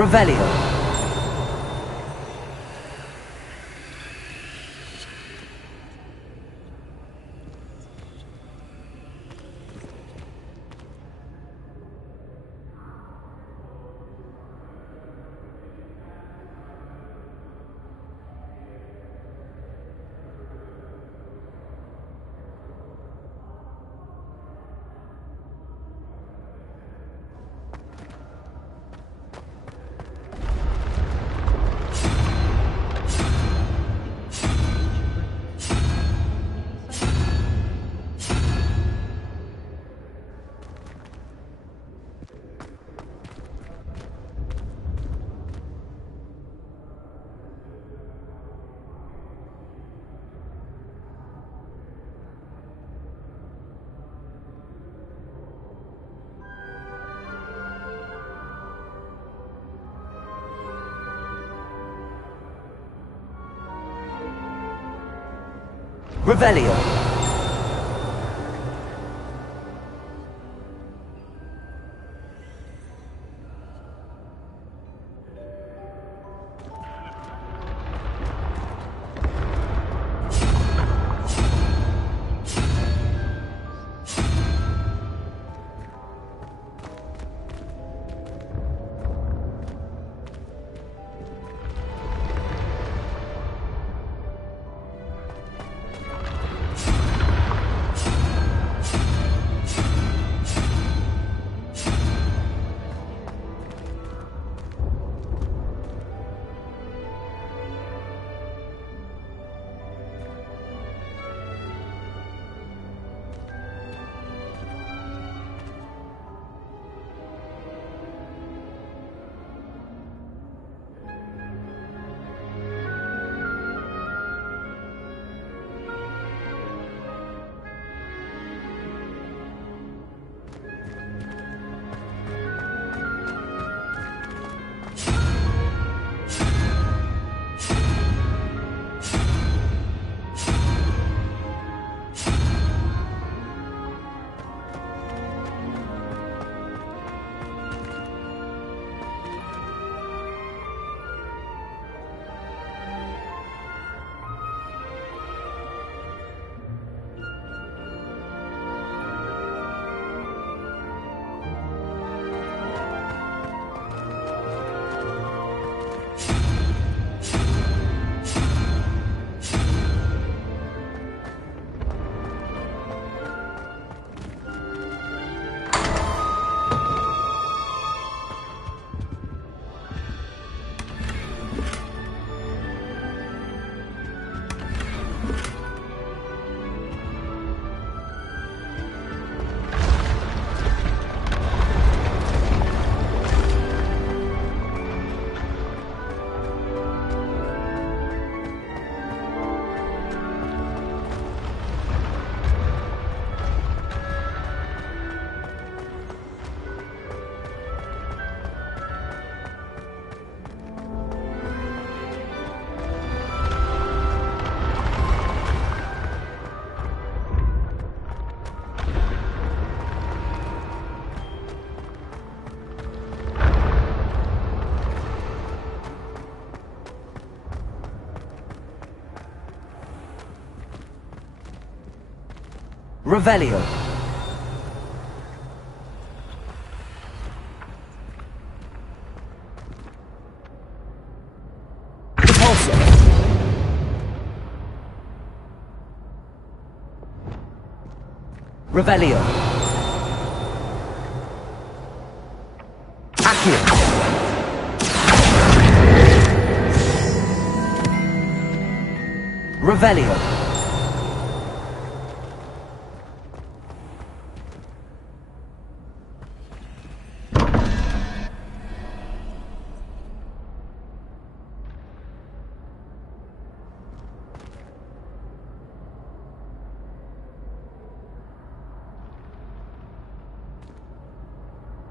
Revelio. Revelio. Revelio. Repulsor. Revelio. Accio. Revelio.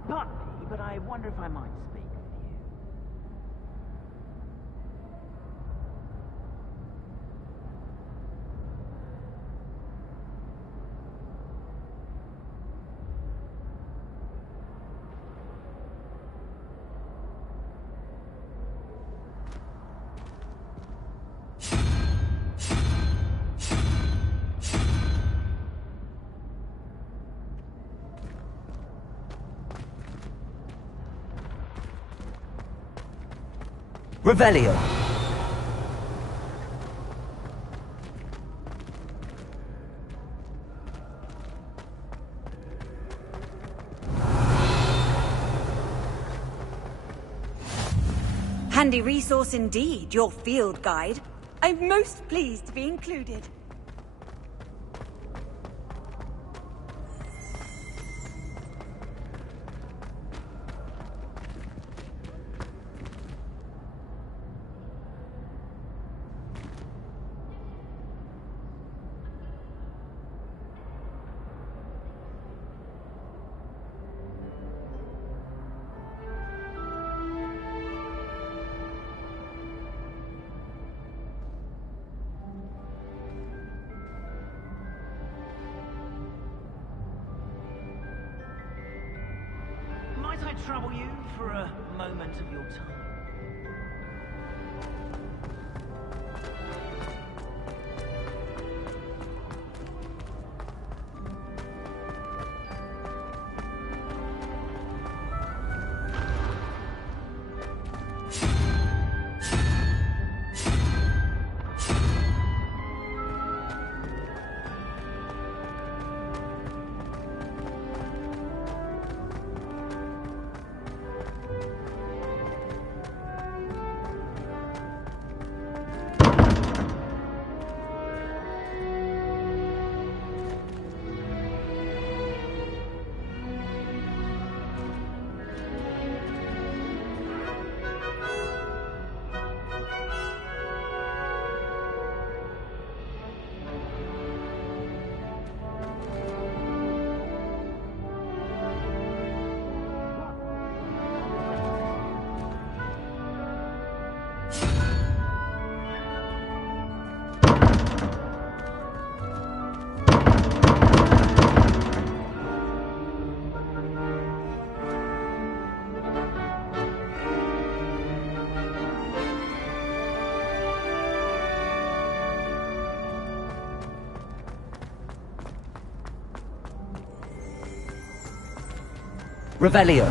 Pardon me, but I wonder if I might speak with you. Revelio. Handy resource indeed, your field guide. I'm most pleased to be included. Might I trouble you for a moment of your time? Revelio.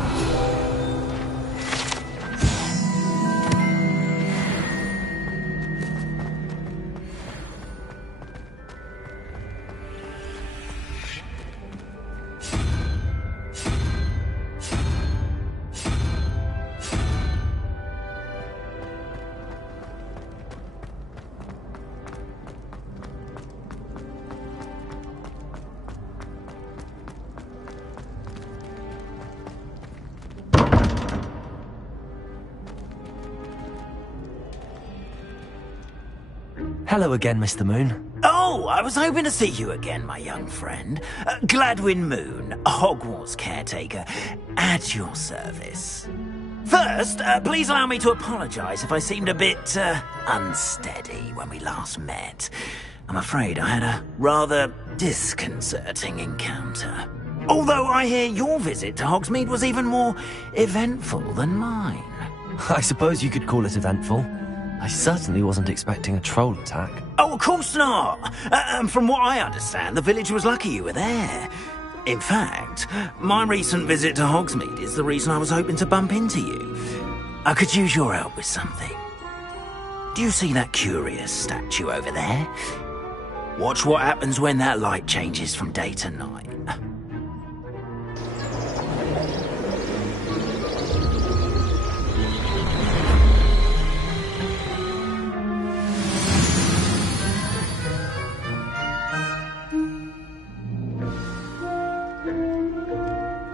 Hello again, Mr. Moon. Oh, I was hoping to see you again, my young friend. Gladwin Moon, Hogwarts caretaker, at your service. First, please allow me to apologize if I seemed a bit, unsteady when we last met. I'm afraid I had a rather disconcerting encounter. Although I hear your visit to Hogsmeade was even more eventful than mine. I suppose you could call it eventful. I certainly wasn't expecting a troll attack. Oh, of course not! From what I understand, the village was lucky you were there. In fact, my recent visit to Hogsmeade is the reason I was hoping to bump into you. I could use your help with something. Do you see that curious statue over there? Watch what happens when that light changes from day to night.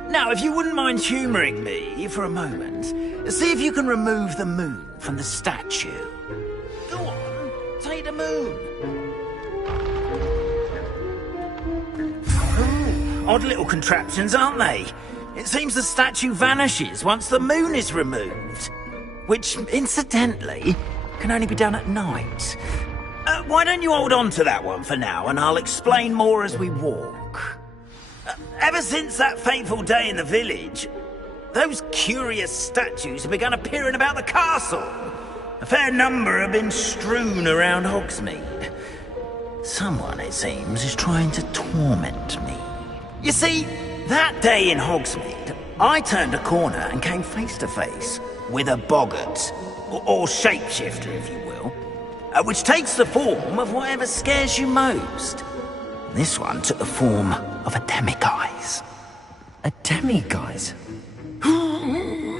Now, if you wouldn't mind humouring me for a moment, see if you can remove the moon from the statue. Go on, take the moon. Odd little contraptions, aren't they? It seems the statue vanishes once the moon is removed. Which, incidentally, can only be done at night. Why don't you hold on to that one for now, and I'll explain more as we walk. Ever since that fateful day in the village, those curious statues have begun appearing about the castle. A fair number have been strewn around Hogsmeade. Someone, it seems, is trying to torment me. You see, that day in Hogsmeade, I turned a corner and came face to face with a boggart. or shapeshifter, if you will, which takes the form of whatever scares you most. This one took the form of a demiguise. A demiguise?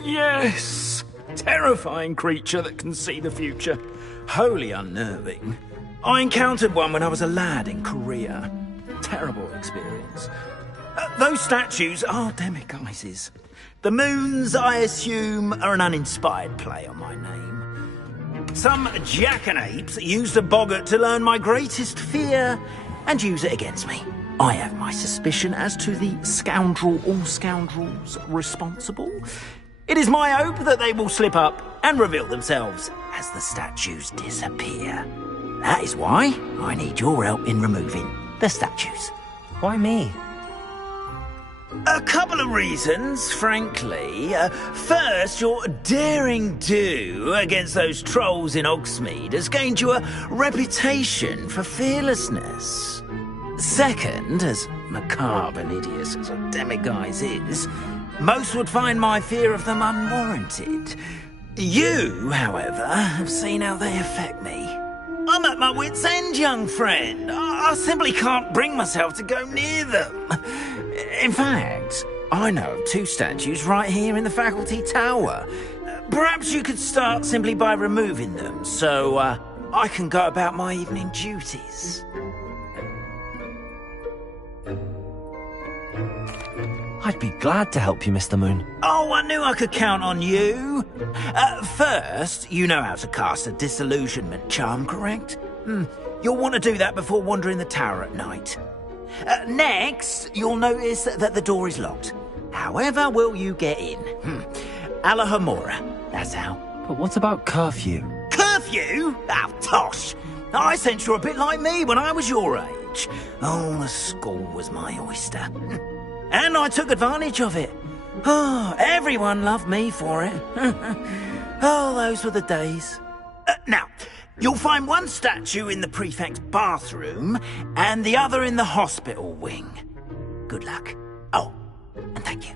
Yes! Terrifying creature that can see the future. Wholly unnerving. I encountered one when I was a lad in Korea. Terrible experience. Those statues are demiguises. The moons, I assume, are an uninspired play on my name. Some jackanapes used a boggart to learn my greatest fear and use it against me. I have my suspicion as to the scoundrel or scoundrels responsible. It is my hope that they will slip up and reveal themselves as the statues disappear. That is why I need your help in removing the statues. Why me? A couple of reasons, frankly. First, your daring do against those trolls in Hogsmeade has gained you a reputation for fearlessness. Second, as macabre and hideous as a demiguise is, most would find my fear of them unwarranted. You, however, have seen how they affect me. I'm at my wit's end, young friend. I simply can't bring myself to go near them. In fact, I know of 2 statues right here in the faculty tower. Perhaps you could start simply by removing them, so I can go about my evening duties. I'd be glad to help you, Mr. Moon. Oh, I knew I could count on you. First, you know how to cast a disillusionment charm, correct? You'll want to do that before wandering the tower at night. Next, you'll notice that the door is locked. However will you get in? Alahomora, that's how. But what about curfew? Curfew? Oh, tosh. I sense you're a bit like me when I was your age. Oh, the school was my oyster. And I took advantage of it. Oh, everyone loved me for it. Oh, those were the days. Now, you'll find one statue in the prefect's bathroom and the other in the hospital wing. Good luck. Oh, and thank you.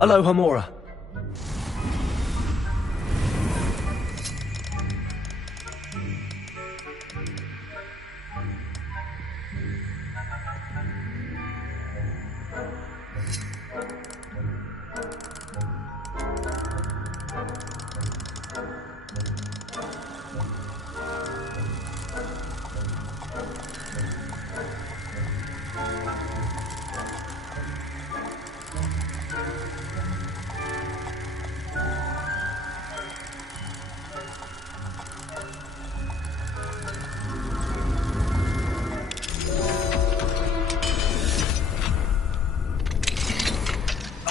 Hello, Homora.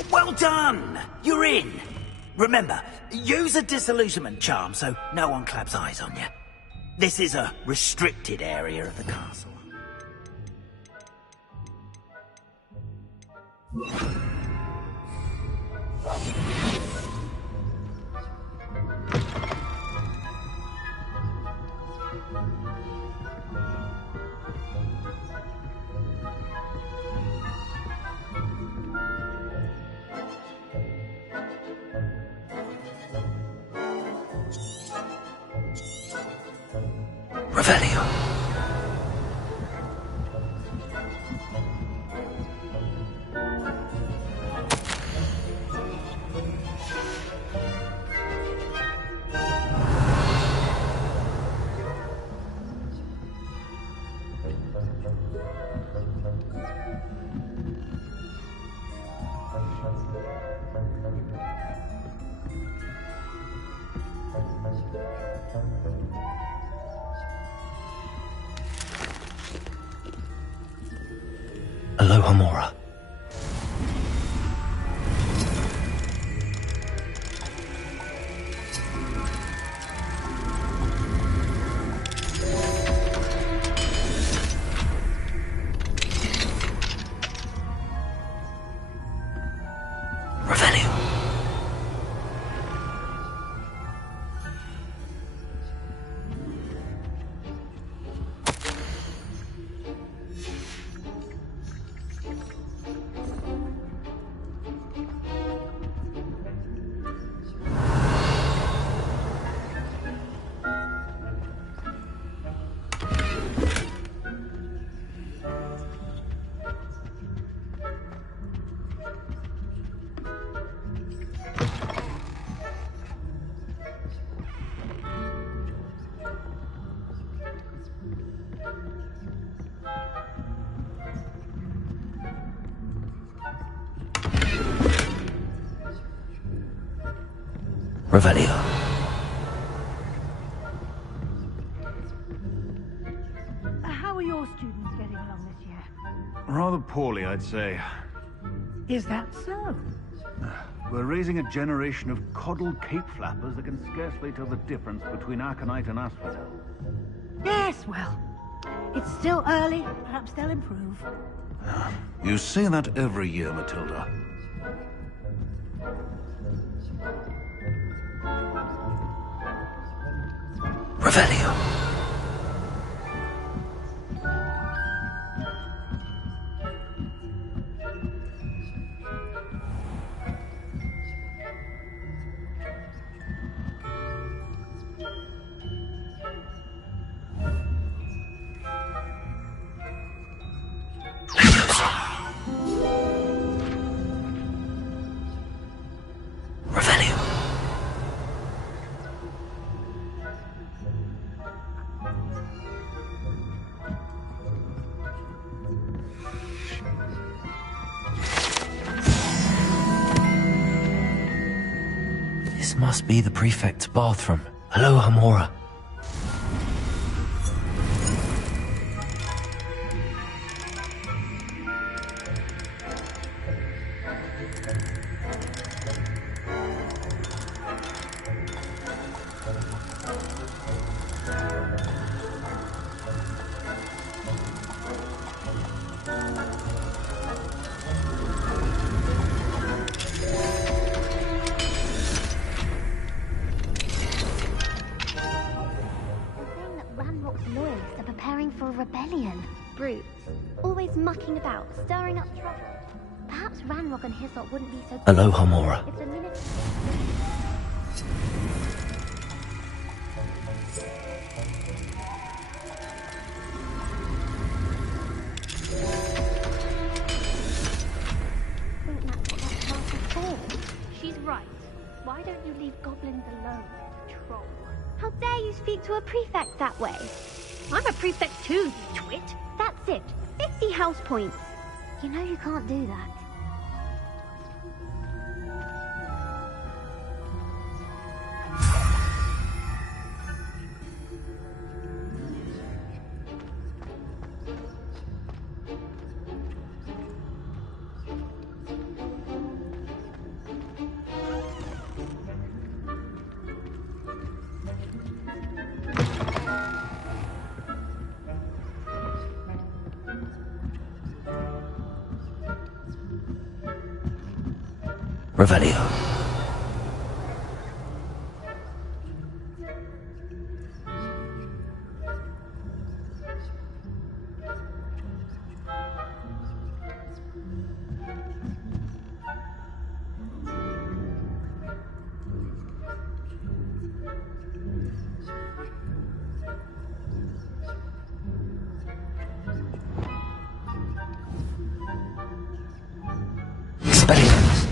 Well done! You're in. Remember, use a disillusionment charm so no one claps eyes on you. This is a restricted area of the castle. Revelio. Aloha Mora. Revelio. Revelio. How are your students getting along this year? Rather poorly, I'd say. Is that so? We're raising a generation of coddled cape flappers that can scarcely tell the difference between aconite and asphodel. Yes, well, it's still early. Perhaps they'll improve. You say that every year, Matilda. Revelio. Revelio. This must be the prefect's bathroom. Aloha Mora. Loyalists are preparing for a rebellion. Brutes. Always mucking about, stirring up trouble. Perhaps Ranrock and Hyssop wouldn't be so... Aloha Mora. If the military... think that's what that class is for. She's right. Why don't you leave goblins alone, troll? How dare you speak to a prefect that way? I'm a prefect too, you twit. That's it. 50 house points. You know you can't do that. Revelio. Expelliarmus.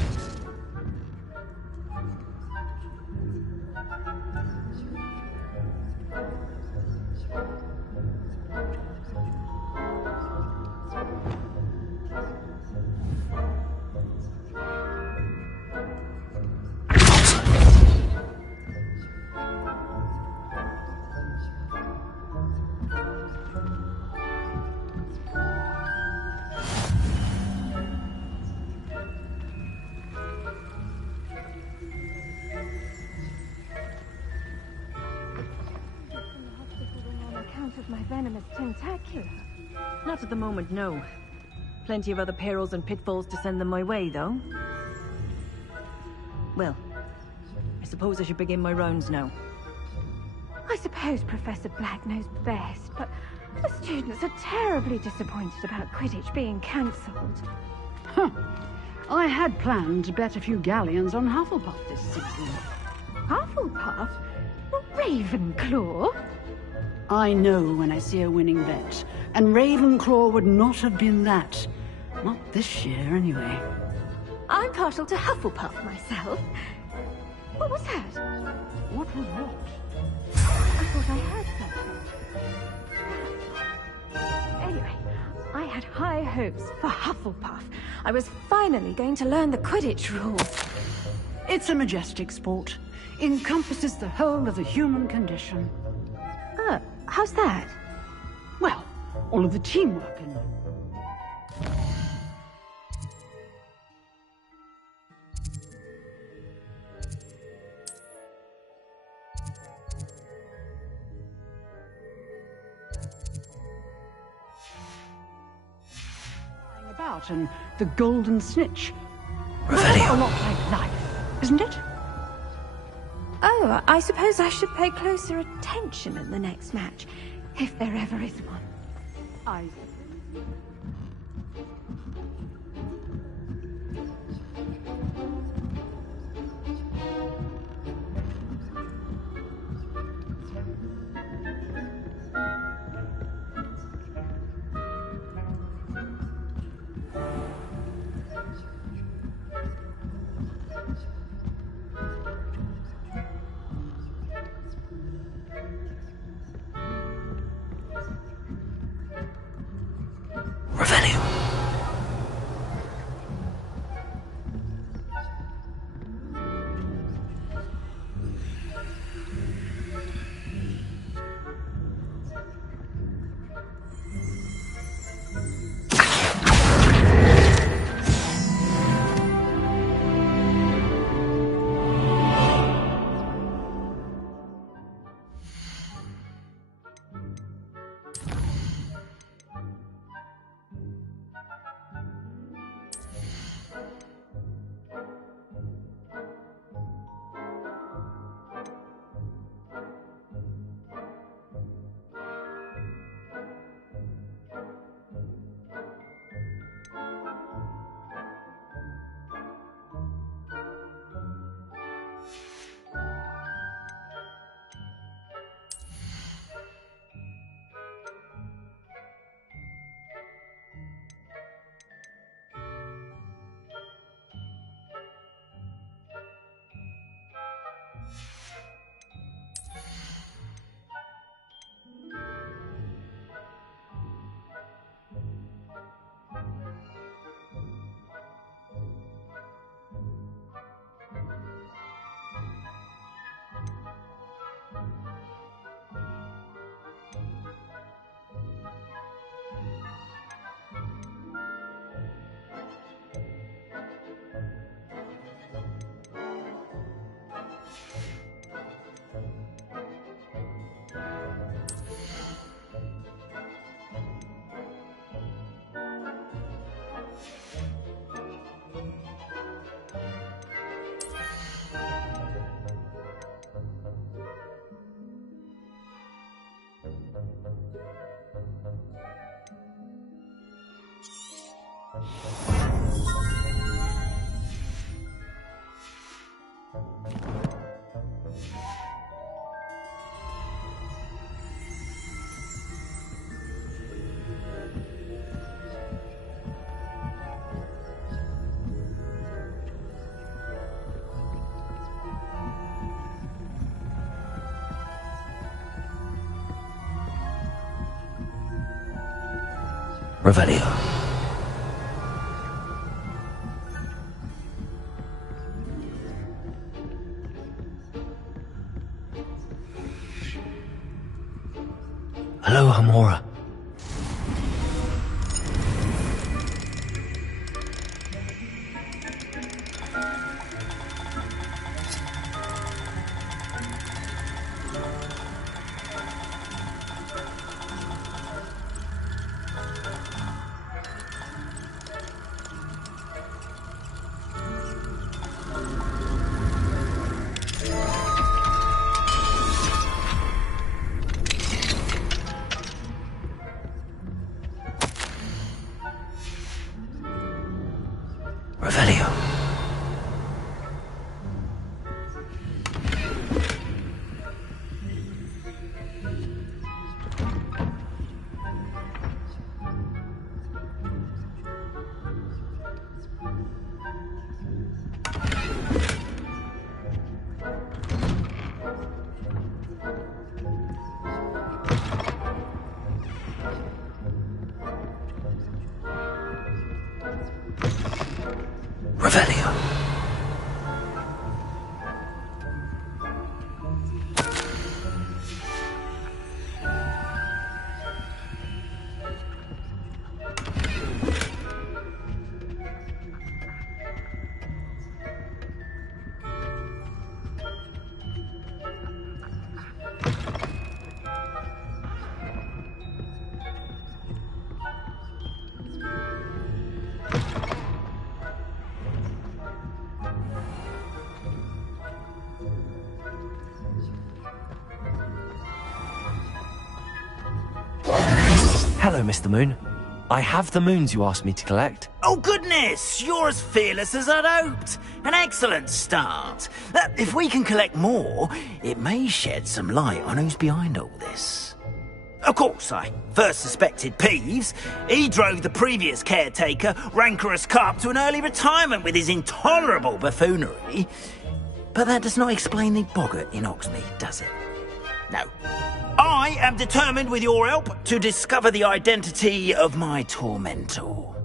account of my venomous tentacular. Not at the moment, no. Plenty of other perils and pitfalls to send them my way, though. Well, I suppose I should begin my rounds now. I suppose Professor Black knows best, but the students are terribly disappointed about Quidditch being cancelled. Huh. I had planned to bet a few galleons on Hufflepuff this season. Hufflepuff? Ravenclaw? I know when I see a winning bet, and Ravenclaw would not have been that. Not this year, anyway. I'm partial to Hufflepuff myself. What was that? What was what? I thought I heard something. Anyway, I had high hopes for Hufflepuff. I was finally going to learn the Quidditch rules. It's a majestic sport. Encompasses the whole of the human condition. How's that? Well, all of the teamwork in them. About and the golden snitch. Revelio. A lot like life, isn't it? Oh, I suppose I should pay closer attention in the next match, if there ever is one. I... Revelio. Revelio. Hello, Hamora. Revelio. Revelio. Hello, Mr. Moon. I have the moons you asked me to collect. Oh, goodness! You're as fearless as I'd hoped. An excellent start. If we can collect more, it may shed some light on who's behind all this. Of course, I first suspected Peeves. He drove the previous caretaker, Rancorous Carp, to an early retirement with his intolerable buffoonery. But that does not explain the boggart in Oxmead, does it? No. I am determined, with your help, to discover the identity of my tormentor.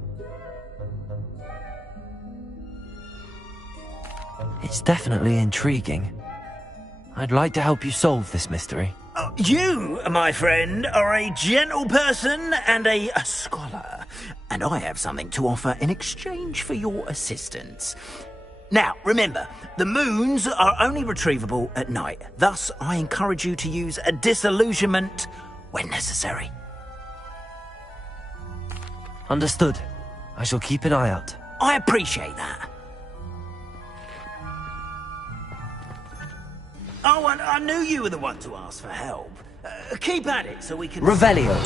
It's definitely intriguing. I'd like to help you solve this mystery. You, my friend, are a gentle person and a scholar, and I have something to offer in exchange for your assistance. Now, remember, the moons are only retrievable at night. Thus, I encourage you to use a disillusionment when necessary. Understood. I shall keep an eye out. I appreciate that. Oh, and I knew you were the one to ask for help. Keep at it so we can... Revelio.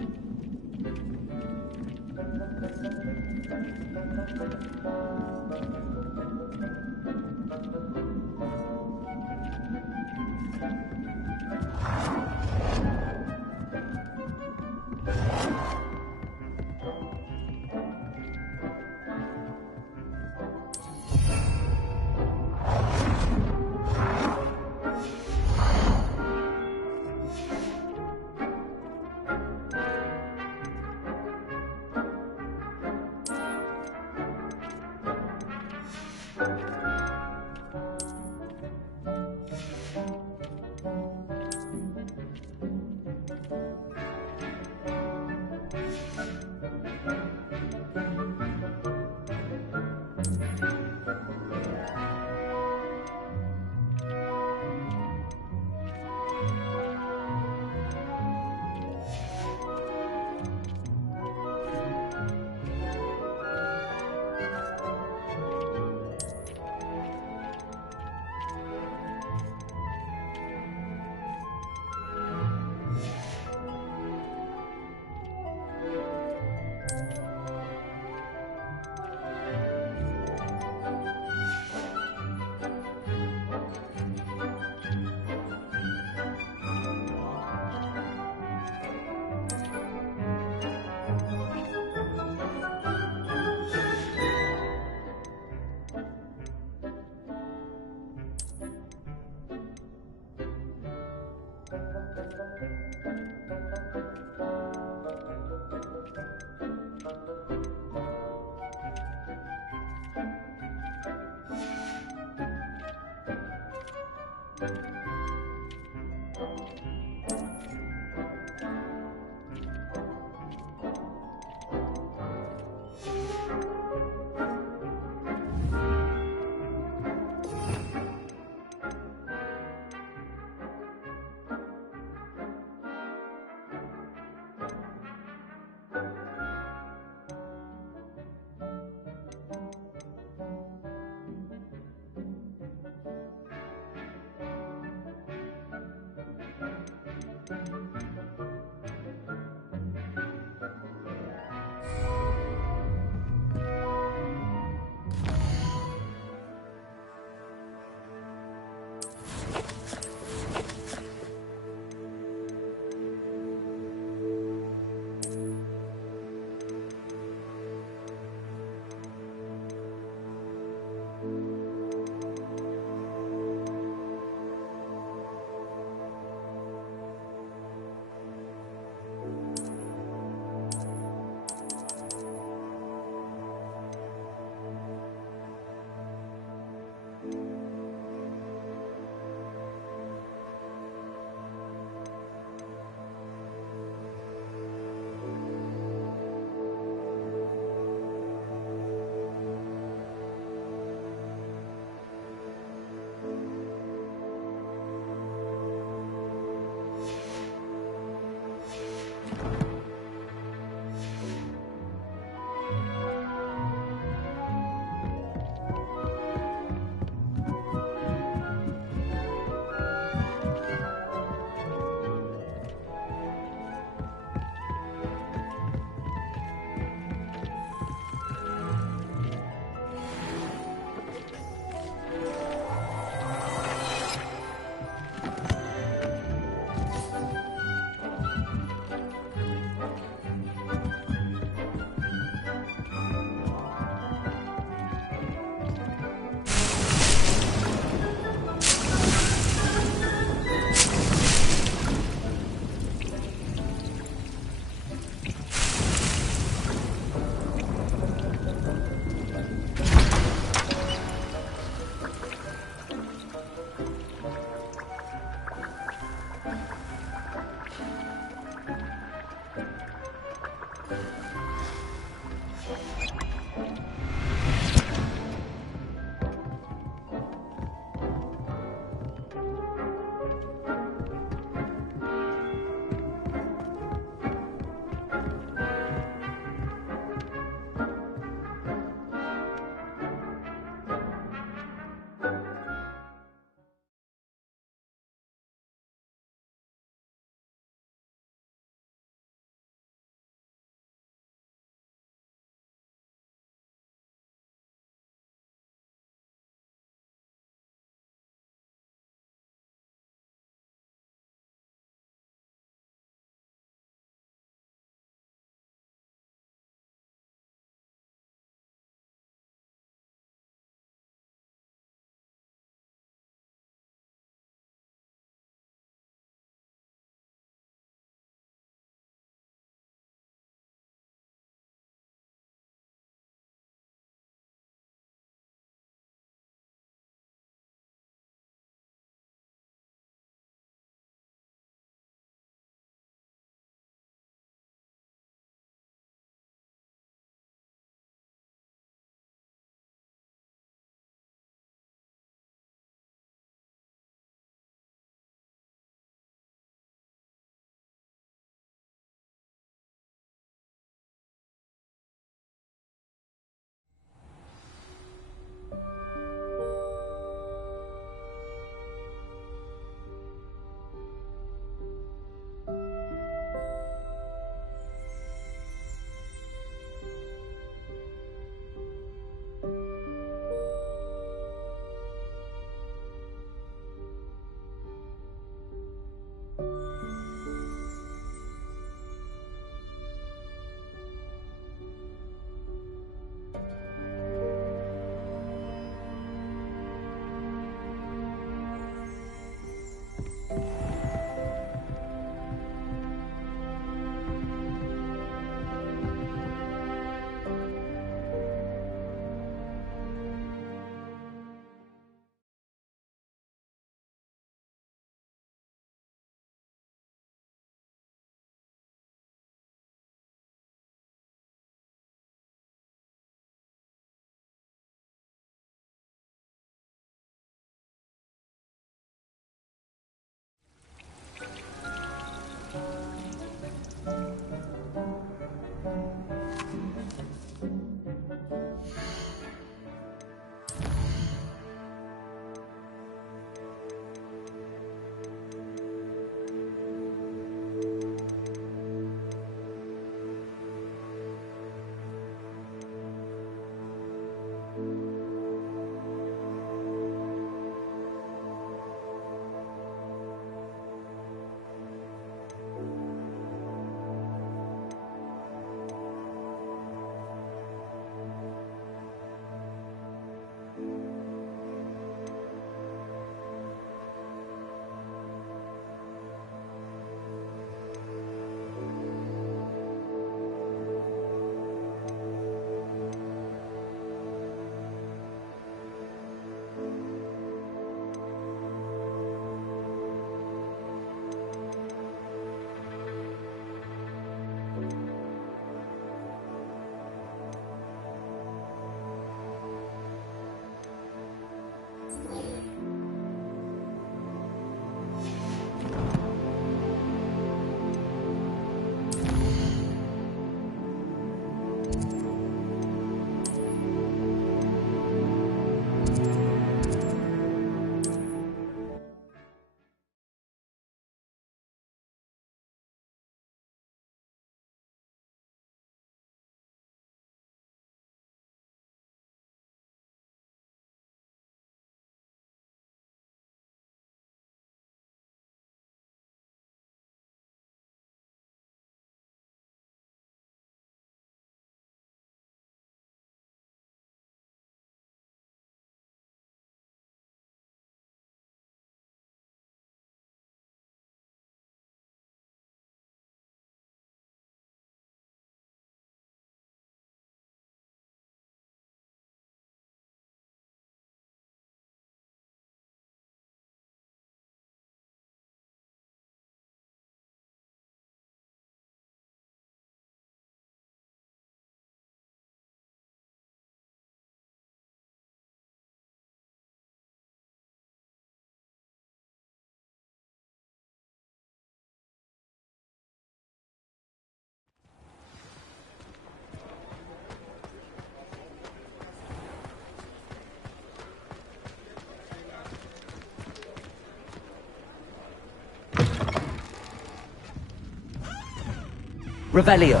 Revelio.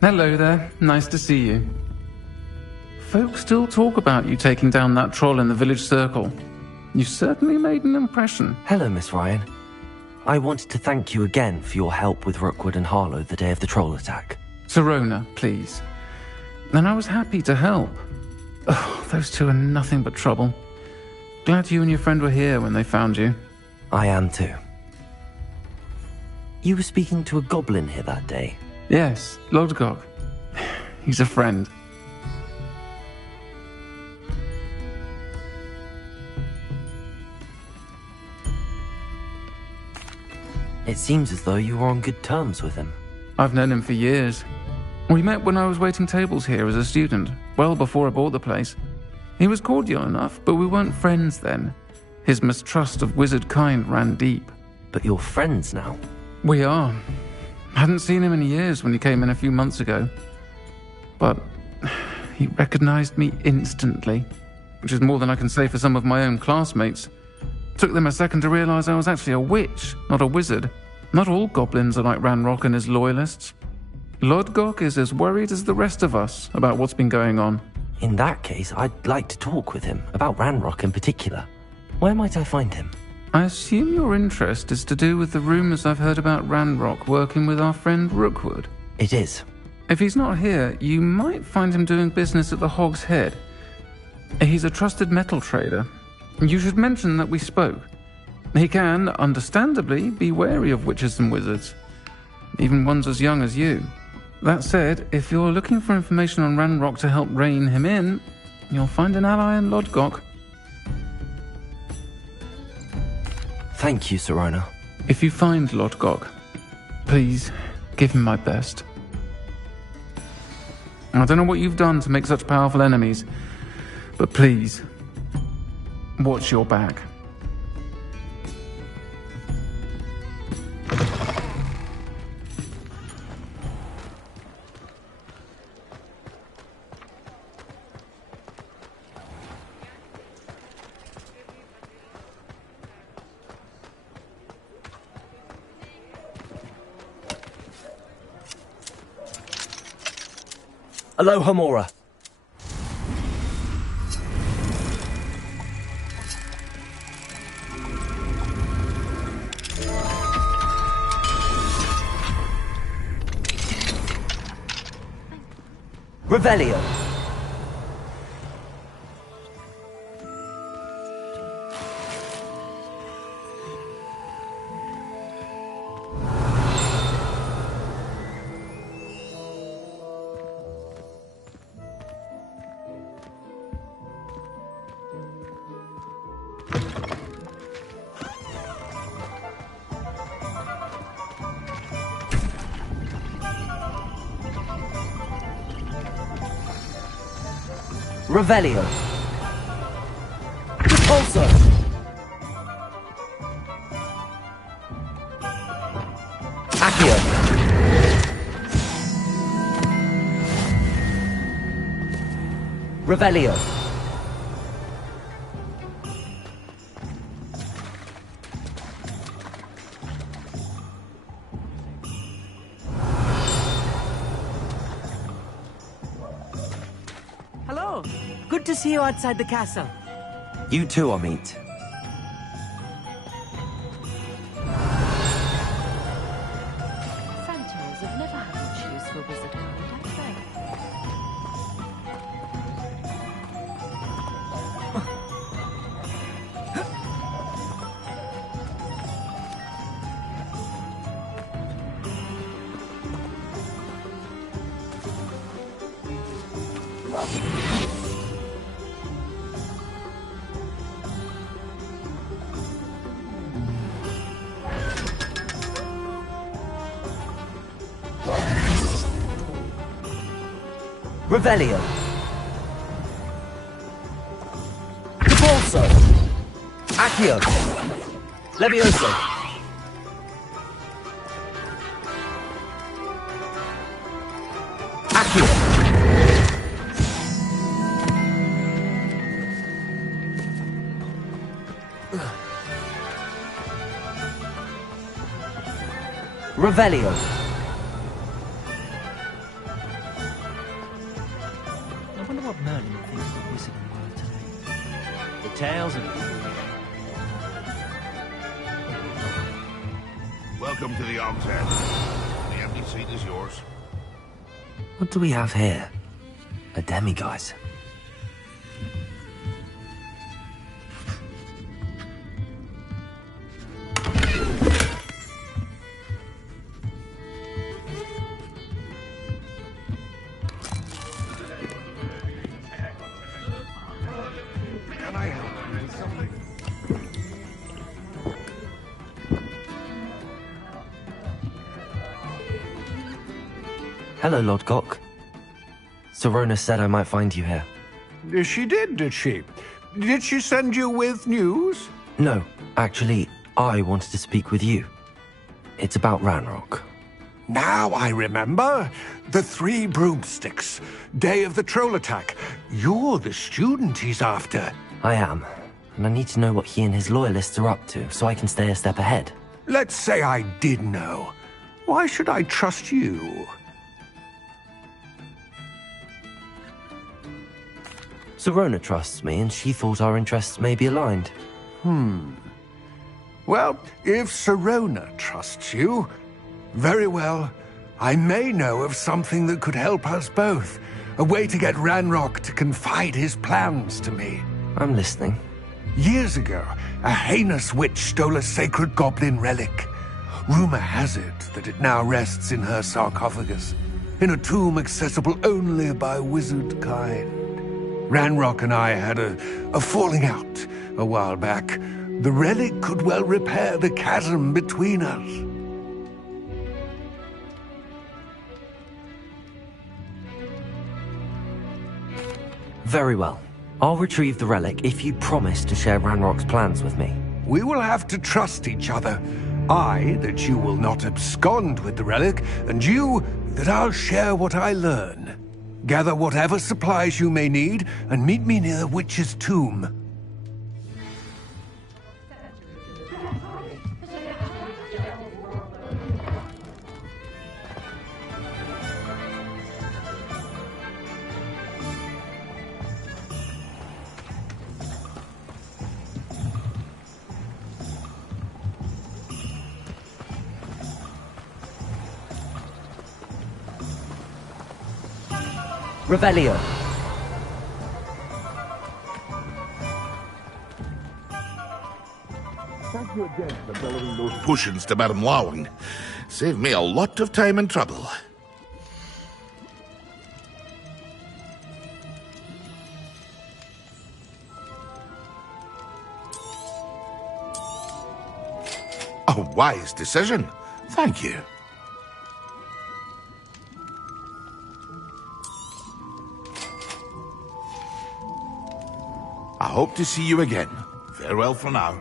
Hello there. Nice to see you. Folks still talk about you taking down that troll in the village circle. You certainly made an impression. Hello, Miss Ryan. I wanted to thank you again for your help with Rookwood and Harlow the day of the troll attack. Sirona, please. And I was happy to help. Oh, those two are nothing but trouble. Glad you and your friend were here when they found you. I am too. You were speaking to a goblin here that day. Yes, Lodgok. He's a friend. It seems as though you were on good terms with him. I've known him for years. We met when I was waiting tables here as a student, well before I bought the place. He was cordial enough, but we weren't friends then. His mistrust of wizard kind ran deep. But you're friends now? We are. Hadn't seen him in years when he came in a few months ago. But he recognized me instantly, which is more than I can say for some of my own classmates. Took them a second to realize I was actually a witch, not a wizard. Not all goblins are like Ranrock and his loyalists. Lodgok is as worried as the rest of us about what's been going on. In that case, I'd like to talk with him, about Ranrock in particular. Where might I find him? I assume your interest is to do with the rumors I've heard about Ranrock working with our friend Rookwood. It is. If he's not here, you might find him doing business at the Hog's Head. He's a trusted metal trader. You should mention that we spoke. He can, understandably, be wary of witches and wizards, even ones as young as you. That said, if you're looking for information on Ranrock to help rein him in, you'll find an ally in Lodgok. Thank you, Sirona. If you find Lodgok, please give him my best. I don't know what you've done to make such powerful enemies, but please, watch your back. Aloha Mora. Revelio. Revelio. Repulsor. Accio. Revelio. Hello. Good to see you outside the castle. You too, Amit. Phantoms have never had much use for wizard kind, I'd say. Revelio. Repulsor. Accio. Levioso. Revelio. I wonder what Merlin thinks of the wizarding world today. The tales of... Welcome to the Og's Head. The empty seat is yours. What do we have here? A demiguise. Can I help you with something? Hello, Lord Cock. Serona said I might find you here. She did she? Did she send you with news? No, actually, I wanted to speak with you. It's about Ranrock. Now I remember. The 3 broomsticks. Day of the troll attack. You're the student he's after. I am, and I need to know what he and his loyalists are up to, so I can stay a step ahead. Let's say I did know. Why should I trust you? Serona trusts me, and she thought our interests may be aligned. Well, if Serona trusts you, very well. I may know of something that could help us both. A way to get Ranrock to confide his plans to me. I'm listening. Years ago, a heinous witch stole a sacred goblin relic. Rumor has it that it now rests in her sarcophagus, in a tomb accessible only by wizard kind. Ranrock and I had a falling out a while back. The relic could well repair the chasm between us. Very well. I'll retrieve the relic if you promise to share Ranrock's plans with me. We will have to trust each other. I, that you will not abscond with the relic, and you, that I'll share what I learn. Gather whatever supplies you may need, and meet me near the witch's tomb. Revelio. Thank you again for delivering those potions to Madame Lawing. Saved me a lot of time and trouble. A wise decision. Thank you. I hope to see you again. Farewell for now.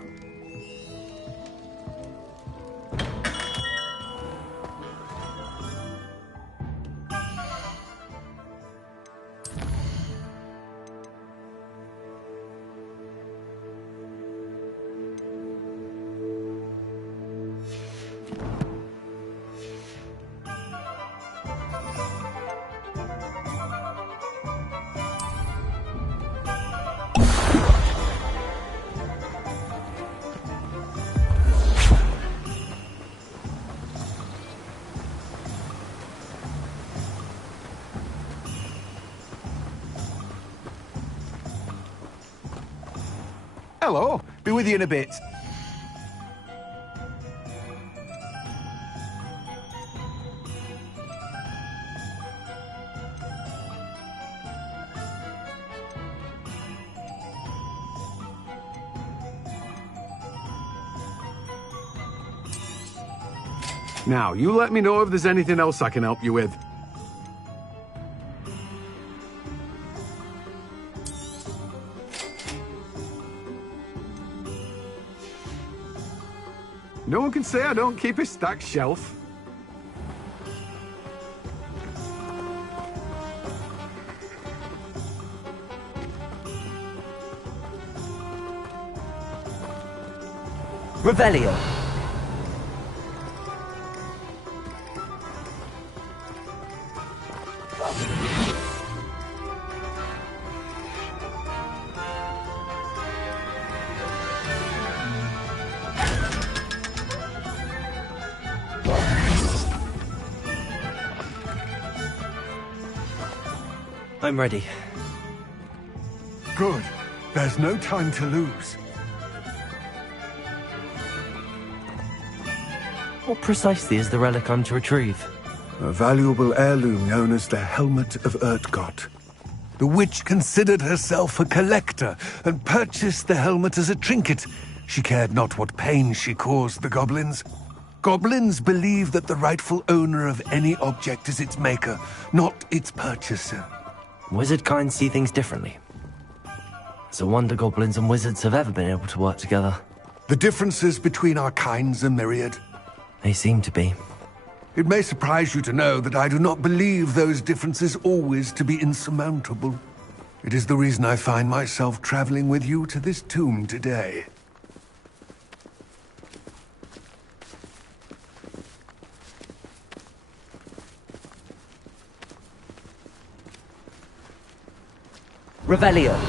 Hello. Be with you in a bit. Now, you let me know if there's anything else I can help you with. No one can say I don't keep a stacked shelf. Revelio. I'm ready. Good. There's no time to lose. What precisely is the relic I'm to retrieve? A valuable heirloom known as the Helmet of Urtgott. The witch considered herself a collector and purchased the helmet as a trinket. She cared not what pain she caused the goblins. Goblins believe that the rightful owner of any object is its maker, not its purchaser. Wizard kind see things differently. It's a wonder goblins and wizards have ever been able to work together. The differences between our kinds are myriad. They seem to be. It may surprise you to know that I do not believe those differences always to be insurmountable. It is the reason I find myself traveling with you to this tomb today. Revelio.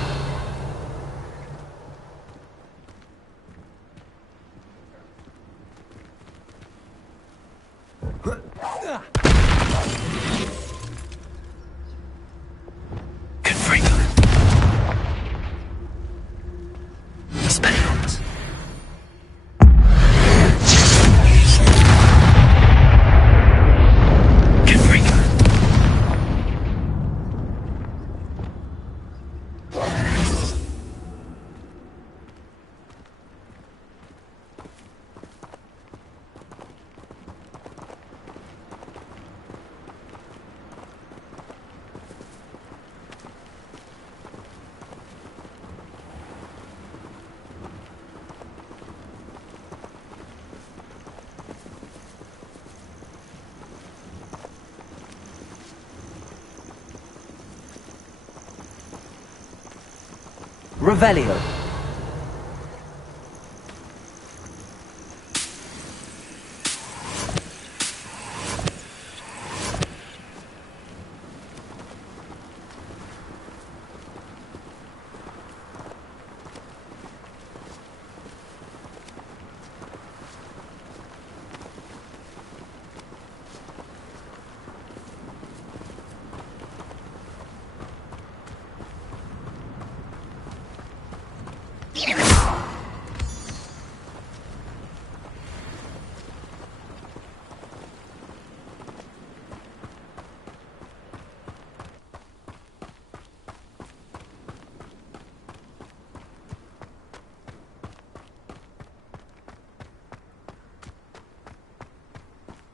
Revelio.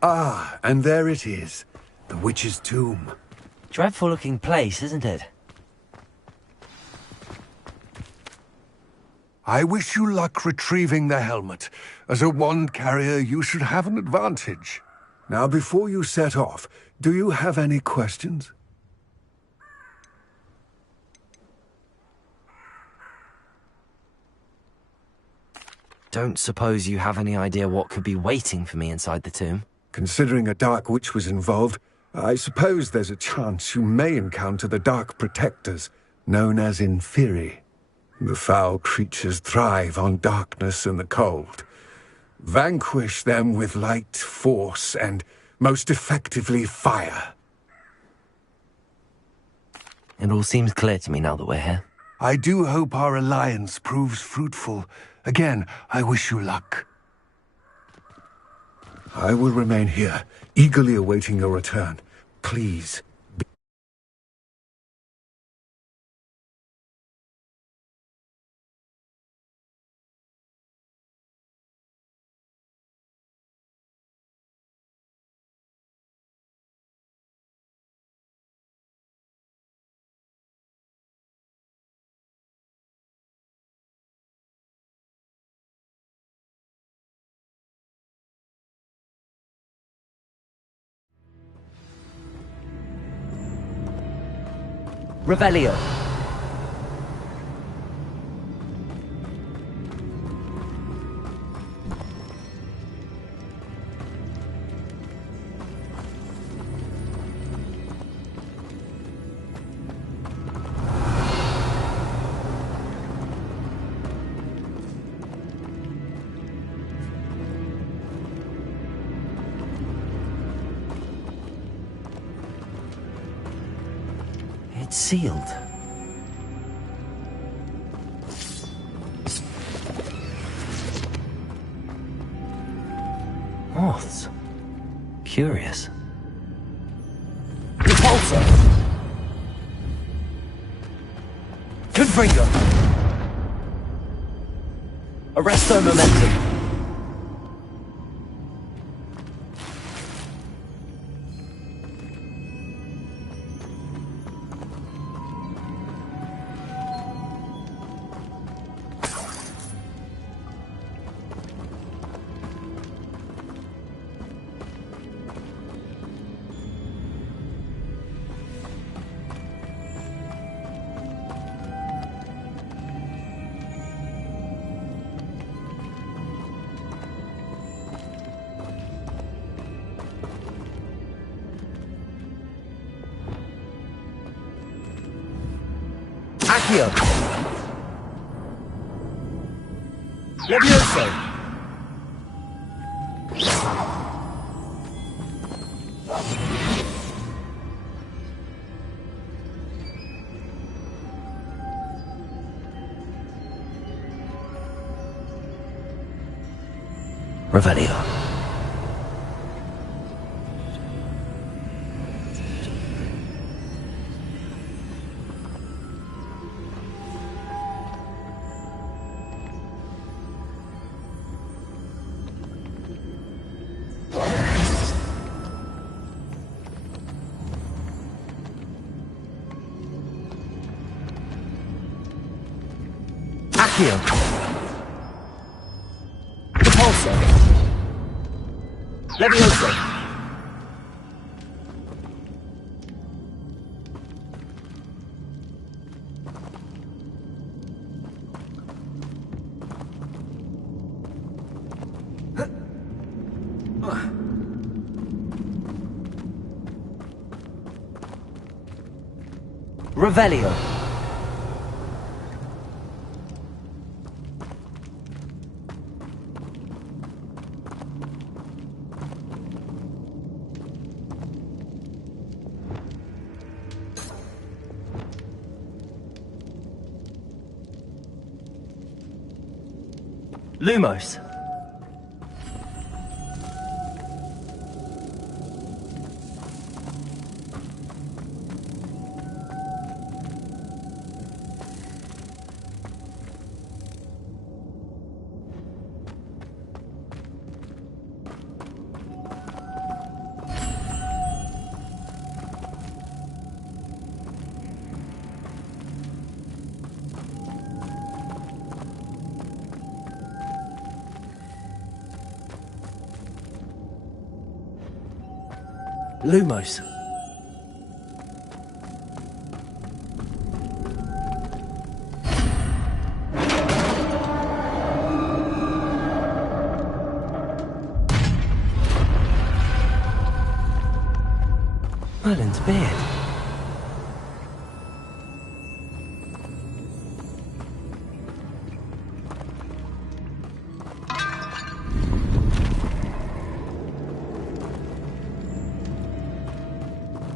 Ah, and there it is. The witch's tomb. Dreadful looking place, isn't it? I wish you luck retrieving the helmet. As a wand carrier, you should have an advantage. Now, before you set off, do you have any questions? Don't suppose you have any idea what could be waiting for me inside the tomb? Considering a Dark Witch was involved, I suppose there's a chance you may encounter the Dark Protectors, known as Inferi. The foul creatures thrive on darkness and the cold. Vanquish them with light, force, and, most effectively, fire. It all seems clear to me now that we're here. I do hope our alliance proves fruitful. Again, I wish you luck. I will remain here, eagerly awaiting your return. Please. Revelio. It's sealed. Moths. Curious. Repulsor! Confringo! Arresto momentum. Accio! Levioso! Revelio. Accio. Repulsor. Levioso. Revelio. Lumos. Lumos. Merlin's beard.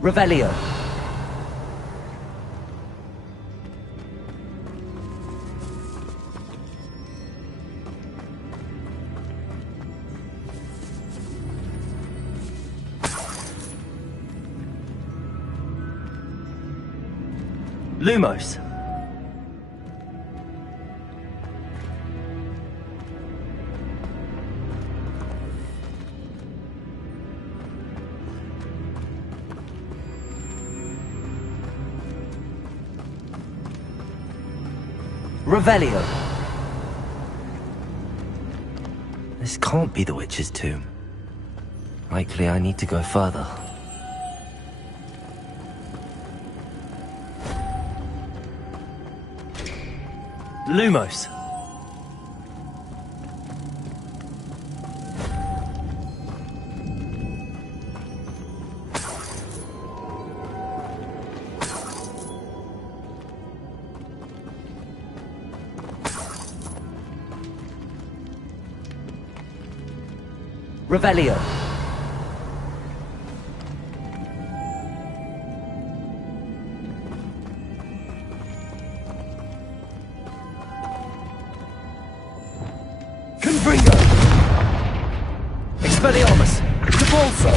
Revelio. Lumos. Revelio. This can't be the witch's tomb. Likely I need to go further. Lumos. Revelio. Expelliarmus! Depulso!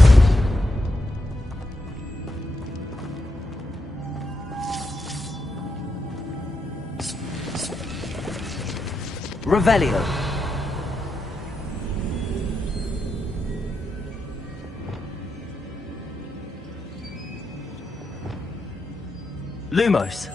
Revelio! Lumos!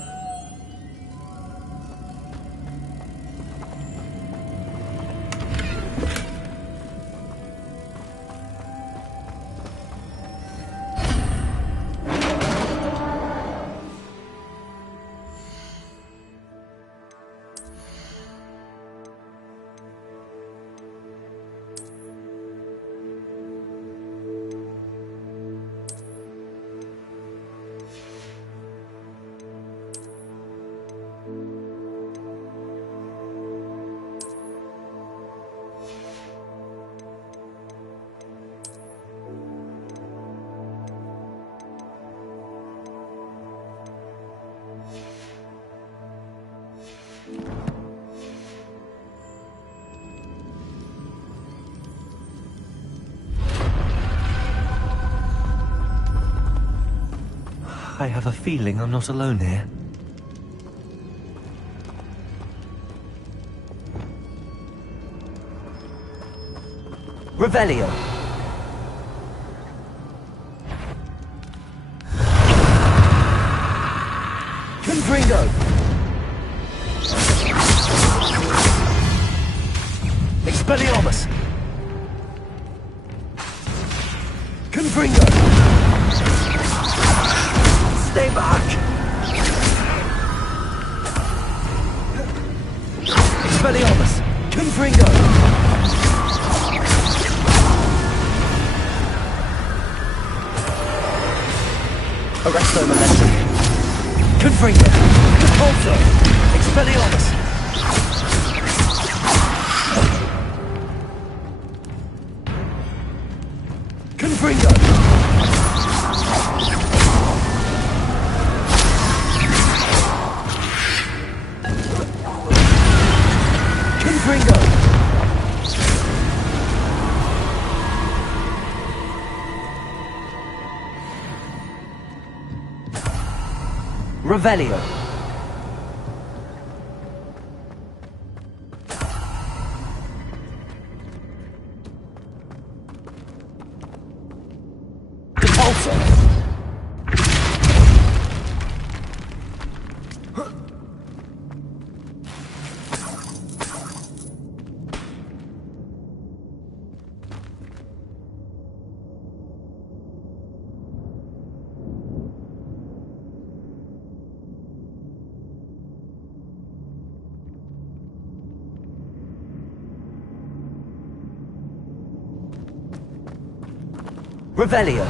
I have a feeling I'm not alone here. Revelio! Confringo! Expelliarmus! Confringo! Stay back! Expelliarmus! Confringo! Arresto momentum. Confringo! Depulso! Expelliarmus! Confringo! Confringo! Revelio! Depulso! Revelio!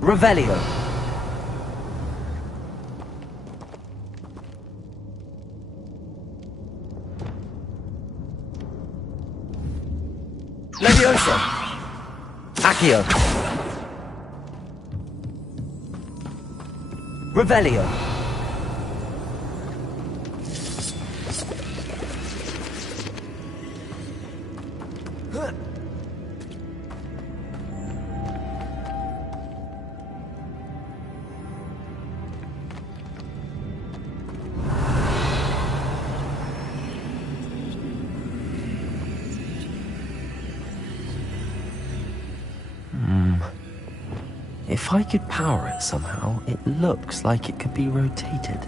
Revelio! Leviosa! Accio! Revelio! If I could power it somehow, it looks like it could be rotated.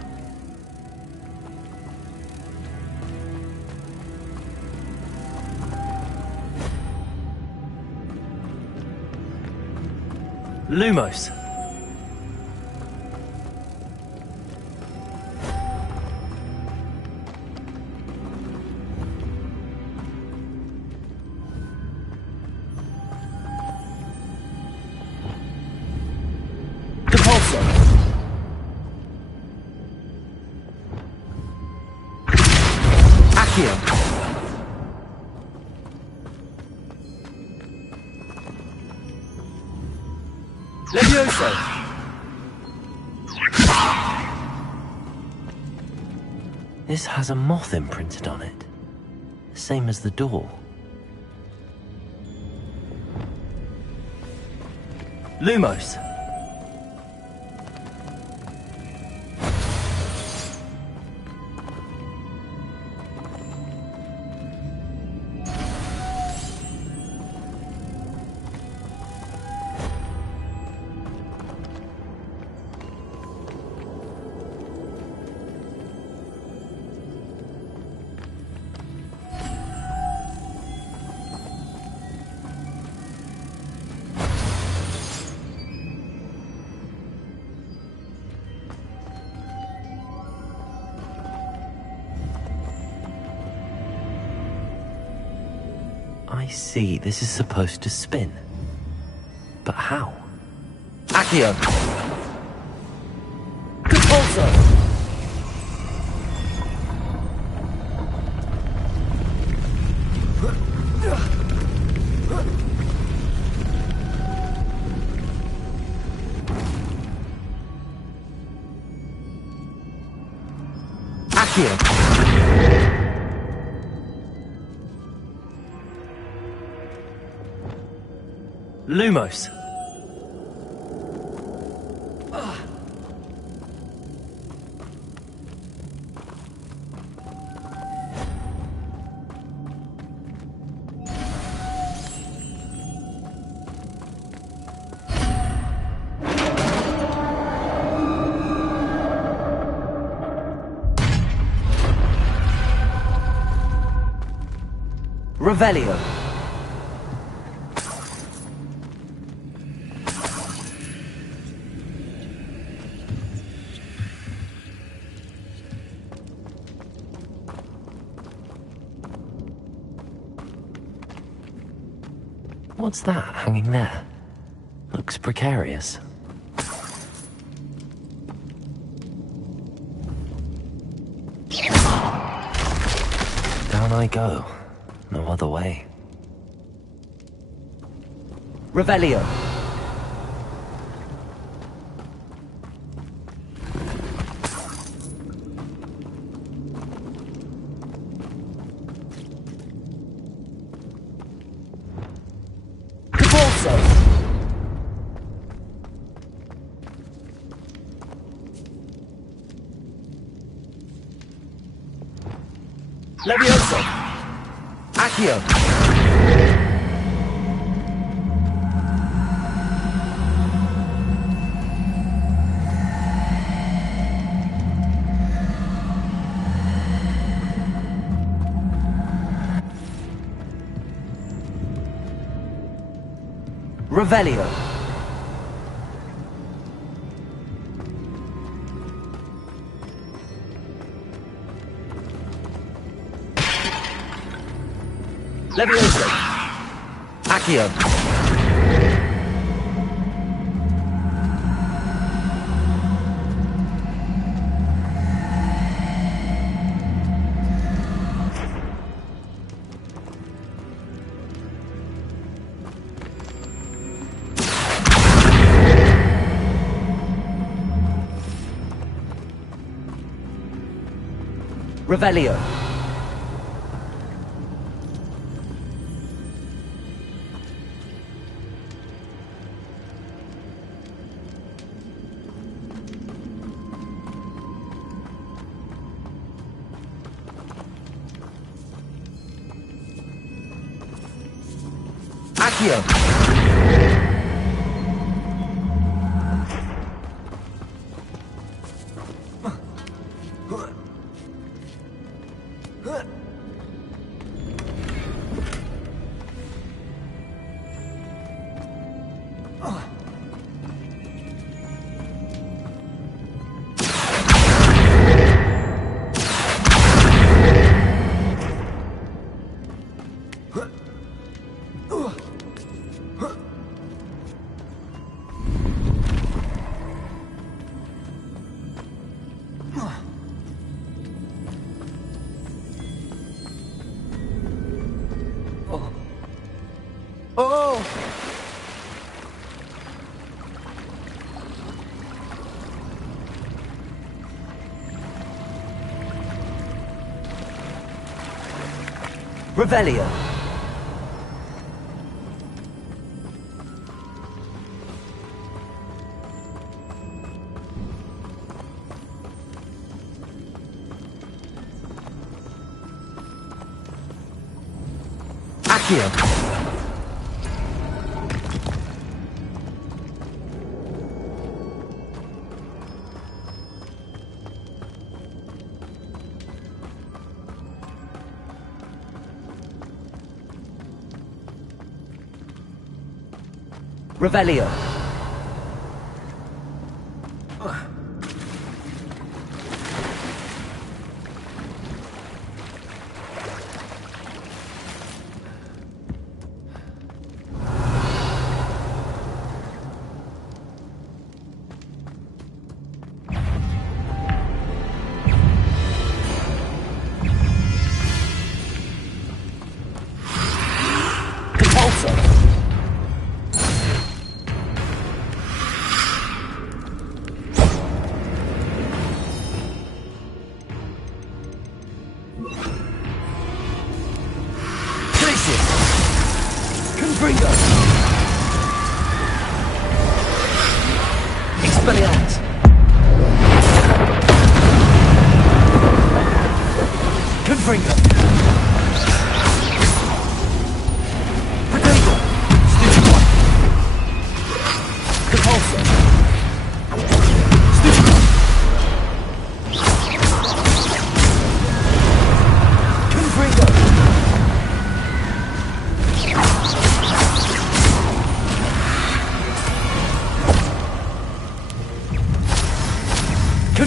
Lumos! Accio. Levioso. This has a moth imprinted on it. Same as the door. Lumos. I see, this is supposed to spin. But how? Accio! Compulso! Accio! Lumos. Revelio. What's that hanging there? Looks precarious. Down I go. No other way. Revelio. Levioso! Accio! Revelio! Levioso! Accio! Revelio! Accio! Revelio. Accio. Revelio.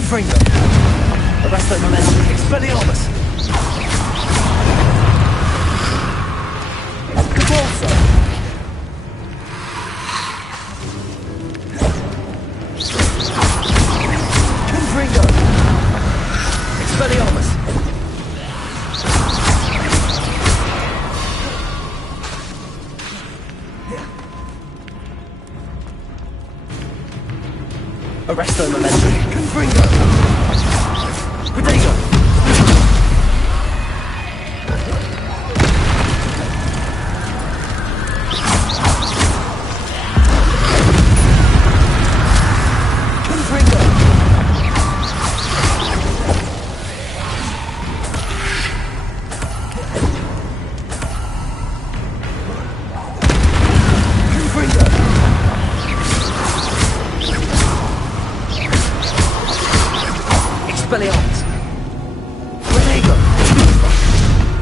Confringo. Arresto momentum. Expelliarmus. Convulso. Confringo. Expelliarmus. Arresto momentum. Confringo. Protego. Confringo. Confringo. Expelliarmus. Protego.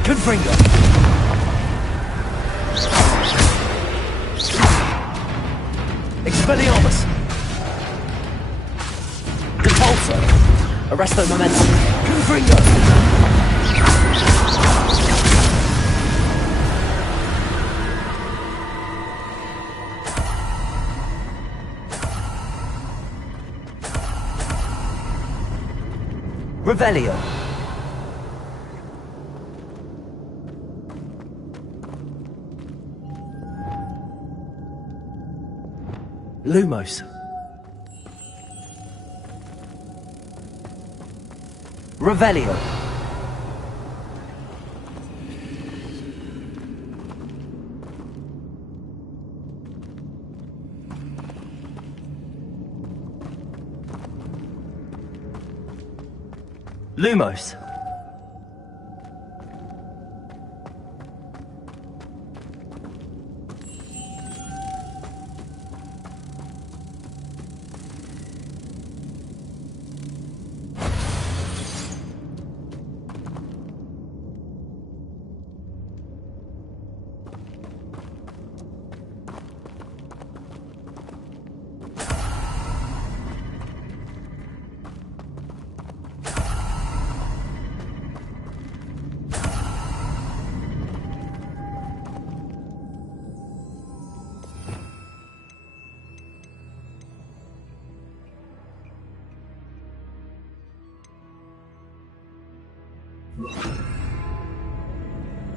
Confringo. Expelliarmus. Repulso. Arresto momentum. Confringo. Revelio. Lumos. Revelio. Lumos.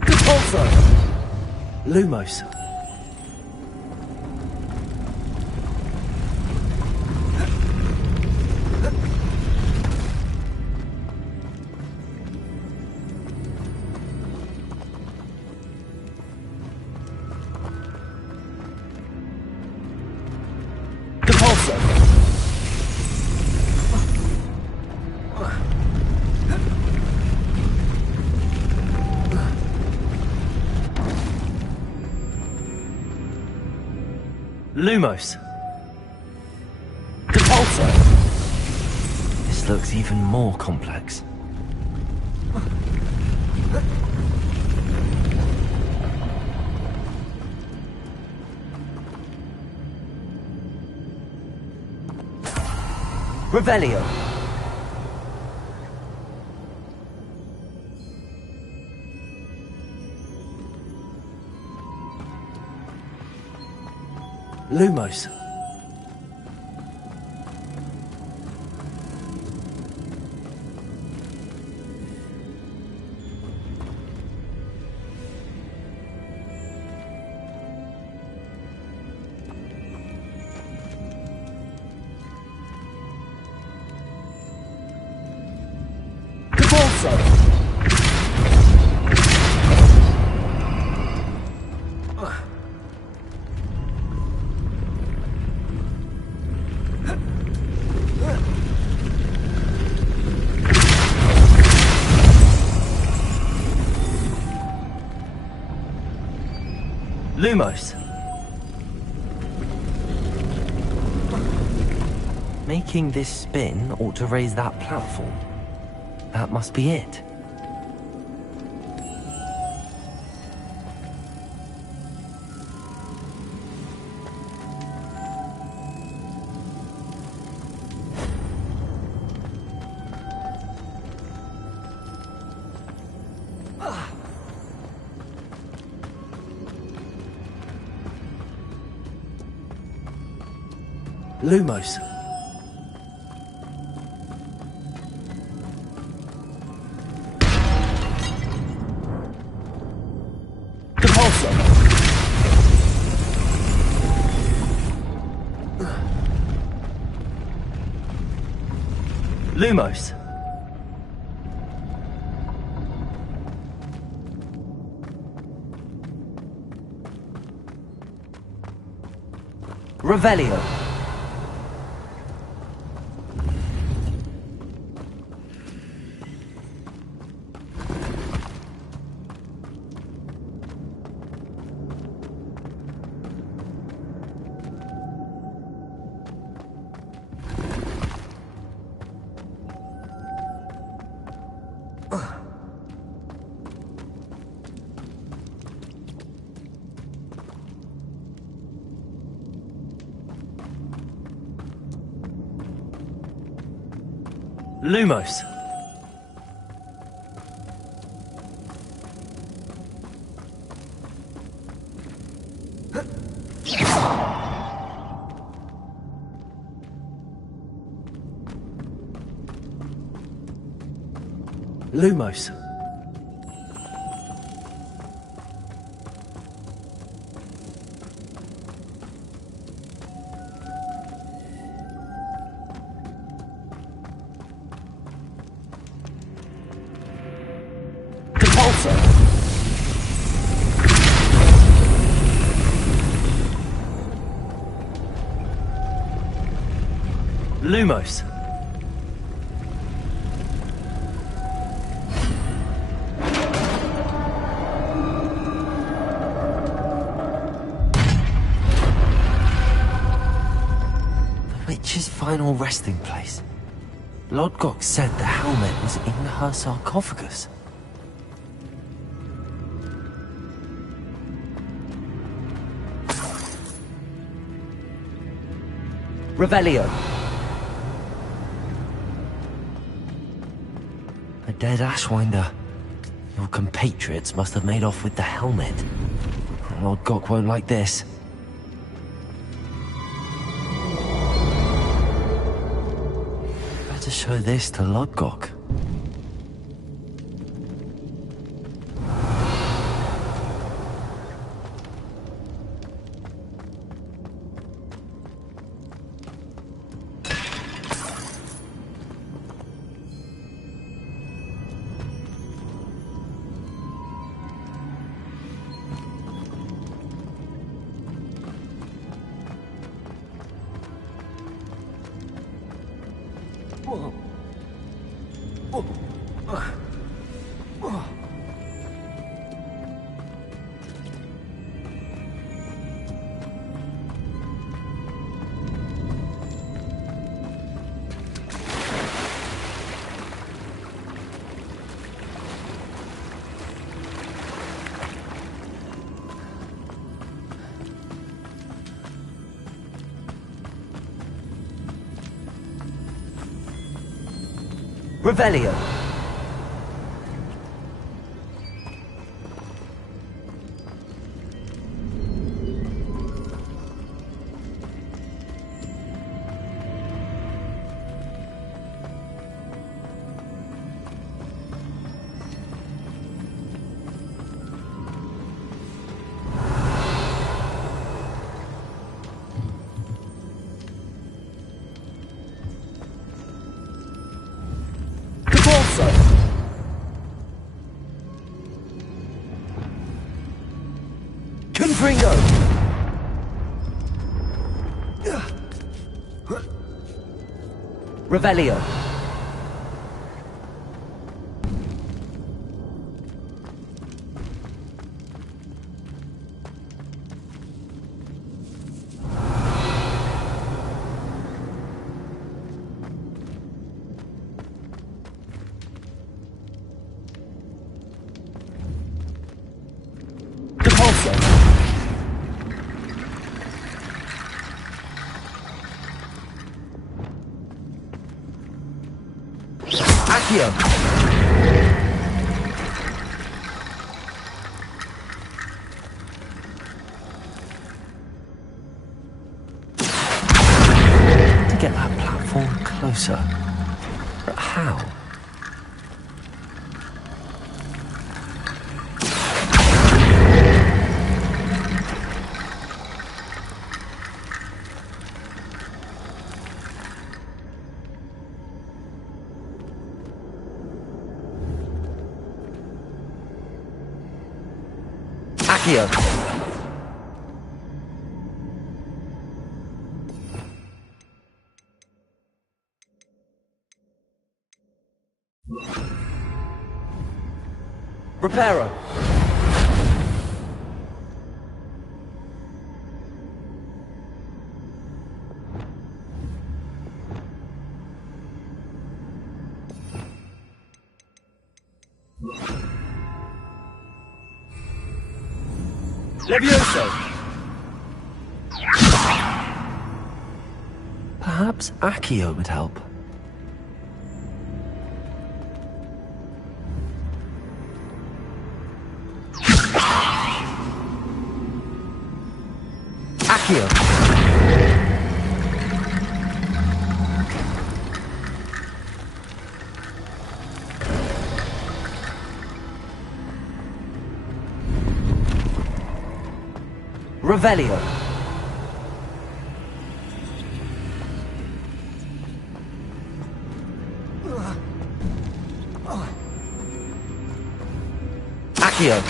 Repulso. Lumos. Lumos. Depulso. This looks even more complex. Revelio. Lumos. Lumos. Making this spin ought to raise that platform. That must be it. Lumos. Depulso. Lumos. Revelio. Lumos. Lumos. Depulso. Lumos. Witch's final resting place. Lodgok said the helmet was in her sarcophagus. Revelio. A dead Ashwinder. Your compatriots must have made off with the helmet. Lodgok won't like this. Better show this to Lodgok. Revelio. Confringo! Revelio. Accio. To get that platform closer. But how? Accio. Reparo. Levioso. Perhaps Accio would help. Accio. Revelio. Accio.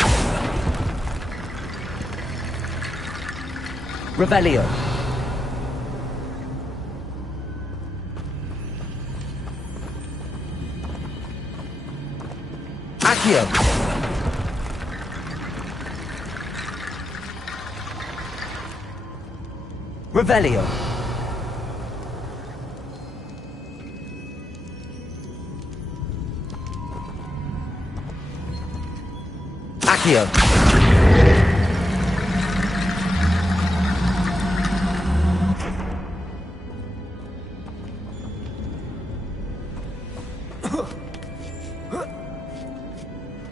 Revelio. Accio. Revelio. Accio.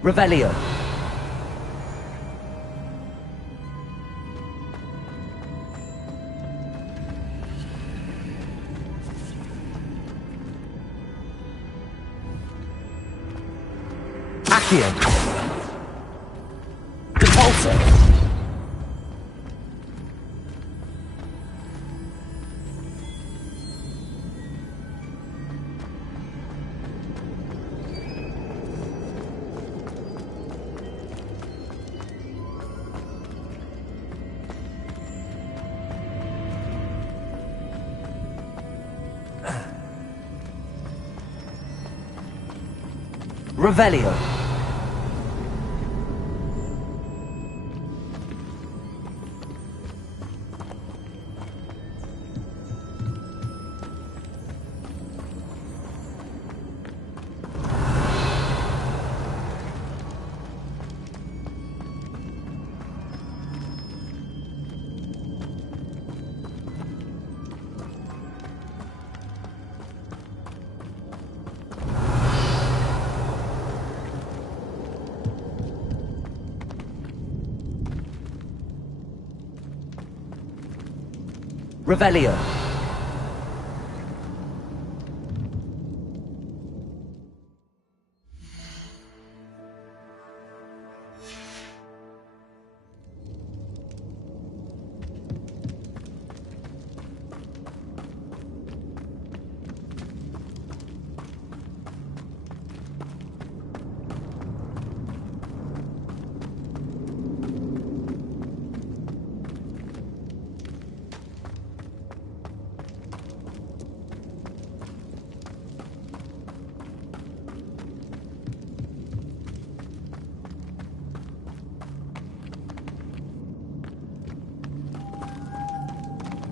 Revelio. Accio. Depulso. Revelio. Revelio.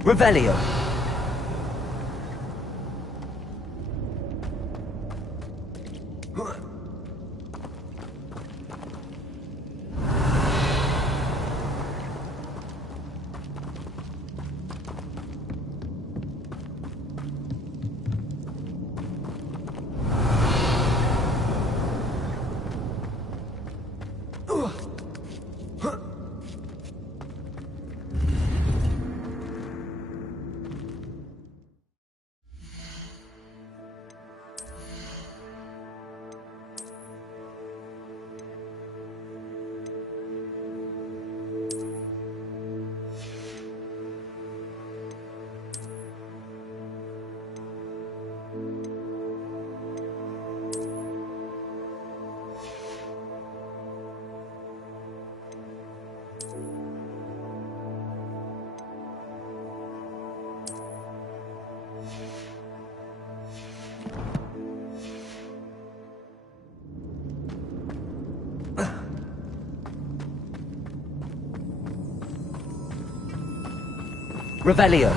Revelio. Revelio.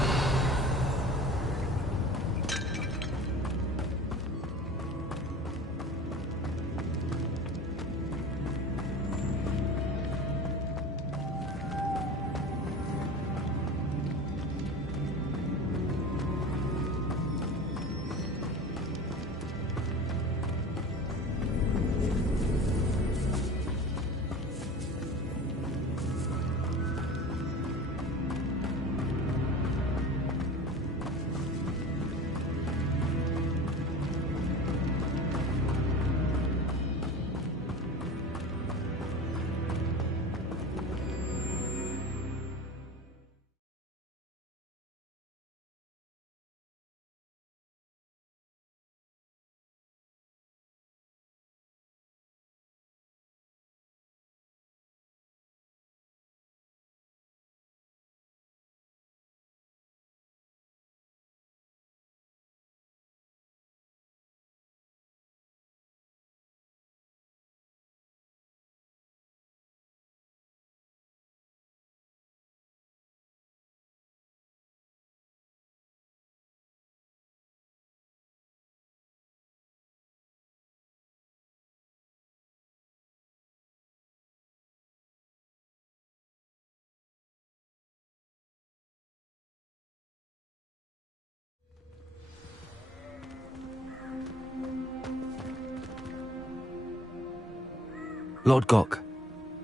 Lord Gok,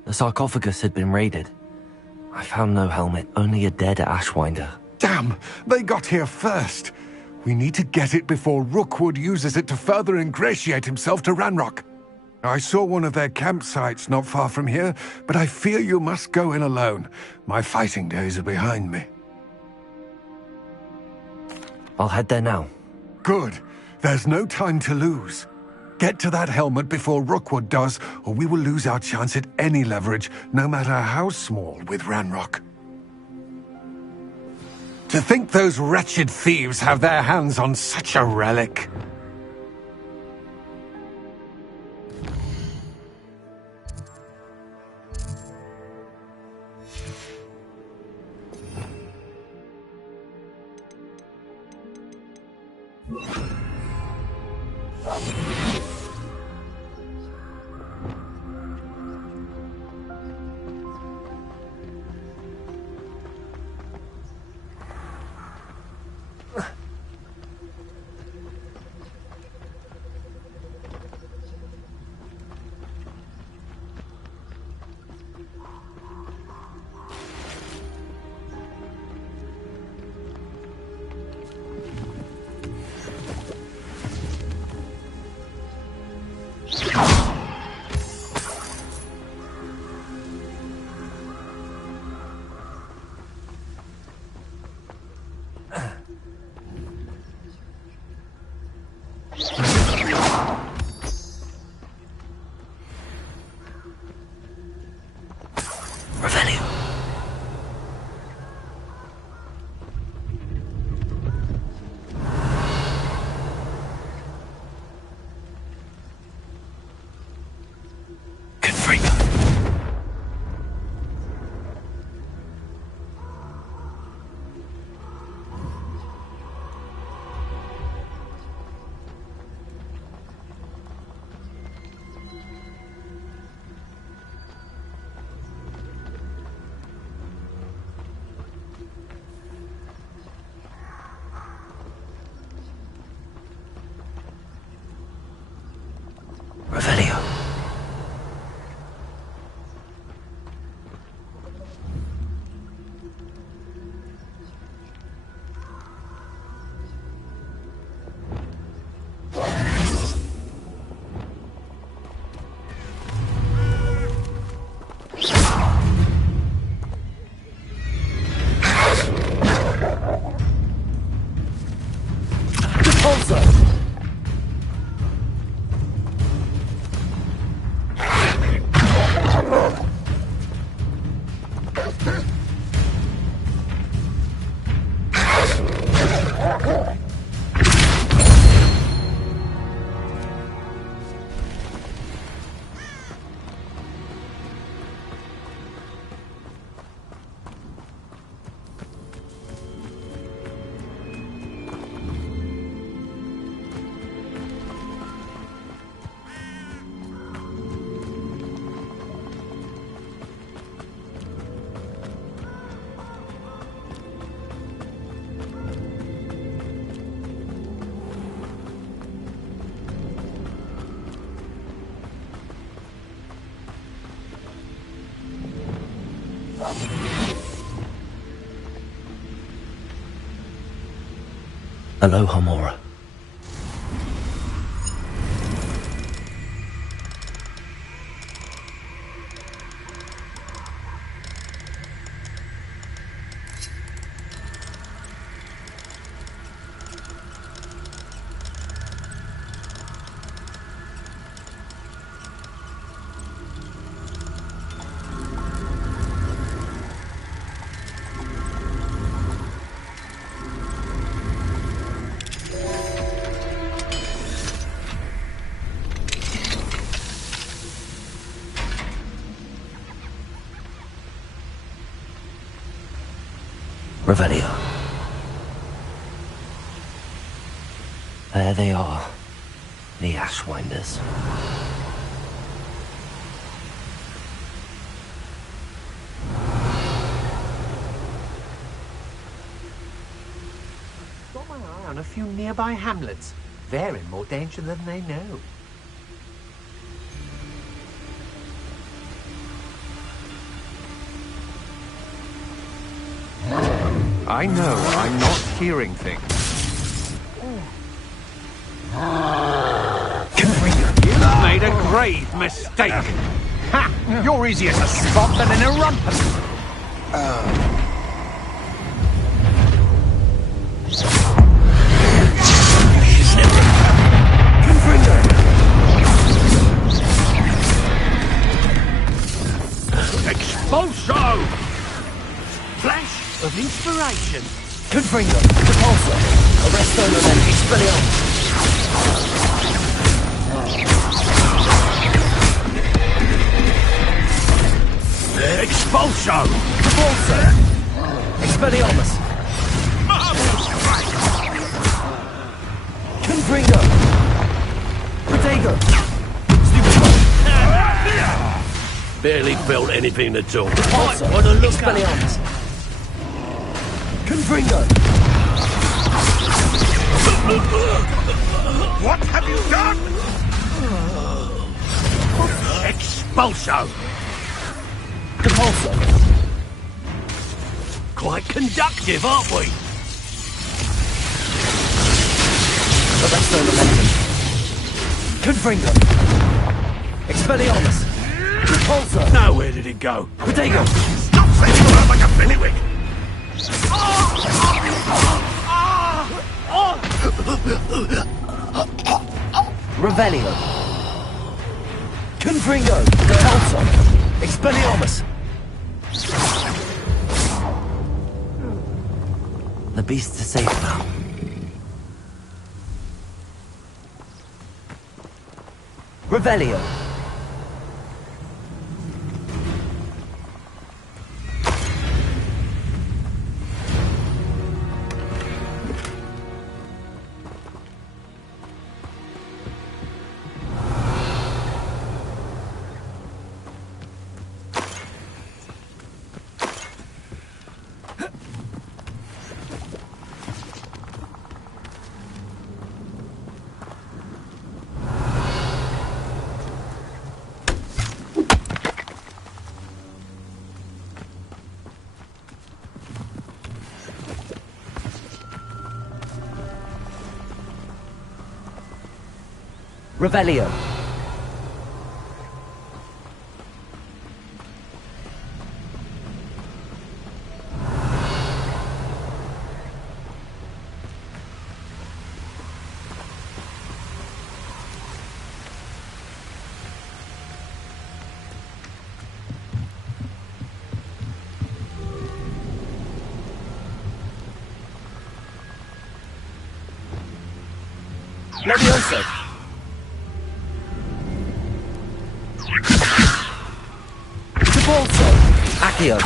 the sarcophagus had been raided. I found no helmet, only a dead Ashwinder. Damn! They got here first! We need to get it before Rookwood uses it to further ingratiate himself to Ranrock. I saw one of their campsites not far from here, but I fear you must go in alone. My fighting days are behind me. I'll head there now. Good. There's no time to lose. Get to that helmet before Rookwood does, or we will lose our chance at any leverage, no matter how small, with Ranrock. To think those wretched thieves have their hands on such a relic. Aloha, Mora. Revelio. There they are, the Ashwinders. Got my eye on a few nearby hamlets. They're in more danger than they know. I know, I'm not hearing things. You've made a grave mistake. Ha! You're easier to spot than in a rumpus. Expulso! Flash of inspiration. Confringo, Depulso, Arresto and Expelliarmus. Expulso! Depulso, Expelliarmus. Confringo, Protego. Barely felt anything at all. Depulso, What a look Expelliarmus. Confringo. What have you done? Expulso! Depulso. Quite conductive, aren't we? Arresto Momentum. Confringo. Expelliarmus. Depulso. Now where did it go? Protego. Stop saying around like a fenwick! Revelio. Confringo. Depulso. Expelliarmus. The beasts are safe now. Revelio. Revelio. Levioso! Travolta! Accio!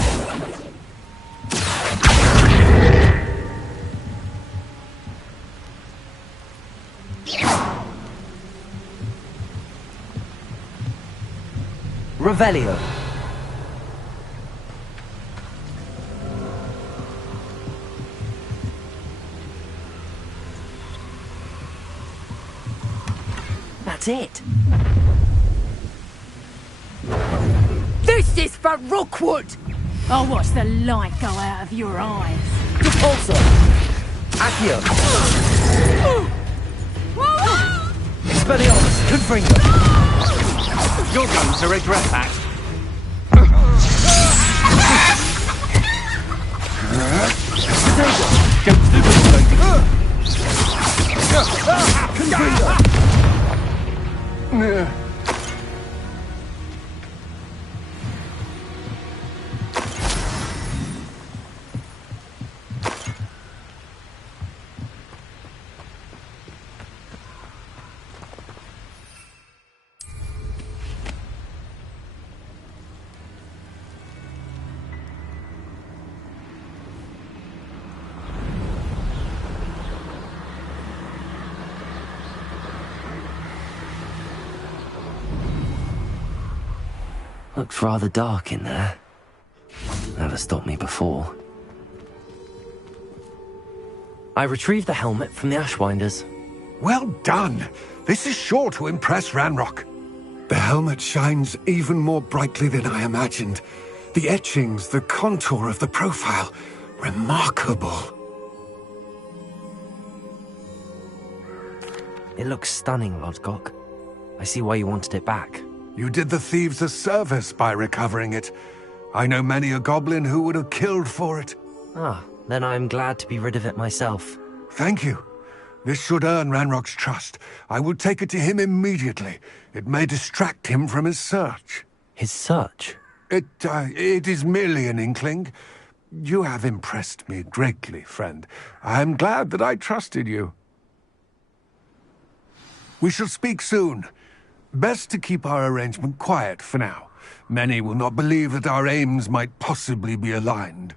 Revelio! That's it! This is for Rookwood! I'll watch the light go out of your eyes. Repulsor! Accio! Expelliarmus! Confringo! You're going to regret that. Get super, Looks rather dark in there. Never stopped me before. I retrieved the helmet from the Ashwinders. Well done! This is sure to impress Ranrock. The helmet shines even more brightly than I imagined. The etchings, the contour of the profile. Remarkable. It looks stunning, Lodgok. I see why you wanted it back. You did the thieves a service by recovering it. I know many a goblin who would have killed for it. Ah, then I'm glad to be rid of it myself. Thank you. This should earn Ranrock's trust. I will take it to him immediately. It may distract him from his search. His search? It is merely an inkling. You have impressed me greatly, friend. I am glad that I trusted you. We shall speak soon. Best to keep our arrangement quiet for now. Many will not believe that our aims might possibly be aligned.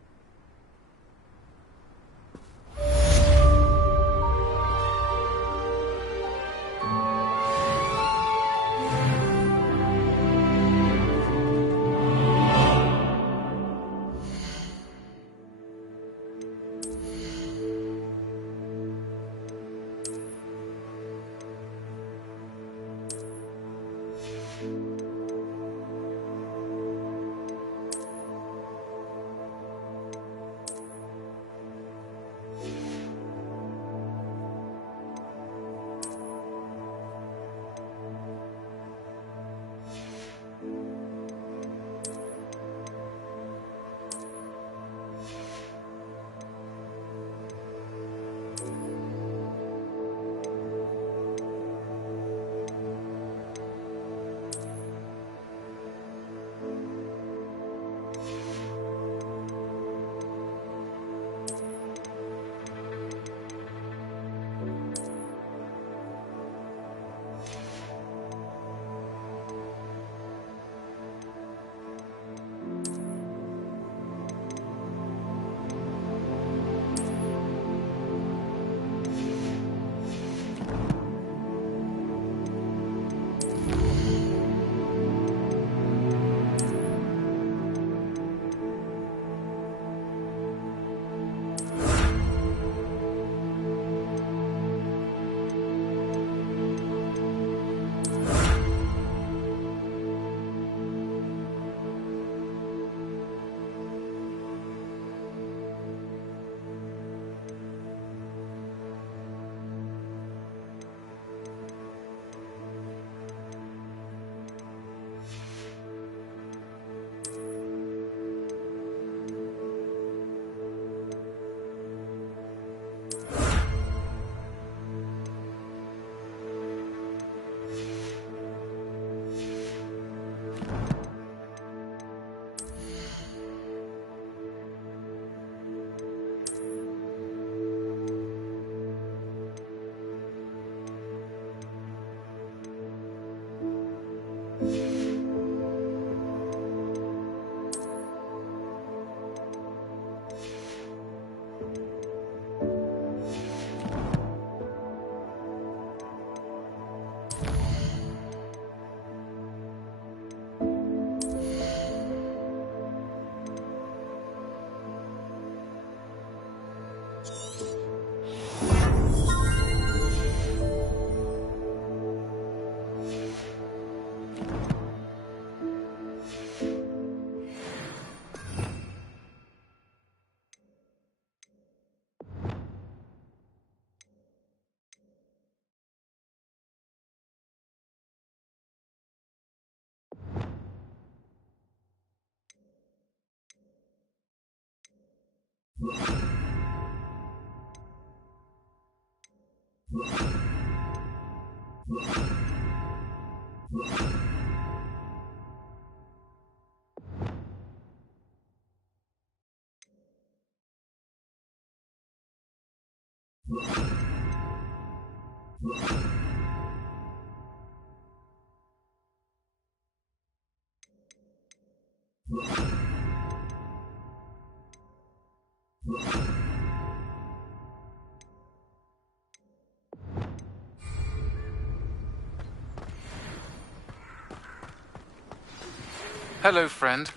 Hello, friend.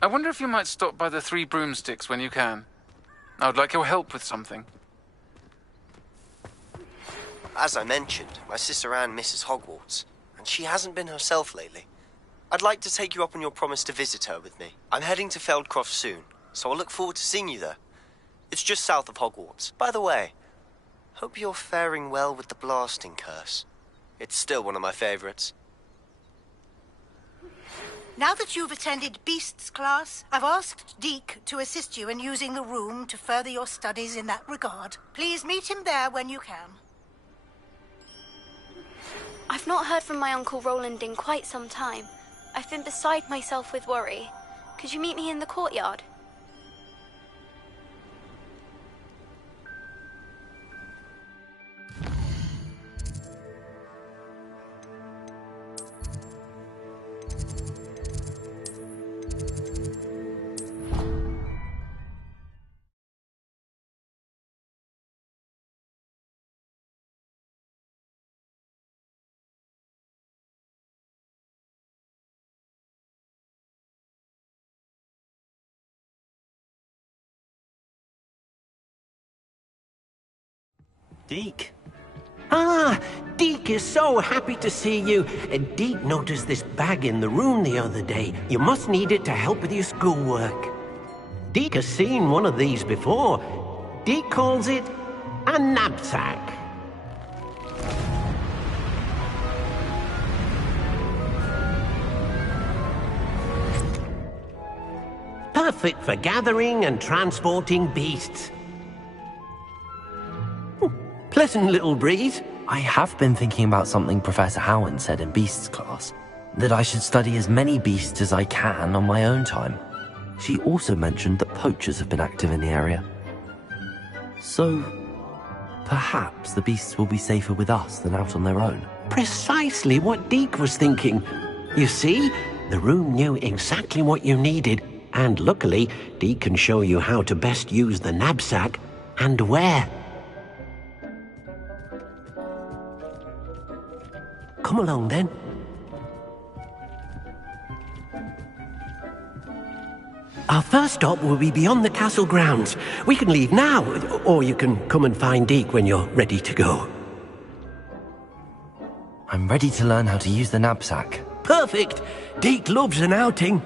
I wonder if you might stop by the Three Broomsticks when you can. I would like your help with something. As I mentioned, my sister Anne misses Hogwarts, and she hasn't been herself lately. I'd like to take you up on your promise to visit her with me. I'm heading to Feldcroft soon, so I'll look forward to seeing you there. It's just south of Hogwarts. By the way, hope you're faring well with the blasting curse. It's still one of my favorites. Now that you've attended Beasts class, I've asked Deke to assist you in using the room to further your studies in that regard. Please meet him there when you can. I've not heard from my Uncle Roland in quite some time. I've been beside myself with worry. Could you meet me in the courtyard? Deke? Ah, Deke is so happy to see you. Deke noticed this bag in the room the other day. You must need it to help with your schoolwork. Deke has seen one of these before. Deke calls it a knapsack. Perfect for gathering and transporting beasts. Pleasant little breeze. I have been thinking about something Professor Howard said in Beasts class, that I should study as many beasts as I can on my own time. She also mentioned that poachers have been active in the area. So, perhaps the beasts will be safer with us than out on their own. Precisely what Deke was thinking. You see, the room knew exactly what you needed, and luckily, Deke can show you how to best use the knapsack and where. Come along, then. Our first stop will be beyond the castle grounds. We can leave now, or you can come and find Deke when you're ready to go. I'm ready to learn how to use the knapsack. Perfect! Deke loves an outing.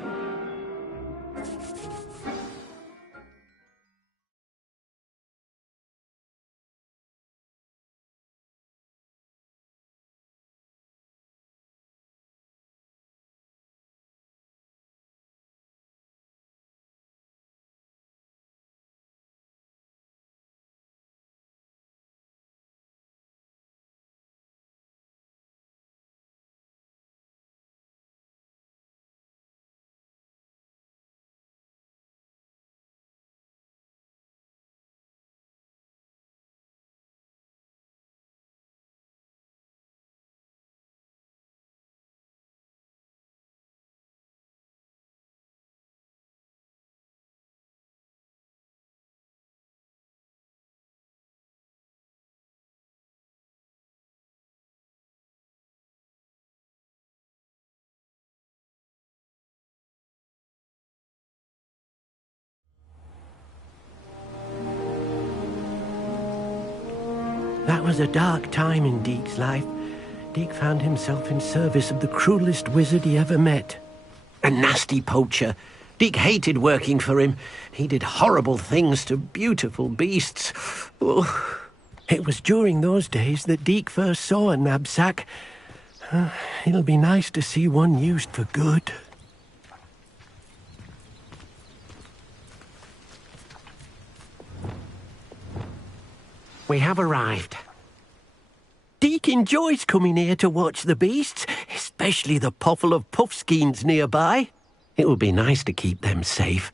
That was a dark time in Deke's life. Deke found himself in service of the cruelest wizard he ever met. A nasty poacher. Deke hated working for him. He did horrible things to beautiful beasts. Oh, it was during those days that Deke first saw a knapsack. It'll be nice to see one used for good. we have arrived. Deke enjoys coming here to watch the beasts, especially the puffle of puffskeins nearby. It will be nice to keep them safe.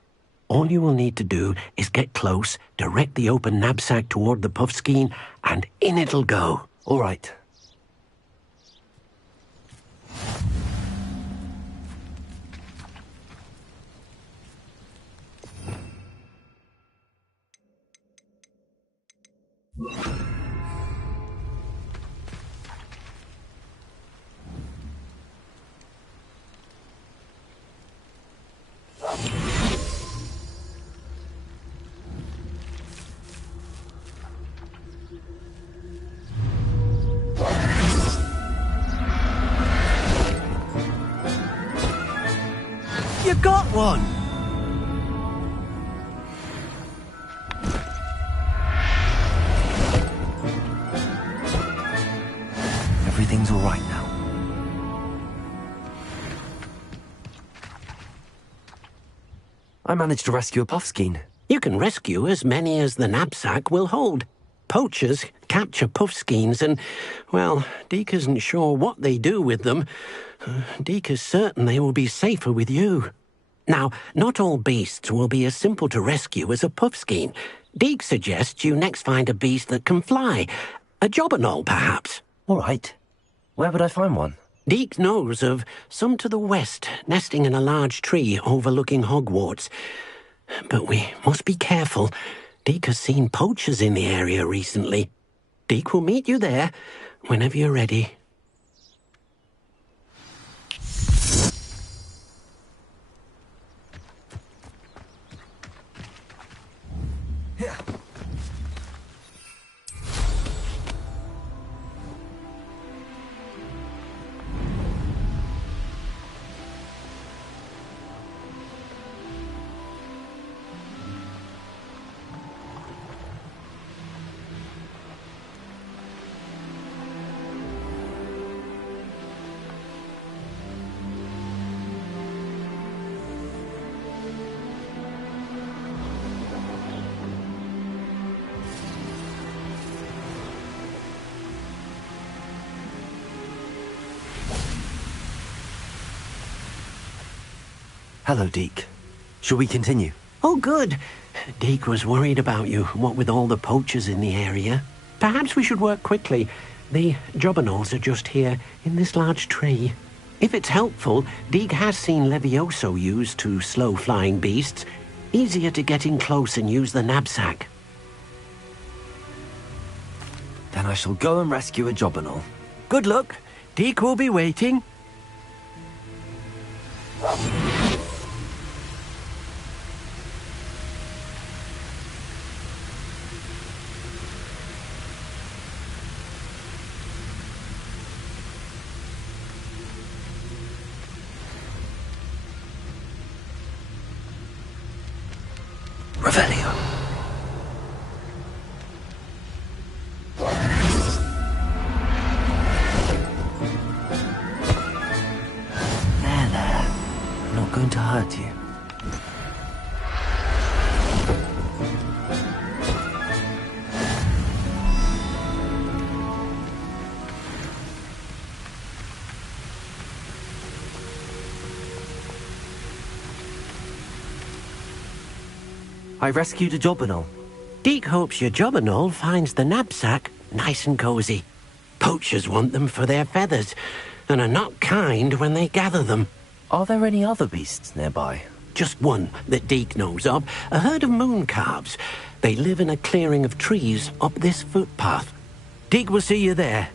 All you will need to do is get close, direct the open knapsack toward the puffskein, and in it'll go. All right. You got one! Everything's all right now. I managed to rescue a puffskein. You can rescue as many as the knapsack will hold. Poachers capture puffskeins and, well, Deke isn't sure what they do with them. Deke is certain they will be safer with you. Now, not all beasts will be as simple to rescue as a puffskein. Deke suggests you next find a beast that can fly. A jobberknoll, perhaps. All right. Where would I find one? Deke knows of some to the west, nesting in a large tree overlooking Hogwarts. But we must be careful. Deke has seen poachers in the area recently. Deke will meet you there whenever you're ready. Hello, Deke. Shall we continue? Oh, good. Deke was worried about you, what with all the poachers in the area. Perhaps we should work quickly. The jobberknolls are just here, in this large tree. If it's helpful, Deke has seen Levioso used to slow flying beasts. Easier to get in close and use the knapsack. Then I shall go and rescue a jobberknoll. Good luck. Deke will be waiting. Revelio. There. I'm not going to hurt you. I rescued a jobberknoll. Deke hopes your jobberknoll finds the knapsack nice and cozy. Poachers want them for their feathers, and are not kind when they gather them. Are there any other beasts nearby? Just one that Deke knows of, a herd of moon calves. They live in a clearing of trees up this footpath. Deke will see you there.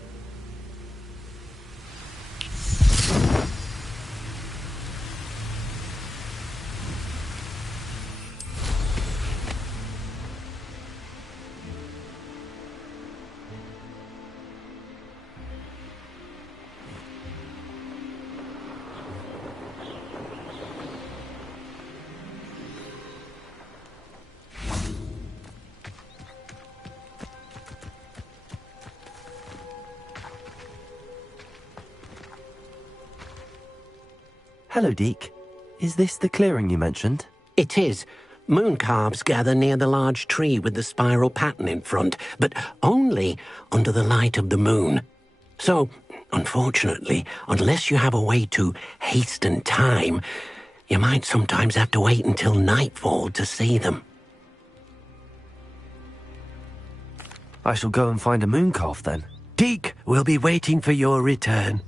Hello, Deke. Is this the clearing you mentioned? It is. Moon calves gather near the large tree with the spiral pattern in front, but only under the light of the moon. So, unfortunately, unless you have a way to hasten time, you might sometimes have to wait until nightfall to see them. I shall go and find a moon calf then. Deke will be waiting for your return.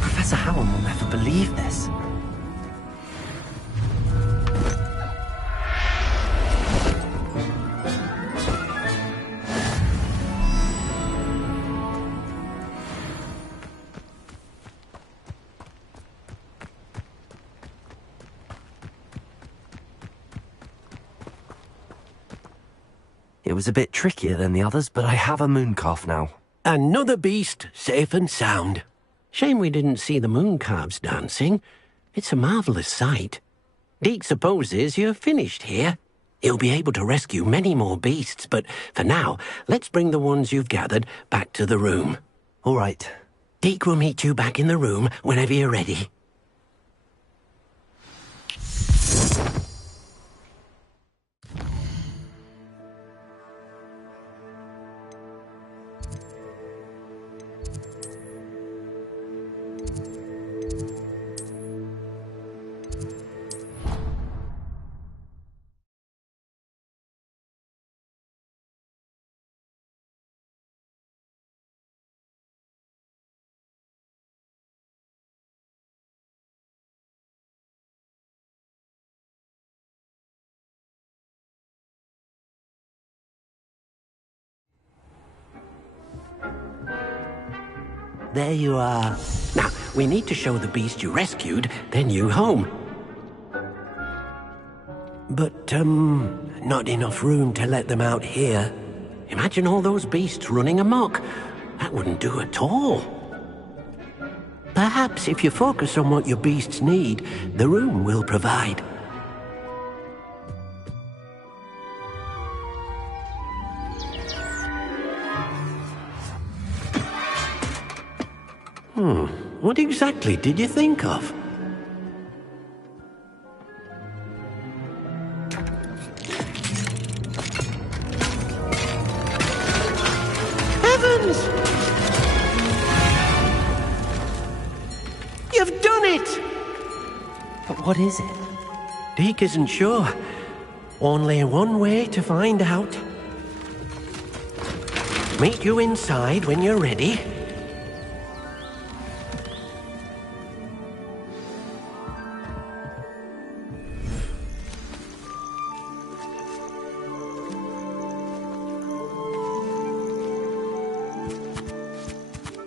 Professor Howard will never believe this. It was a bit trickier than the others, but I have a moon calf now. Another beast, safe and sound. Shame we didn't see the moon calves dancing. It's a marvellous sight. Deke supposes you're finished here. He'll be able to rescue many more beasts, but for now, let's bring the ones you've gathered back to the room. All right. Deke will meet you back in the room whenever you're ready. There you are. Now, we need to show the beast you rescued their new home. But, not enough room to let them out here. Imagine all those beasts running amok. That wouldn't do at all. Perhaps if you focus on what your beasts need, the room will provide. What exactly did you think of? Heavens! You've done it! But what is it? Deke isn't sure. Only one way to find out. Meet you inside when you're ready.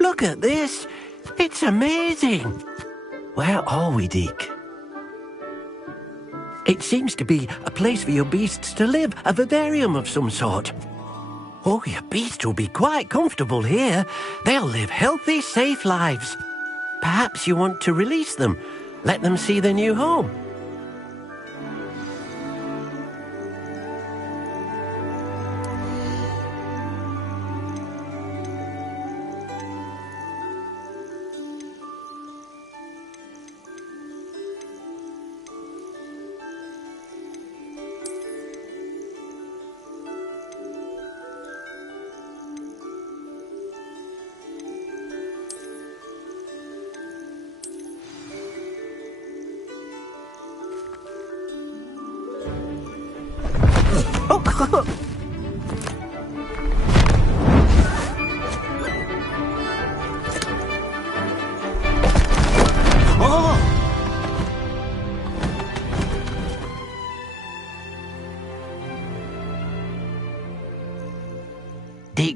Look at this! It's amazing! Where are we, Deke? It seems to be a place for your beasts to live, a vivarium of some sort. Oh, your beasts will be quite comfortable here. They'll live healthy, safe lives. Perhaps you want to release them, let them see their new home.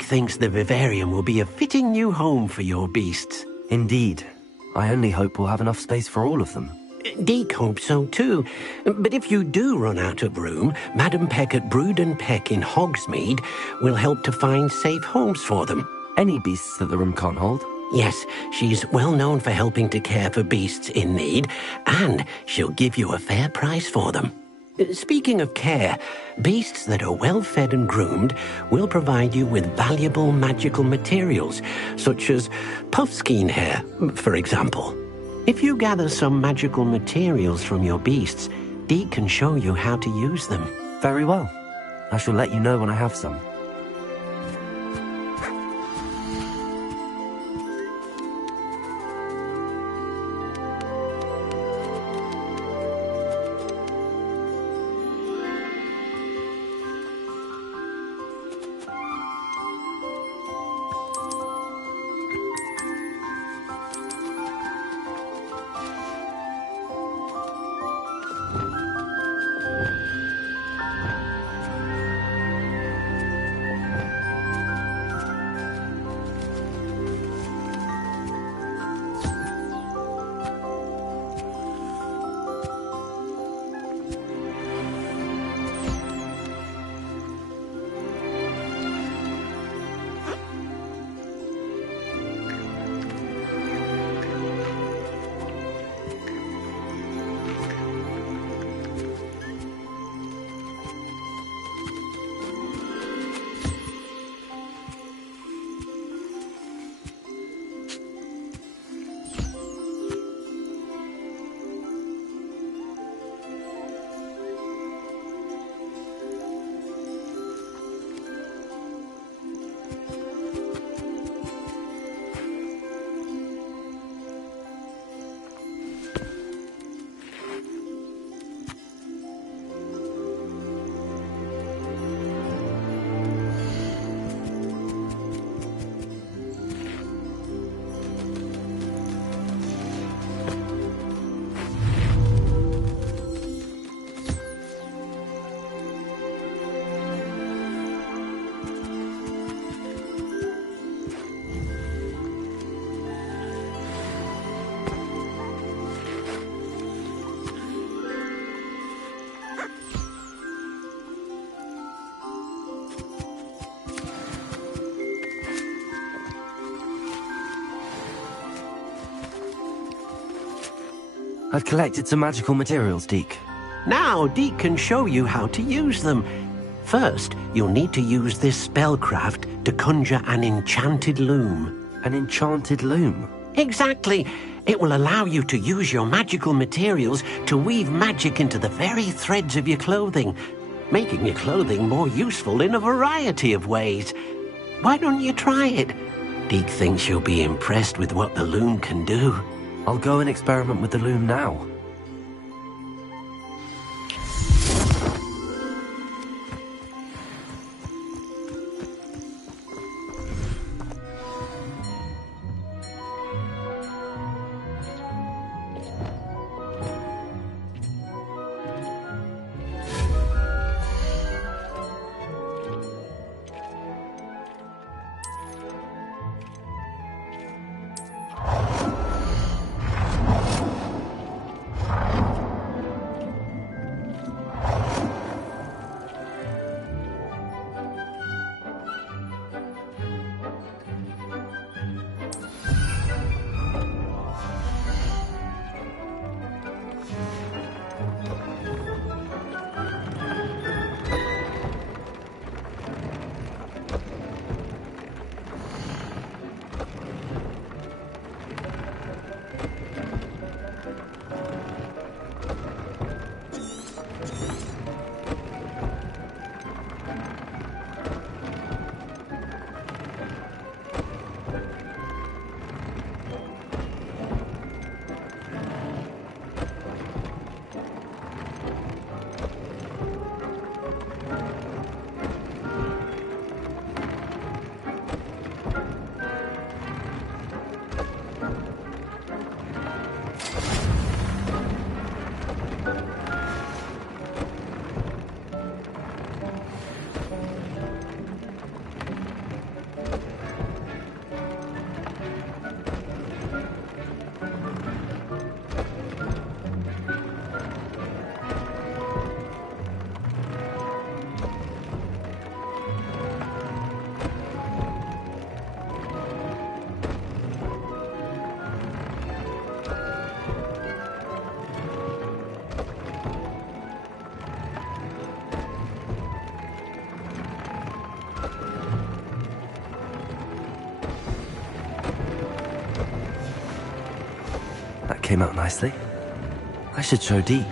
Deke thinks the vivarium will be a fitting new home for your beasts. Indeed. I only hope we'll have enough space for all of them. Deke hopes so too. But if you do run out of room, Madam Peck at Brood and Peck in Hogsmeade will help to find safe homes for them. Any beasts that the room can't hold? Yes, she's well known for helping to care for beasts in need, and she'll give you a fair price for them. Speaking of care, beasts that are well fed and groomed will provide you with valuable magical materials, such as puffskein hair, for example. If you gather some magical materials from your beasts, Deke can show you how to use them. Very well. I shall let you know when I have some. I've collected some magical materials, Deke. Now Deke can show you how to use them. First, you'll need to use this spellcraft to conjure an enchanted loom. An enchanted loom? Exactly. It will allow you to use your magical materials to weave magic into the very threads of your clothing, making your clothing more useful in a variety of ways. Why don't you try it? Deke thinks you'll be impressed with what the loom can do. I'll go and experiment with the loom now. came out nicely. I should show Deke.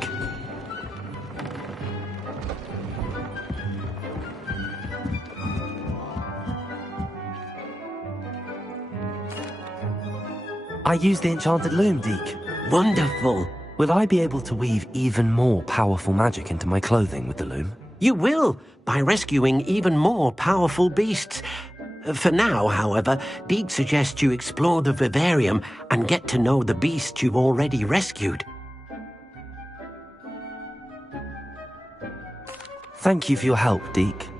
I used the enchanted loom, Deke. Wonderful. Will I be able to weave even more powerful magic into my clothing with the loom? You will, by rescuing even more powerful beasts. For now, however, Deke suggests you explore the vivarium and get to know the beasts you've already rescued. Thank you for your help, Deke.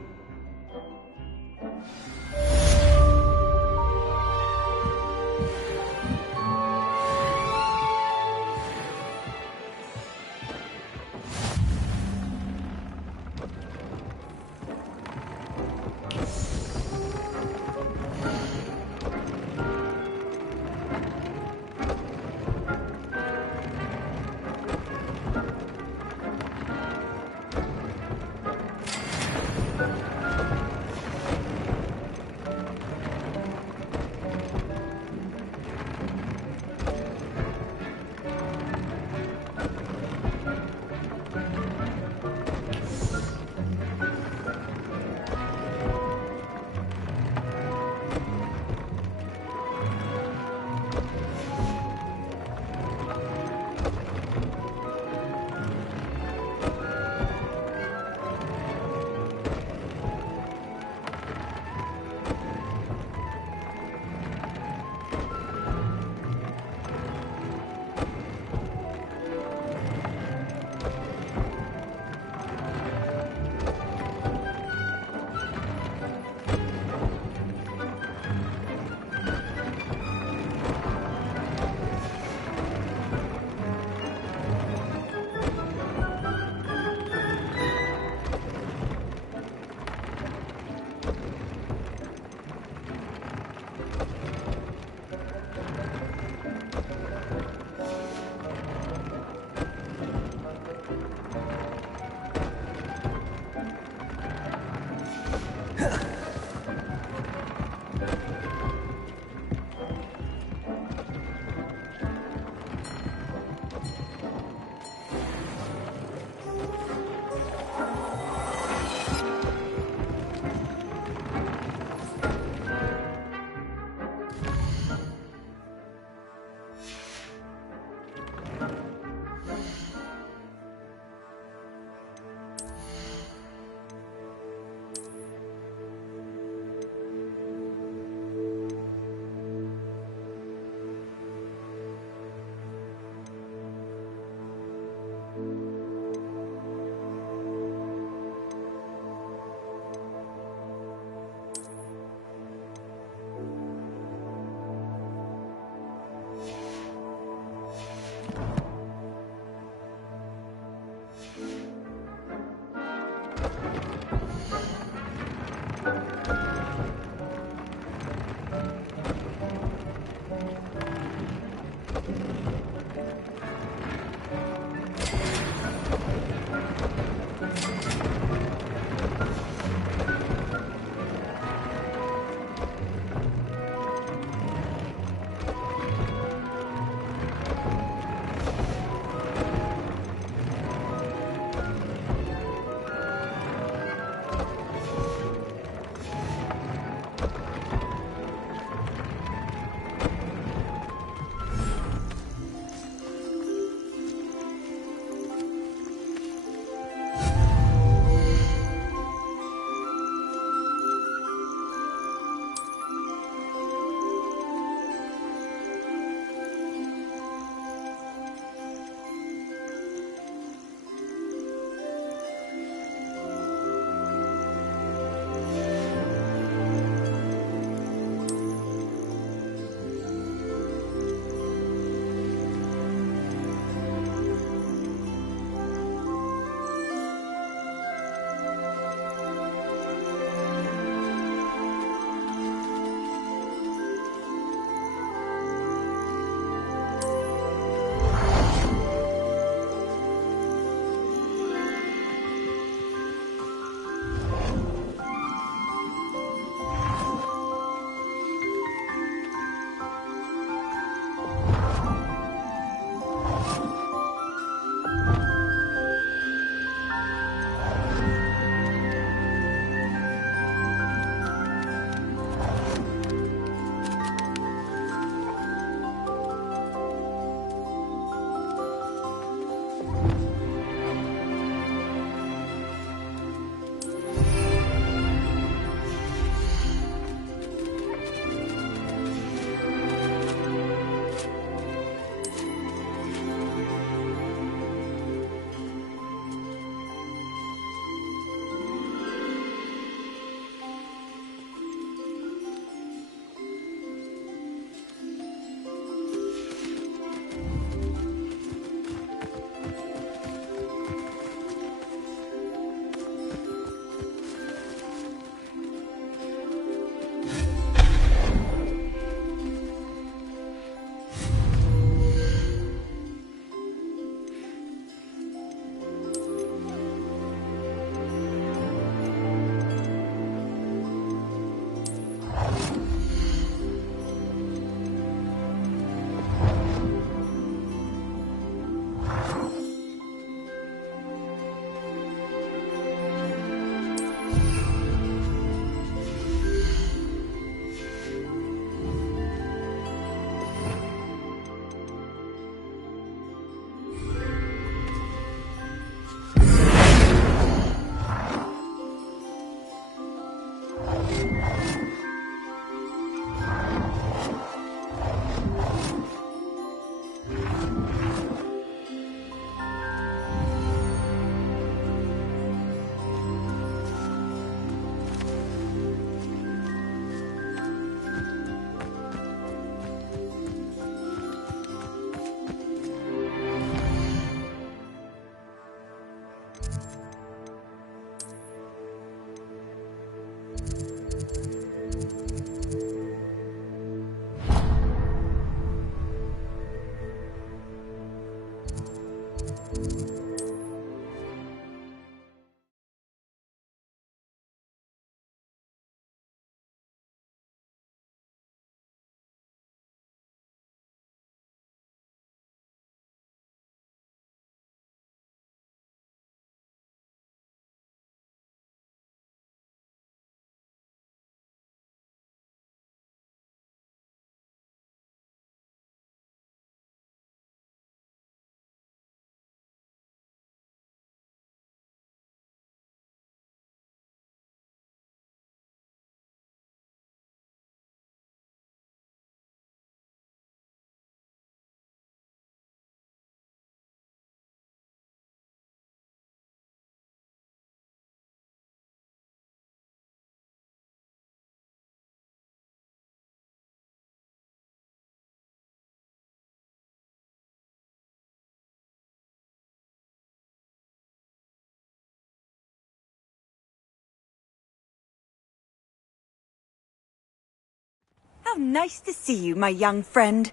How nice to see you, my young friend.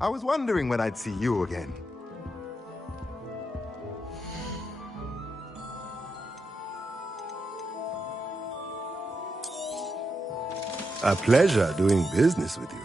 I was wondering when I'd see you again. A pleasure doing business with you.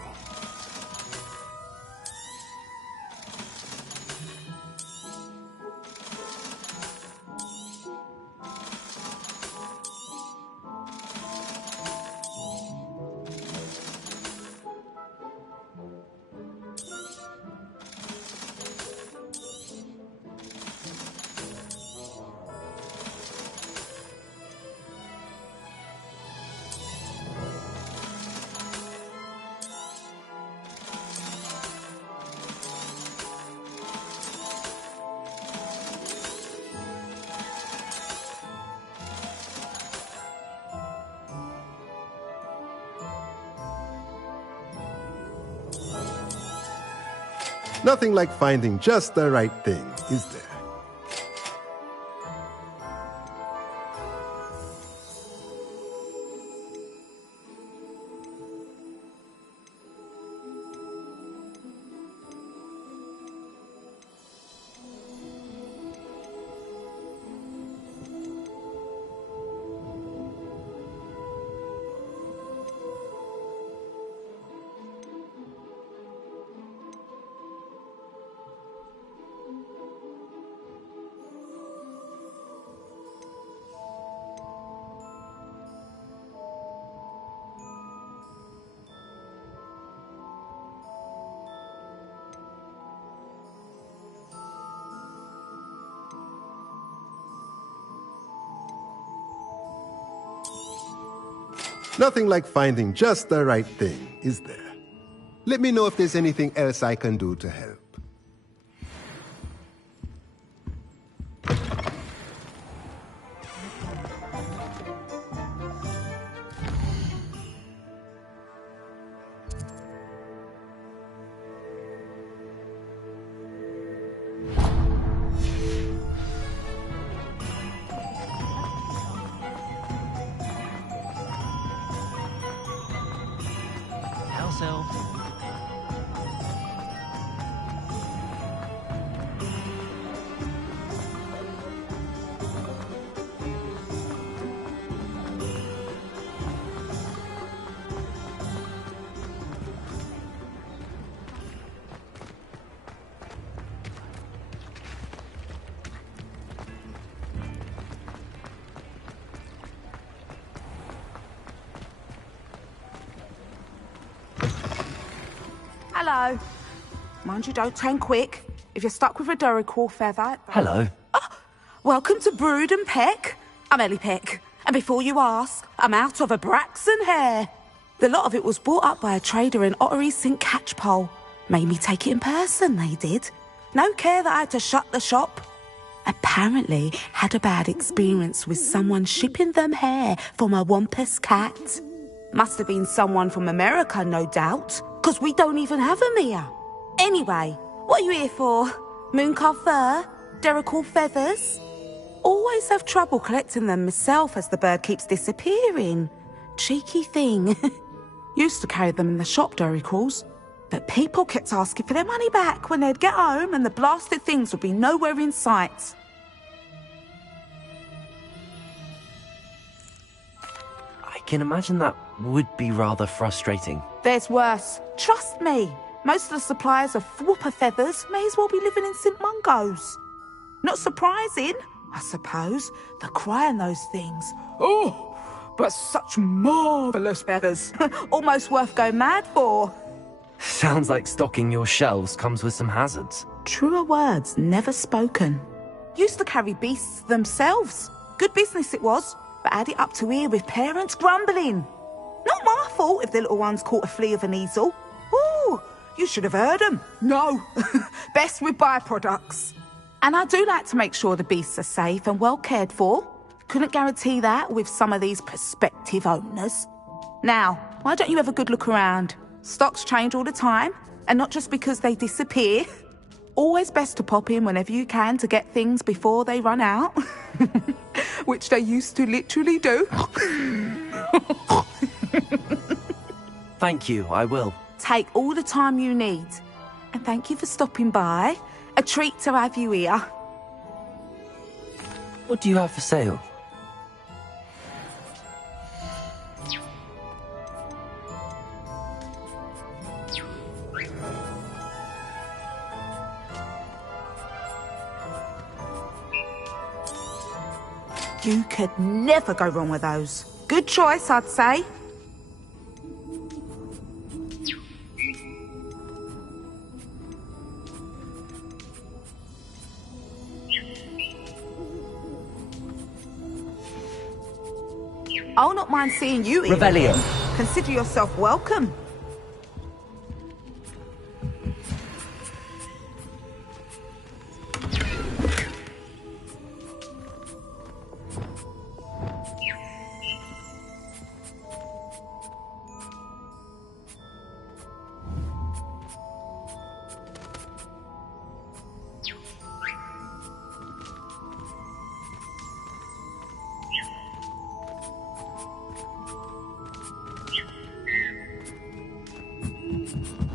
Nothing like finding just the right thing, is there? Nothing like finding just the right thing, is there? Let me know if there's anything else I can do to help. Hello. Mind you, don't turn quick. If you're stuck with a Duracell feather... Hello. Welcome to Brood and Peck. I'm Ellie Peck. And before you ask, I'm out of a Braxton hair. The lot of it was bought up by a trader in Ottery St. Catchpole. Made me take it in person, they did. No care that I had to shut the shop. apparently had a bad experience with someone shipping them hair from a Wampus cat. Must have been someone from America, no doubt, because we don't even have them here. Anyway, what are you here for? Mooncarved fur? Derrickle feathers? Always have trouble collecting them myself as the bird keeps disappearing. Cheeky thing. Used to carry them in the shop, Derricles. But people kept asking for their money back when they'd get home and the blasted things would be nowhere in sight. I can imagine that would be rather frustrating. There's worse. Trust me. Most of the suppliers of whooper feathers may as well be living in St. Mungo's. Not surprising, I suppose, the cry in those things. Oh, but such marvellous feathers. Almost worth going mad for. Sounds like stocking your shelves comes with some hazards. Truer words never spoken. Used to carry beasts themselves. Good business it was, but add it up to here with parents grumbling. Not my fault if the little ones caught a flea of an easel. Ooh, you should have heard them. No, best with byproducts. And I do like to make sure the beasts are safe and well cared for. Couldn't guarantee that with some of these prospective owners. Now, why don't you have a good look around? Stocks change all the time, and not just because they disappear. Always best to pop in whenever you can to get things before they run out. Which they used to literally do. Thank you, I will. Take all the time you need. And thank you for stopping by. A treat to have you here. What do you have for sale? You could never go wrong with those. Good choice, I'd say. I'll not mind seeing you here. Revelio. Consider yourself welcome.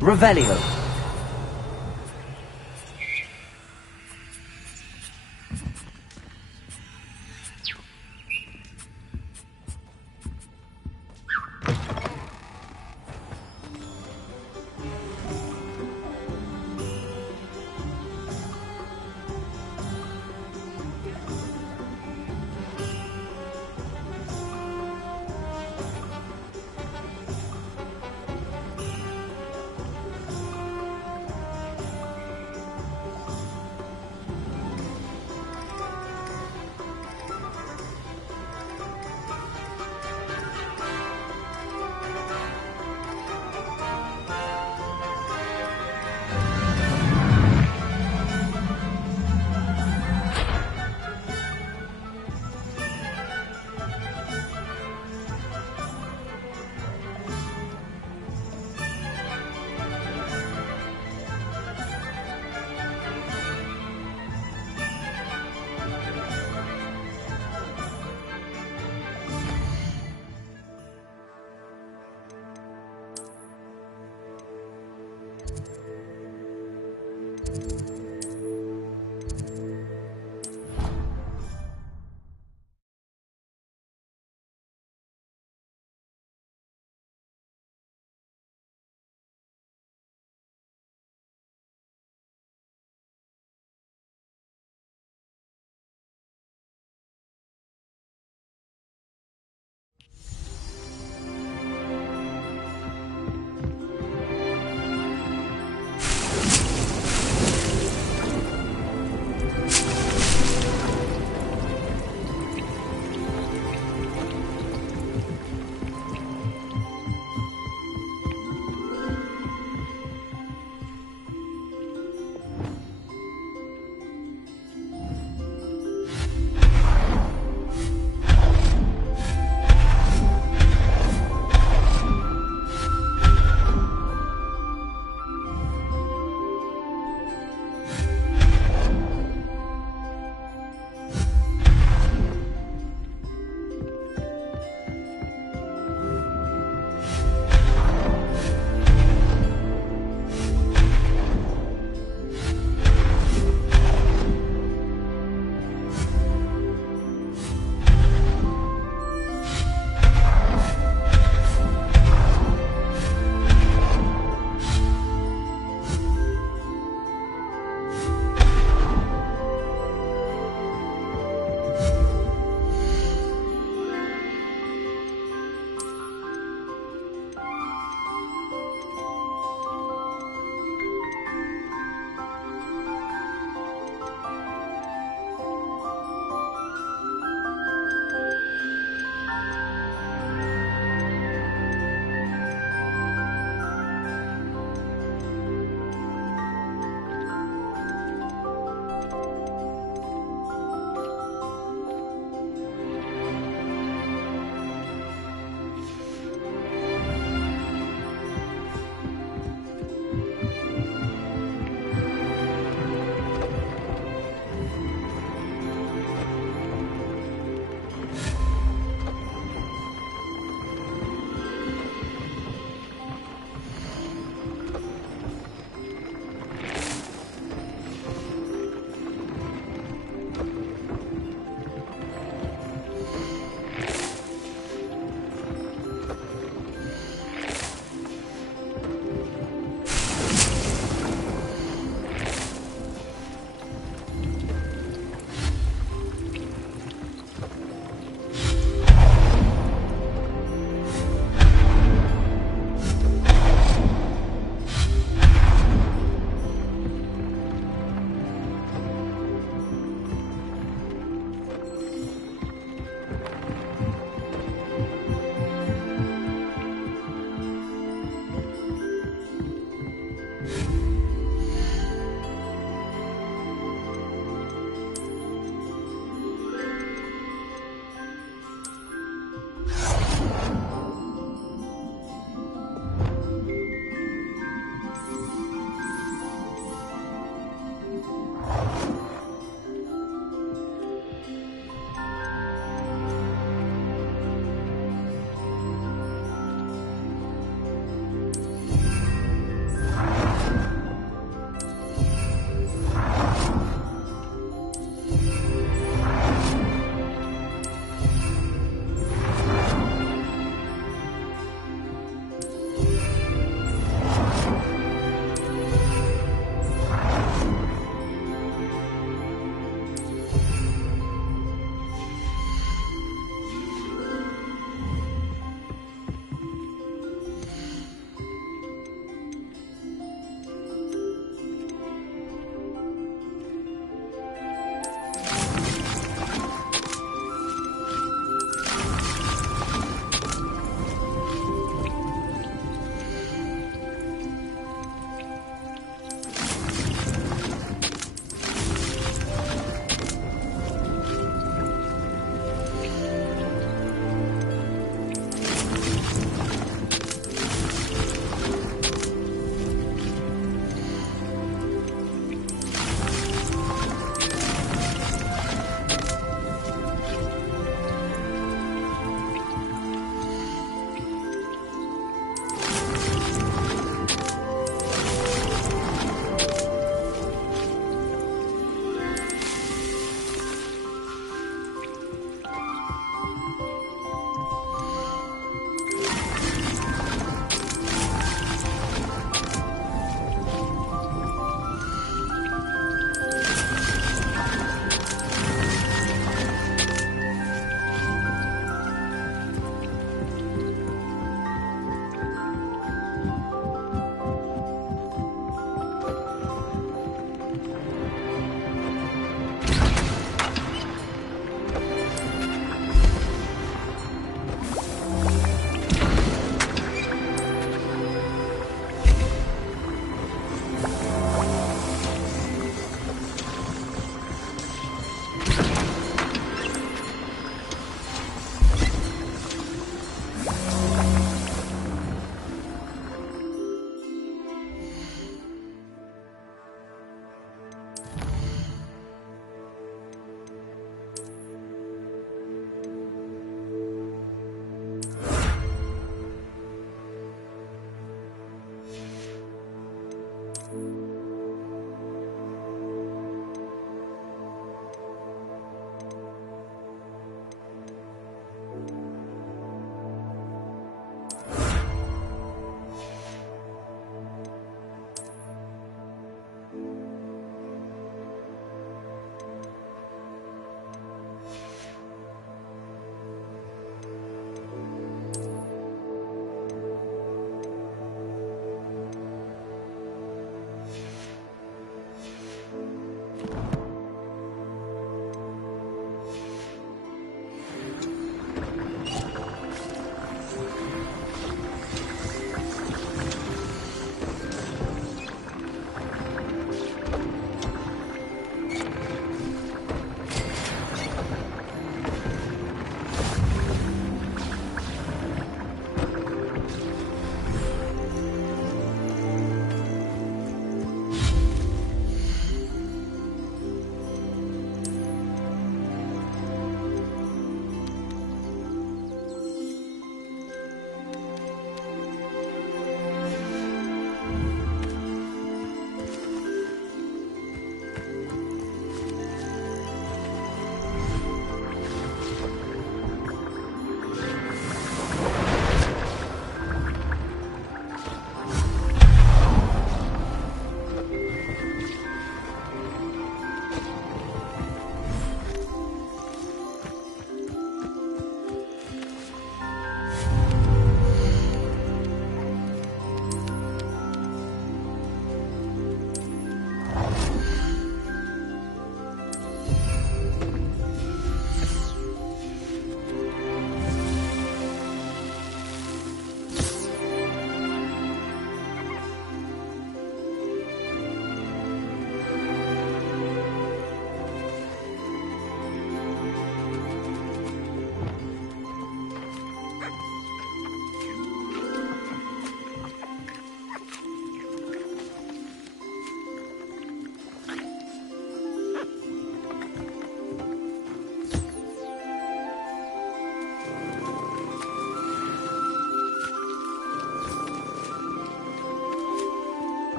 Revelio.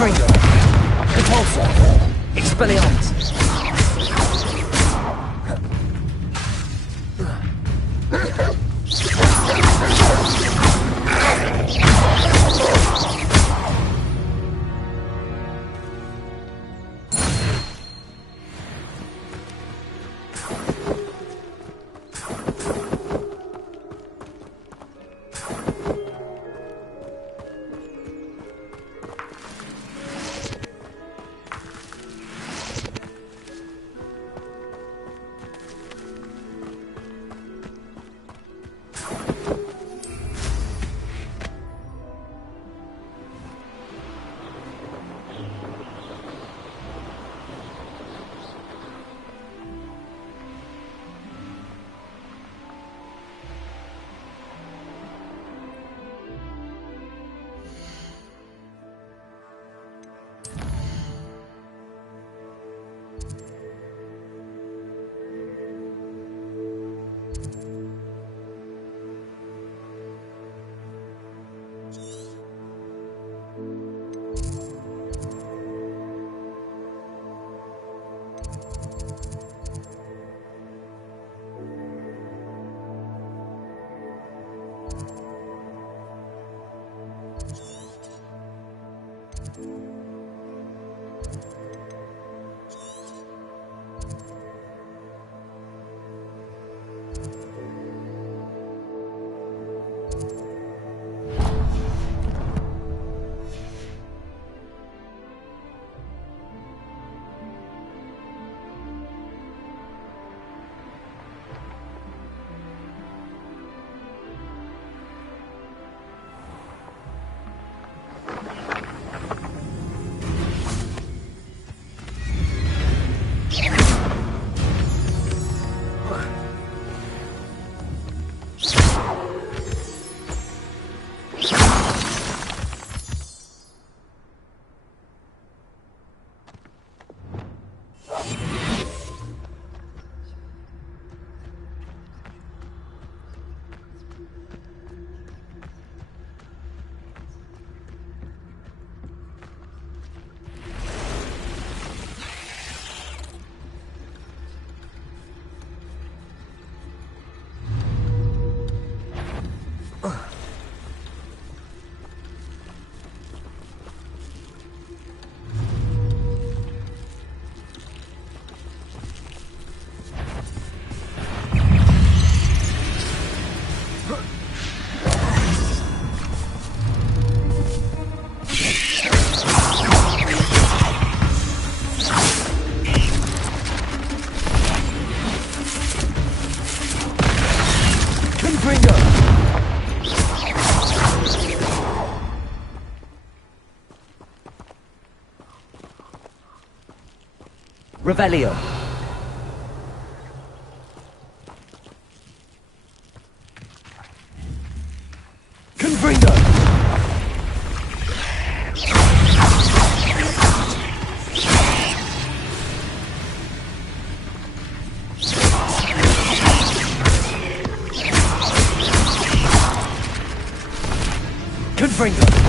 Confringo. Repulsor. Expelliarmus. Revelio. Confringo. Confringo.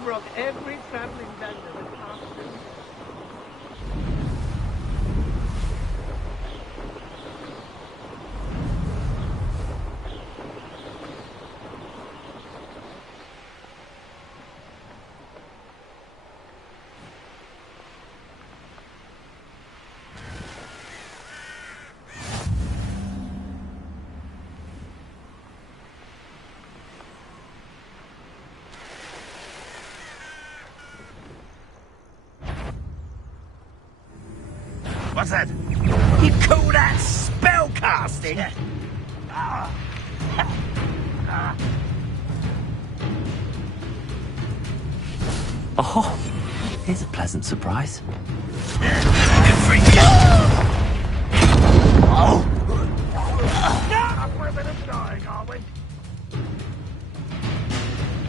cover up every traveling vendor that passes through. What's that? You call that spell casting? Oh, here's a pleasant surprise. Oh! Up for a bit of dying, are we?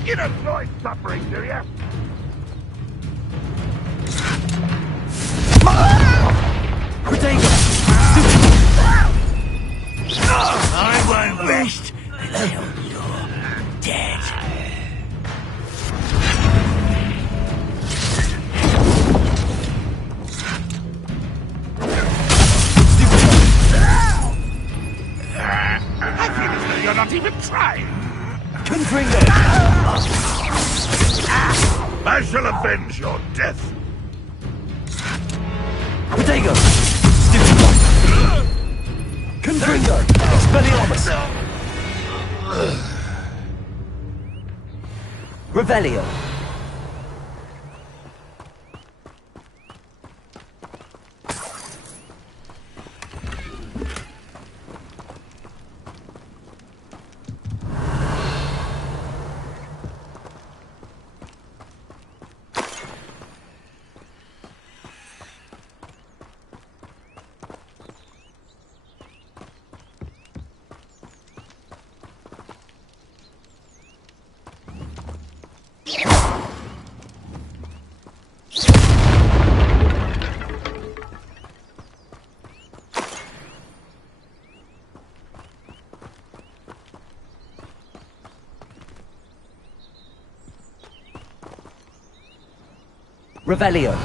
You don't like suffering, do you? I won't rest until you're dead. I feel as though you're not even trying. Confringo! I shall avenge your death. Protego! Confringo! Expelliarmus! Revelio! Revelio.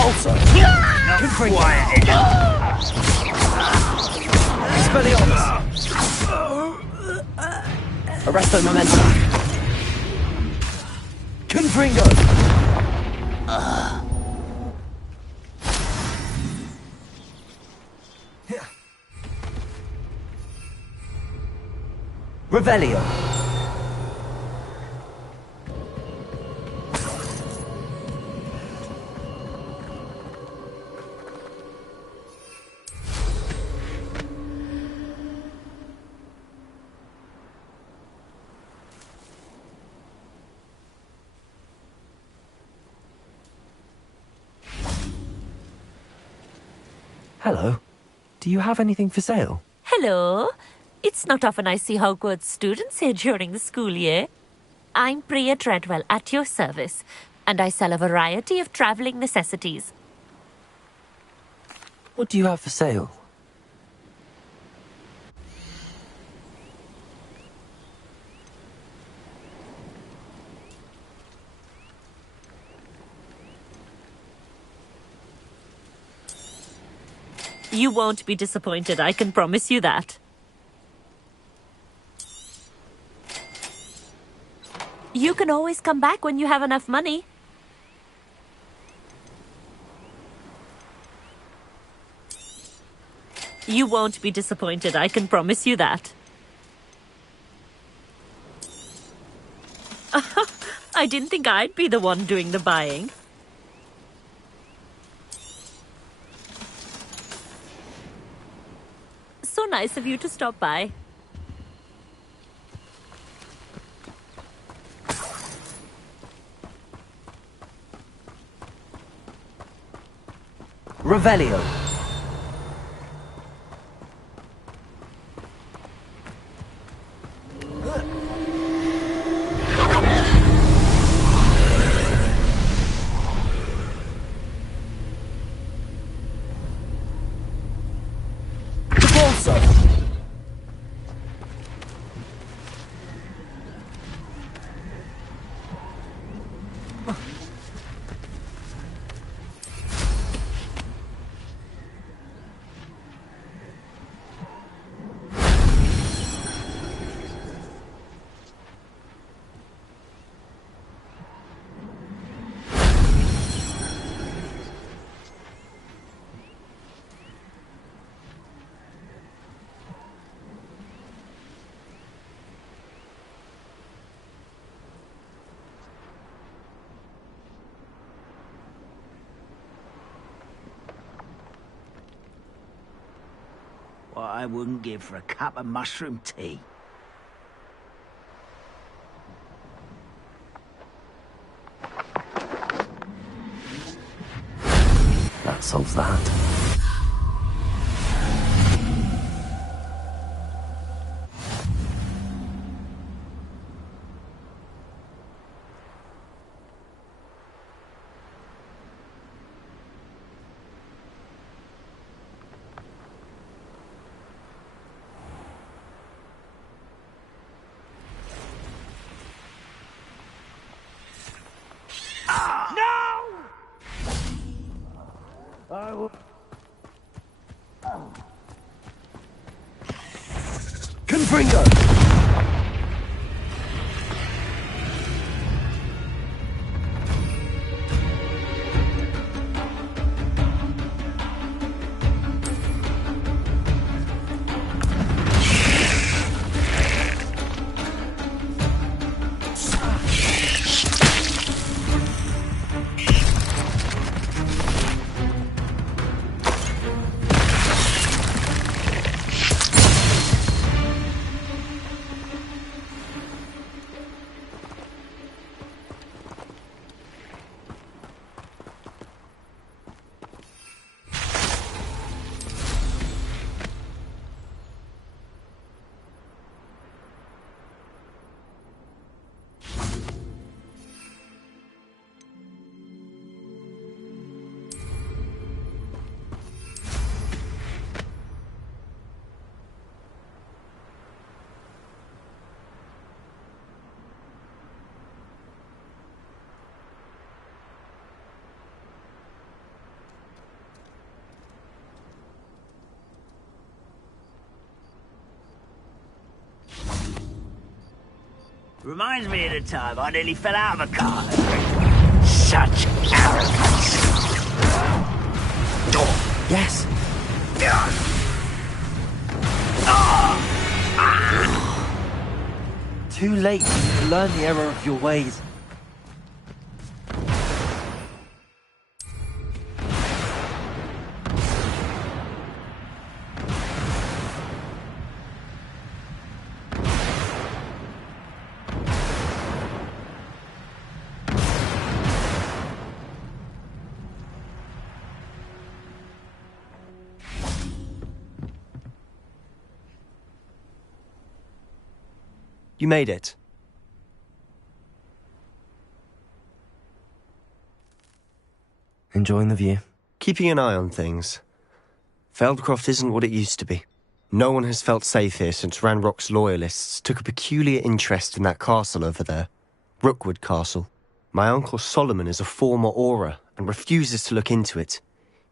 Repulsor! Quiet. Expelliarmus! Arresto Momentum! Confringo! Revelio! Hello. Do you have anything for sale? Hello. It's not often I see Hogwarts students here during the school year. I'm Priya Treadwell, at your service, and I sell a variety of travelling necessities. What do you have for sale? You won't be disappointed, I can promise you that. You can always come back when you have enough money. You won't be disappointed, I can promise you that. I didn't think I'd be the one doing the buying. So nice of you to stop by. Revelio. What I wouldn't give for a cup of mushroom tea. That solves that. I will... Confringo! Reminds me of the time I nearly fell out of a car. Such arrogance. Yes. Too late to learn the error of your ways. You made it. Enjoying the view? Keeping an eye on things. Feldcroft isn't what it used to be. No one has felt safe here since Ranrock's loyalists took a peculiar interest in that castle over there. Rookwood Castle. My uncle Solomon is a former Auror and refuses to look into it,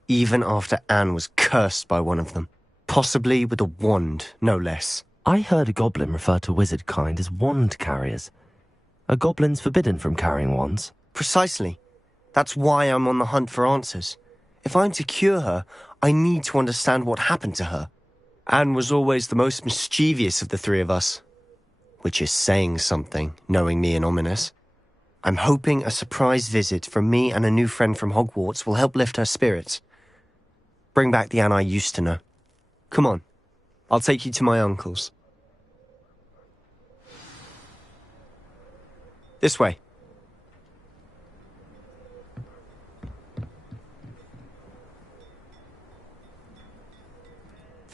even after Anne was cursed by one of them. Possibly with a wand, no less. I heard a goblin refer to wizard kind as wand carriers. Are goblins forbidden from carrying wands? Precisely. That's why I'm on the hunt for answers. If I'm to cure her, I need to understand what happened to her. Anne was always the most mischievous of the three of us. Which is saying something, knowing me and Ominous. I'm hoping a surprise visit from me and a new friend from Hogwarts will help lift her spirits. Bring back the Anne I used to know. Come on, I'll take you to my uncle's. This way.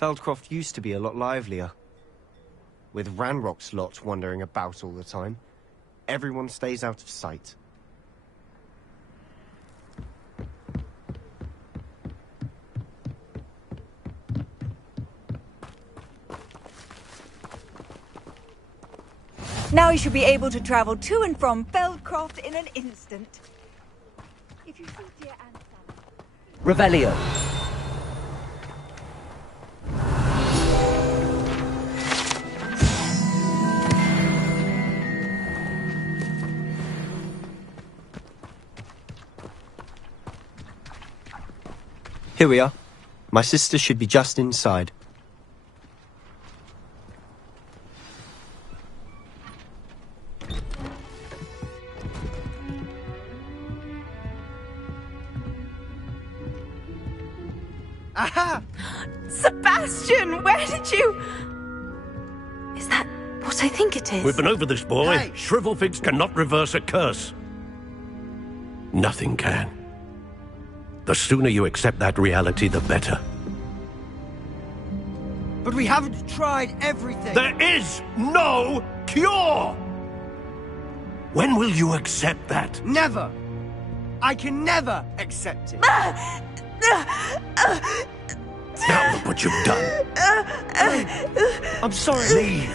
Feldcroft used to be a lot livelier. With Ranrock's lot wandering about all the time, everyone stays out of sight. Now you should be able to travel to and from Feldcroft in an instant. If you see dear Anne Revelio. Here we are. My sister should be just inside. Aha! Sebastian, where did you... Is that what I think it is? We've been over this, boy. Hey. Shrivelfigs cannot reverse a curse. Nothing can. The sooner you accept that reality, the better. But we haven't tried everything. There is no cure! When will you accept that? Never! I can never accept it. Now look what you've done. I'm sorry. Leave.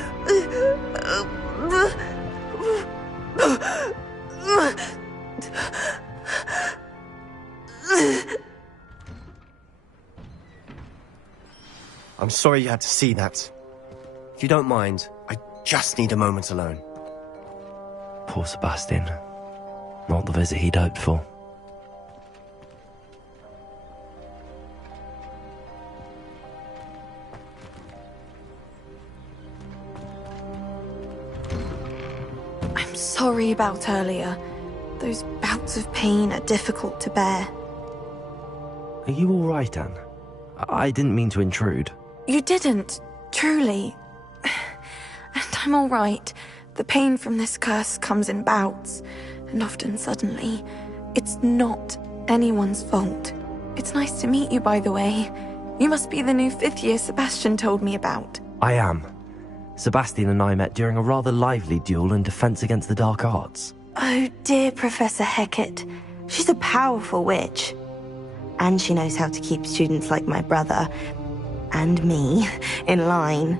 I'm sorry you had to see that. If you don't mind, I just need a moment alone. Poor Sebastian. Not the visit he'd hoped for. I'm sorry about earlier. Those bouts of pain are difficult to bear. Are you all right, Anne? I didn't mean to intrude. You didn't, truly. And I'm all right. The pain from this curse comes in bouts, and often suddenly. It's not anyone's fault. It's nice to meet you, by the way. You must be the new 5th year Sebastian told me about. I am. Sebastian and I met during a rather lively duel in defense against the dark arts. Oh, dear Professor Hecat. She's a powerful witch. And she knows how to keep students like my brother, and me, in line.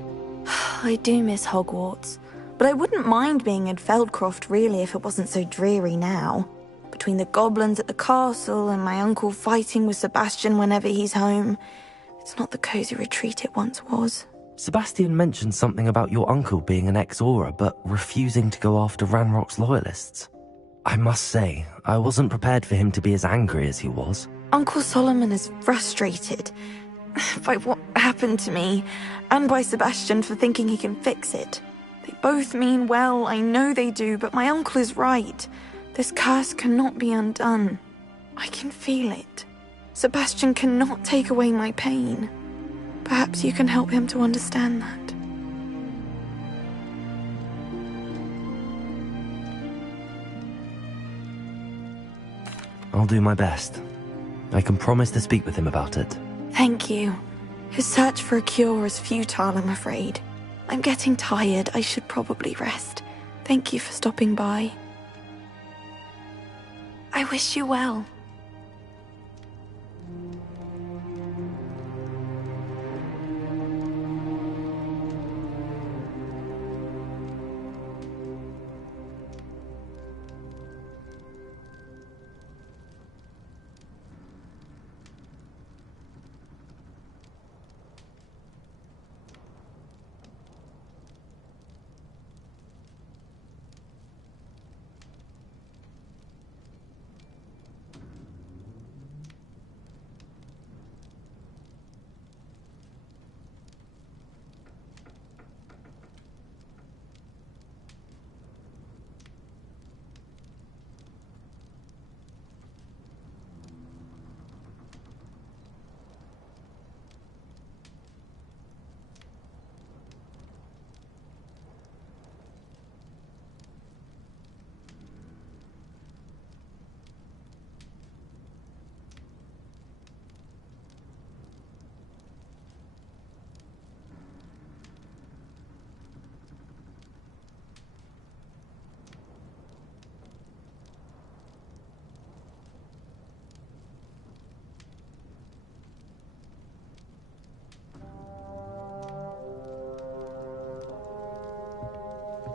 I do miss Hogwarts, but I wouldn't mind being in Feldcroft, really, if it wasn't so dreary now. Between the goblins at the castle and my uncle fighting with Sebastian whenever he's home, it's not the cozy retreat it once was. Sebastian mentioned something about your uncle being an ex-Aura, but refusing to go after Ranrock's loyalists. I must say, I wasn't prepared for him to be as angry as he was. Uncle Solomon is frustrated by what happened to me, and by Sebastian for thinking he can fix it. They both mean well, I know they do, but my uncle is right. This curse cannot be undone. I can feel it. Sebastian cannot take away my pain. Perhaps you can help him to understand that. I'll do my best. I can promise to speak with him about it. Thank you. His search for a cure is futile, I'm afraid. I'm getting tired. I should probably rest. Thank you for stopping by. I wish you well.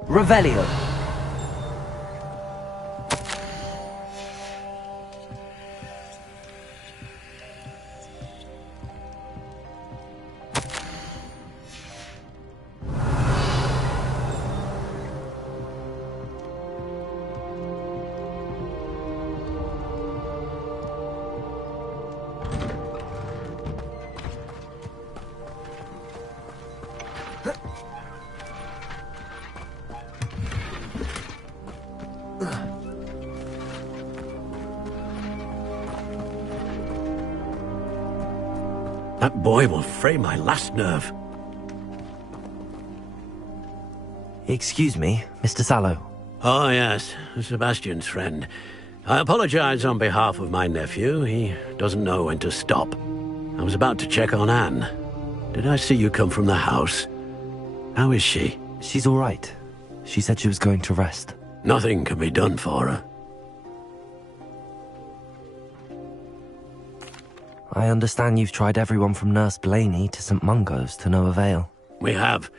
Revelio. That boy will fray my last nerve. Excuse me, Mr. Sallow. Oh, yes, Sebastian's friend. I apologize on behalf of my nephew. He doesn't know when to stop. I was about to check on Anne. Did I see you come from the house? How is she? She's all right. She said she was going to rest. Nothing can be done for her. I understand you've tried everyone from Nurse Blaney to St. Mungo's to no avail. We have.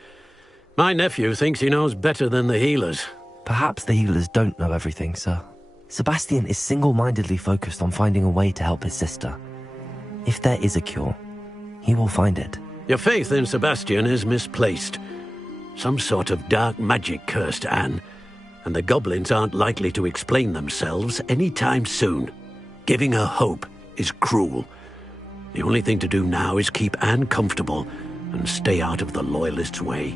My nephew thinks he knows better than the healers. Perhaps the healers don't know everything, sir. Sebastian is single-mindedly focused on finding a way to help his sister. If there is a cure, he will find it. Your faith in Sebastian is misplaced. Some sort of dark magic cursed Anne, and the goblins aren't likely to explain themselves anytime soon. Giving her hope is cruel. The only thing to do now is keep Anne comfortable and stay out of the Loyalists' way.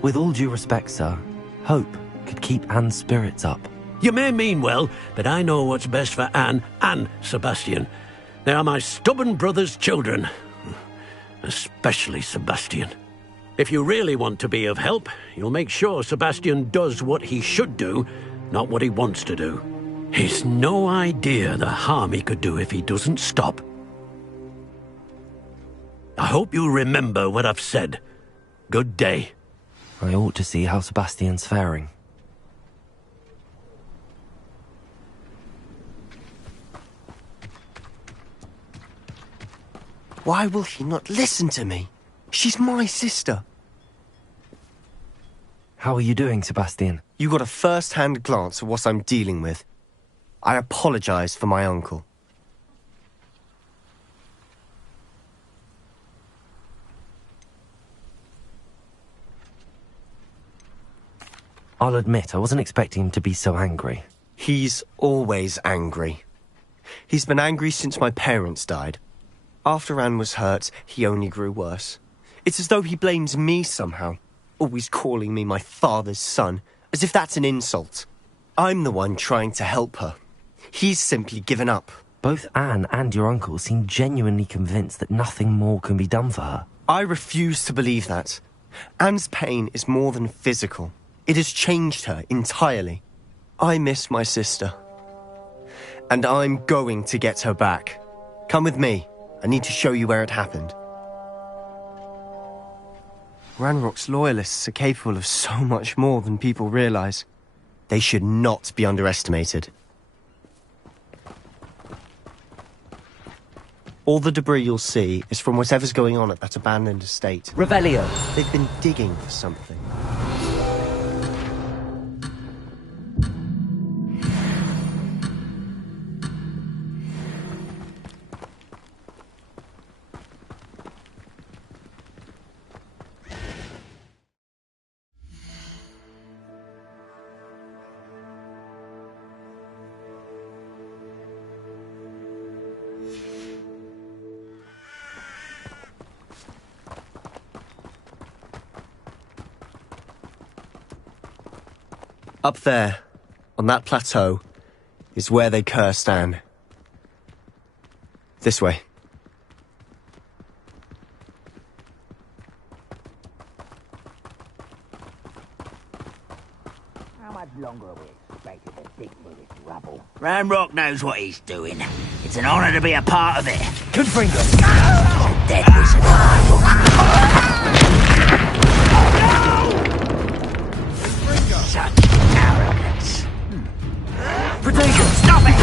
With all due respect, sir, hope could keep Anne's spirits up. You may mean well, but I know what's best for Anne and Sebastian. They are my stubborn brother's children. Especially Sebastian. If you really want to be of help, you'll make sure Sebastian does what he should do, not what he wants to do. He's no idea the harm he could do if he doesn't stop. I hope you'll remember what I've said. Good day. I ought to see how Sebastian's faring. Why will he not listen to me? She's my sister. How are you doing, Sebastian? You got a first-hand glance at what I'm dealing with. I apologise for my uncle. I'll admit, I wasn't expecting him to be so angry. He's always angry. He's been angry since my parents died. After Anne was hurt, he only grew worse. It's as though he blames me somehow, always calling me my father's son, as if that's an insult. I'm the one trying to help her. He's simply given up. Both Anne and your uncle seem genuinely convinced that nothing more can be done for her. I refuse to believe that. Anne's pain is more than physical. It has changed her entirely. I miss my sister. And I'm going to get her back. Come with me. I need to show you where it happened. Ranrock's loyalists are capable of so much more than people realise. They should not be underestimated. All the debris you'll see is from whatever's going on at that abandoned estate. Revelio! They've been digging for something. Up there, on that plateau, is where they cursed Anne. This way. How much longer are we expected to dig through this rubble? Ranrock knows what he's doing. It's an honor to be a part of it. Confringo! Dead wizard. Such arrogance. Protego! Stop it!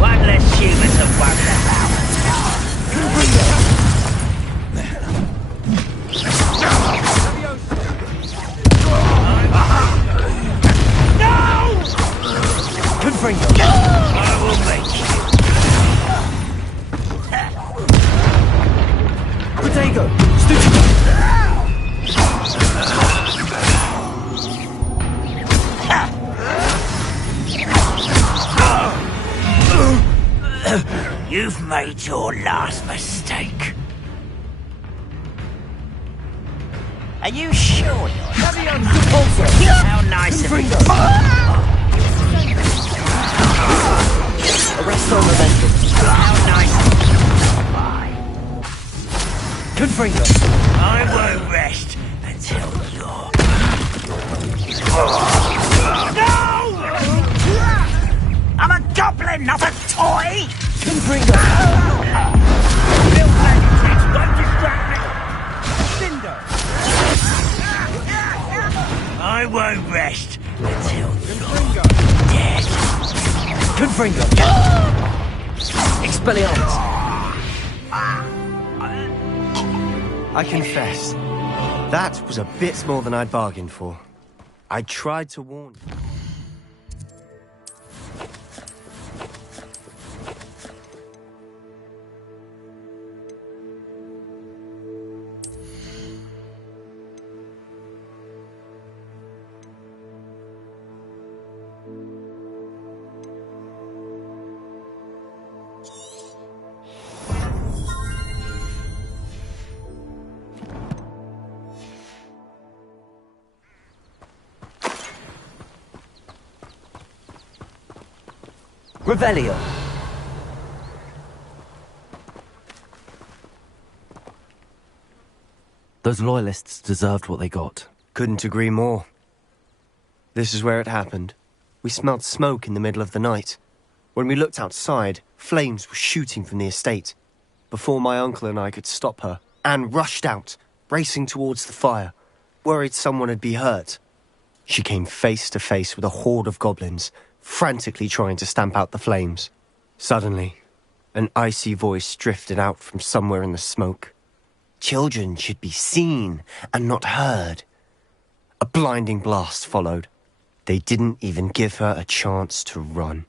One less human to worry about. Confringo! I will make you. Protego! Studio! You've made your last mistake. Are you sure you're How nice of you. Arresto Momentum. How nice of you. Confringo! I won't rest until you're... No! I'm a goblin, not a toy! Confringo! Bill Magic won't distract me! Cinder! I won't rest until you're dead. Confringo! Expelliarmus! I confess, that was a bit more than I'd bargained for. I tried to warn you. Revelio! Those loyalists deserved what they got. Couldn't agree more. This is where it happened. We smelled smoke in the middle of the night. When we looked outside, flames were shooting from the estate. Before my uncle and I could stop her, Anne rushed out, racing towards the fire, worried someone had been hurt. She came face to face with a horde of goblins, frantically trying to stamp out the flames. Suddenly, an icy voice drifted out from somewhere in the smoke. Children should be seen and not heard. A blinding blast followed. They didn't even give her a chance to run.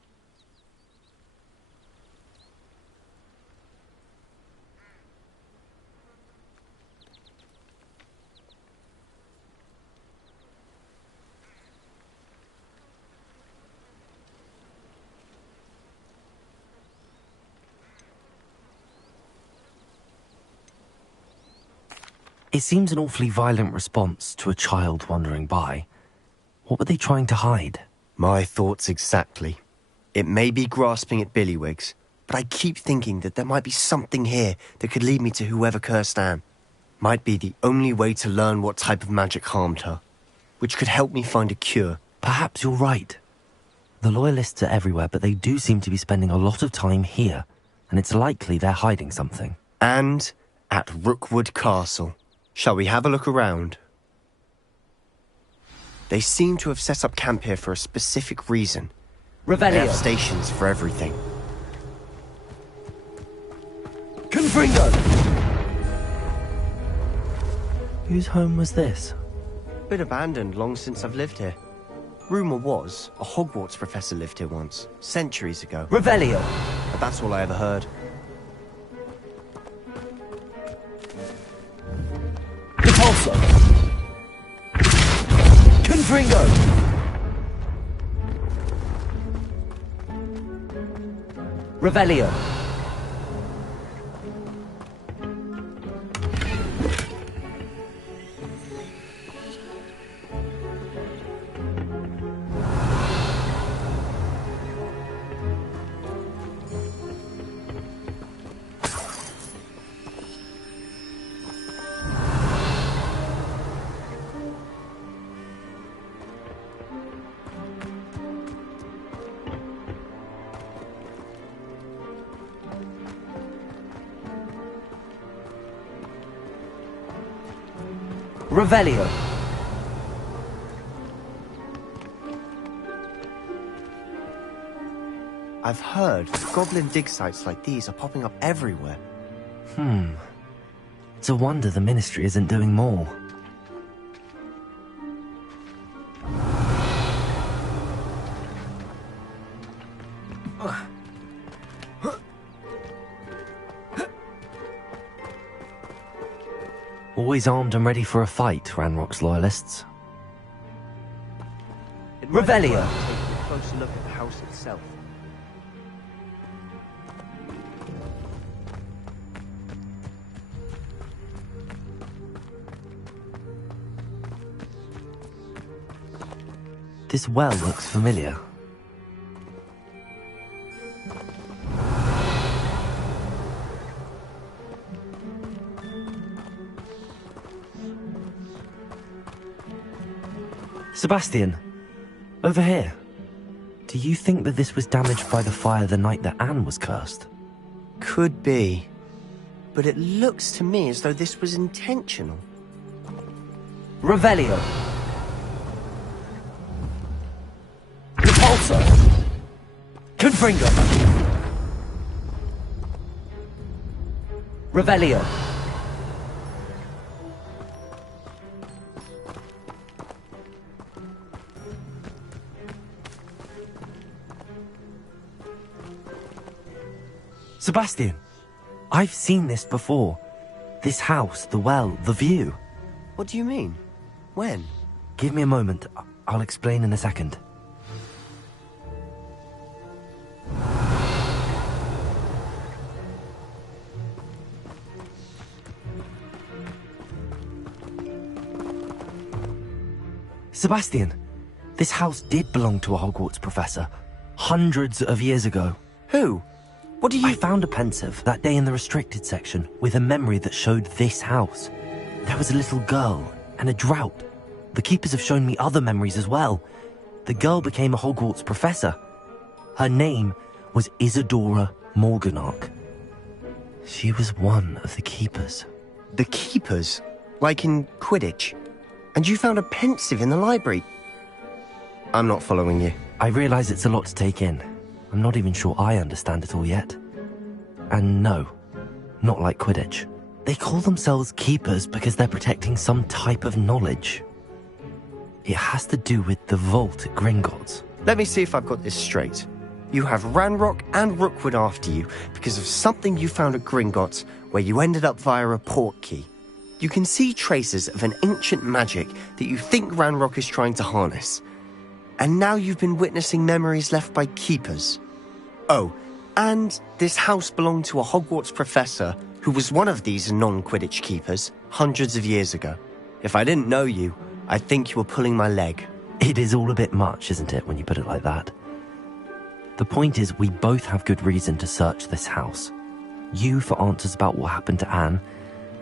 It seems an awfully violent response to a child wandering by. What were they trying to hide? My thoughts exactly. It may be grasping at Billywigs, but I keep thinking that there might be something here that could lead me to whoever cursed Anne. Might be the only way to learn what type of magic harmed her, which could help me find a cure. Perhaps you're right. The Loyalists are everywhere, but they do seem to be spending a lot of time here, and it's likely they're hiding something. And at Rookwood Castle. Shall we have a look around? They seem to have set up camp here for a specific reason. They have stations for everything. Confringo! Whose home was this? Been abandoned long since I've lived here. Rumour was, a Hogwarts professor lived here once, centuries ago. Revelio! But that's all I ever heard. Repulsor! Confringo! Revelio! Revelio. I've heard goblin dig sites like these are popping up everywhere. It's a wonder the Ministry isn't doing more. Always armed and ready for a fight, Ranrock's Loyalists. Revelio. Taking a closer look at the house itself. This well looks familiar. Sebastian, over here. Do you think that this was damaged by the fire the night that Anne was cursed? Could be. But it looks to me as though this was intentional. Revelio. Repulsor. Confringo. Revelio. Sebastian, I've seen this before. This house, the well, the view. What do you mean? When? Give me a moment. I'll explain in a second. Sebastian, this house did belong to a Hogwarts professor. Hundreds of years ago. Who? What do you... I found a pensive that day in the restricted section with a memory that showed this house. There was a little girl and a drought. The keepers have shown me other memories as well. The girl became a Hogwarts professor. Her name was Isadora Morganach. She was one of the keepers. The keepers? Like in Quidditch? And you found a pensive in the library? I'm not following you. I realize it's a lot to take in. I'm not even sure I understand it all yet. And no, not like Quidditch. They call themselves keepers because they're protecting some type of knowledge. It has to do with the vault at Gringotts. Let me see if I've got this straight. You have Ranrock and Rookwood after you because of something you found at Gringotts where you ended up via a portkey. You can see traces of an ancient magic that you think Ranrock is trying to harness. And now you've been witnessing memories left by keepers. Oh, and this house belonged to a Hogwarts professor who was one of these non-Quidditch keepers hundreds of years ago. If I didn't know you, I'd think you were pulling my leg. It is all a bit much, isn't it, when you put it like that? The point is, we both have good reason to search this house. You for answers about what happened to Anne,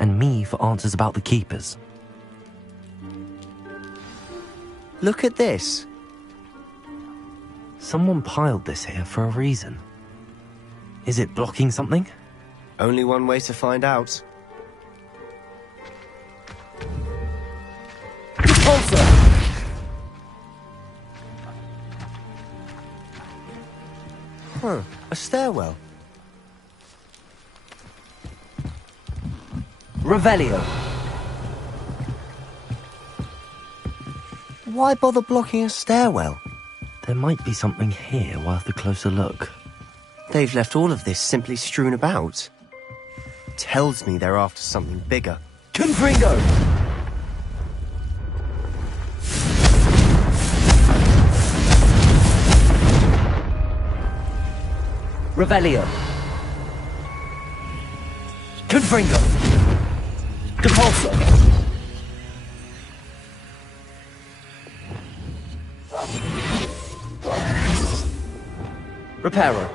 and me for answers about the keepers. Look at this. Someone piled this here for a reason. Is it blocking something? Only one way to find out. Huh, a stairwell. Revelio. Why bother blocking a stairwell? There might be something here worth a closer look. They've left all of this simply strewn about. Tells me they're after something bigger. Confringo! Revelio. Confringo. Compulso. Reparo.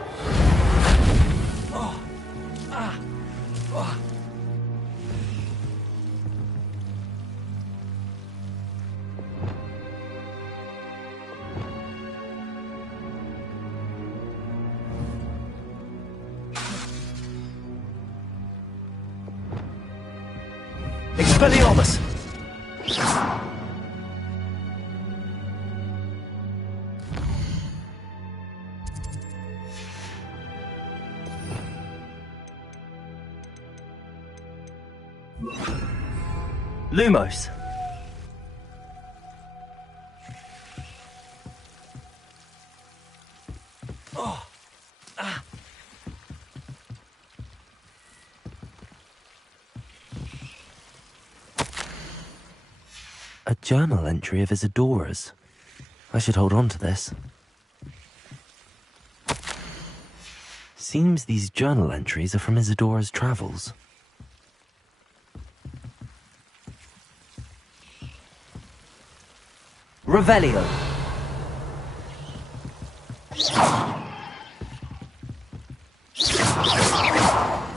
Expelliarmus! Lumos. A journal entry of Isadora's. I should hold on to this. Seems these journal entries are from Isadora's travels. Revelio.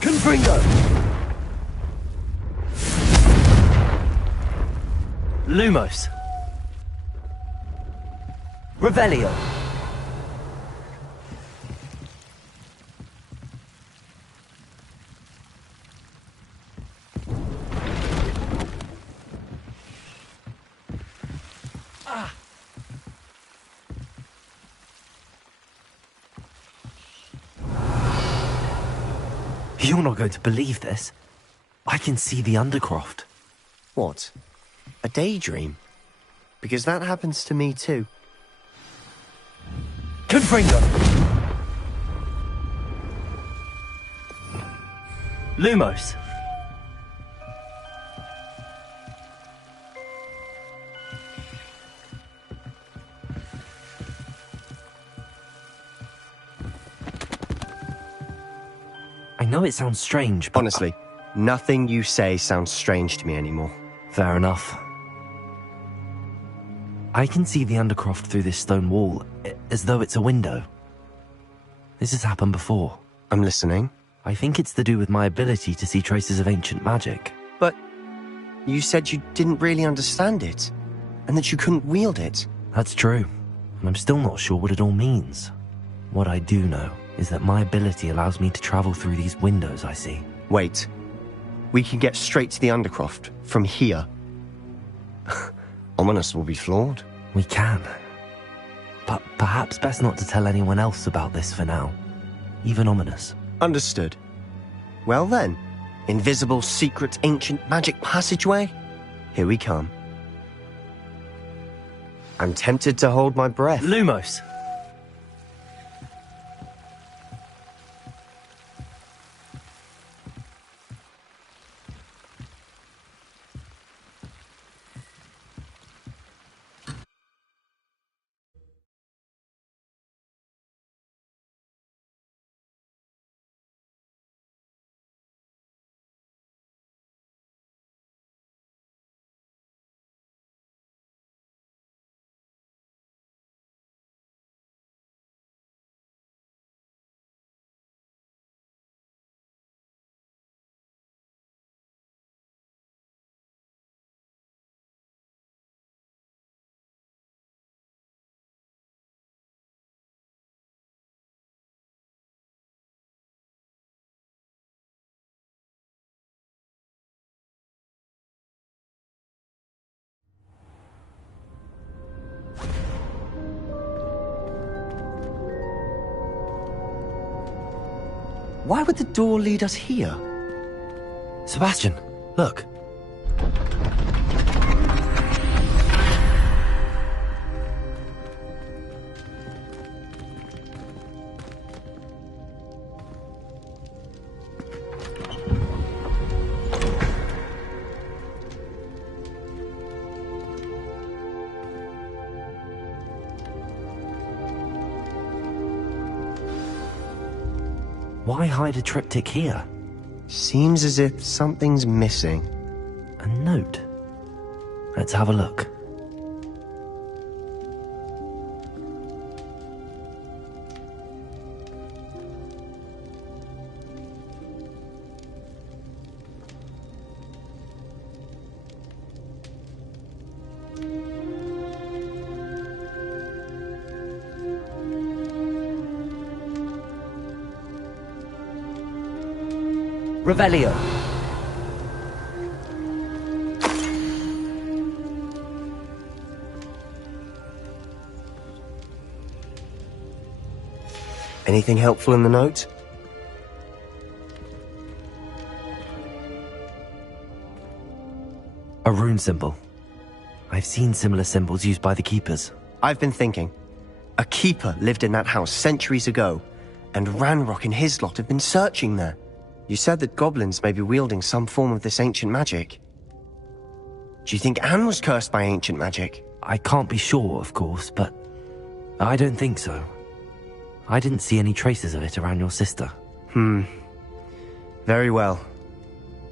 Confringo. Lumos. Revelio. You're not going to believe this. I can see the Undercroft. What? A daydream? Because that happens to me too. Confringo! Lumos. I know it sounds strange, but... Honestly, nothing you say sounds strange to me anymore. Fair enough. I can see the Undercroft through this stone wall, as though it's a window. This has happened before. I'm listening. I think it's to do with my ability to see traces of ancient magic. But you said you didn't really understand it, and that you couldn't wield it. That's true, and I'm still not sure what it all means. What I do know is that my ability allows me to travel through these windows I see. Wait. We can get straight to the Undercroft from here. Ominous will be flawed. We can. But perhaps best not to tell anyone else about this for now. Even ominous. Understood. Well then, invisible, secret, ancient magic passageway? Here we come. I'm tempted to hold my breath. Lumos! Why would the door lead us here? Sebastian, look. Why hide a triptych here? Seems as if something's missing. A note. Let's have a look. Revelio. Anything helpful in the note? A rune symbol. I've seen similar symbols used by the keepers. I've been thinking. A keeper lived in that house centuries ago, and Ranrock and his lot have been searching there. You said that goblins may be wielding some form of this ancient magic. Do you think Anne was cursed by ancient magic? I can't be sure, of course, but I don't think so. I didn't see any traces of it around your sister. Very well.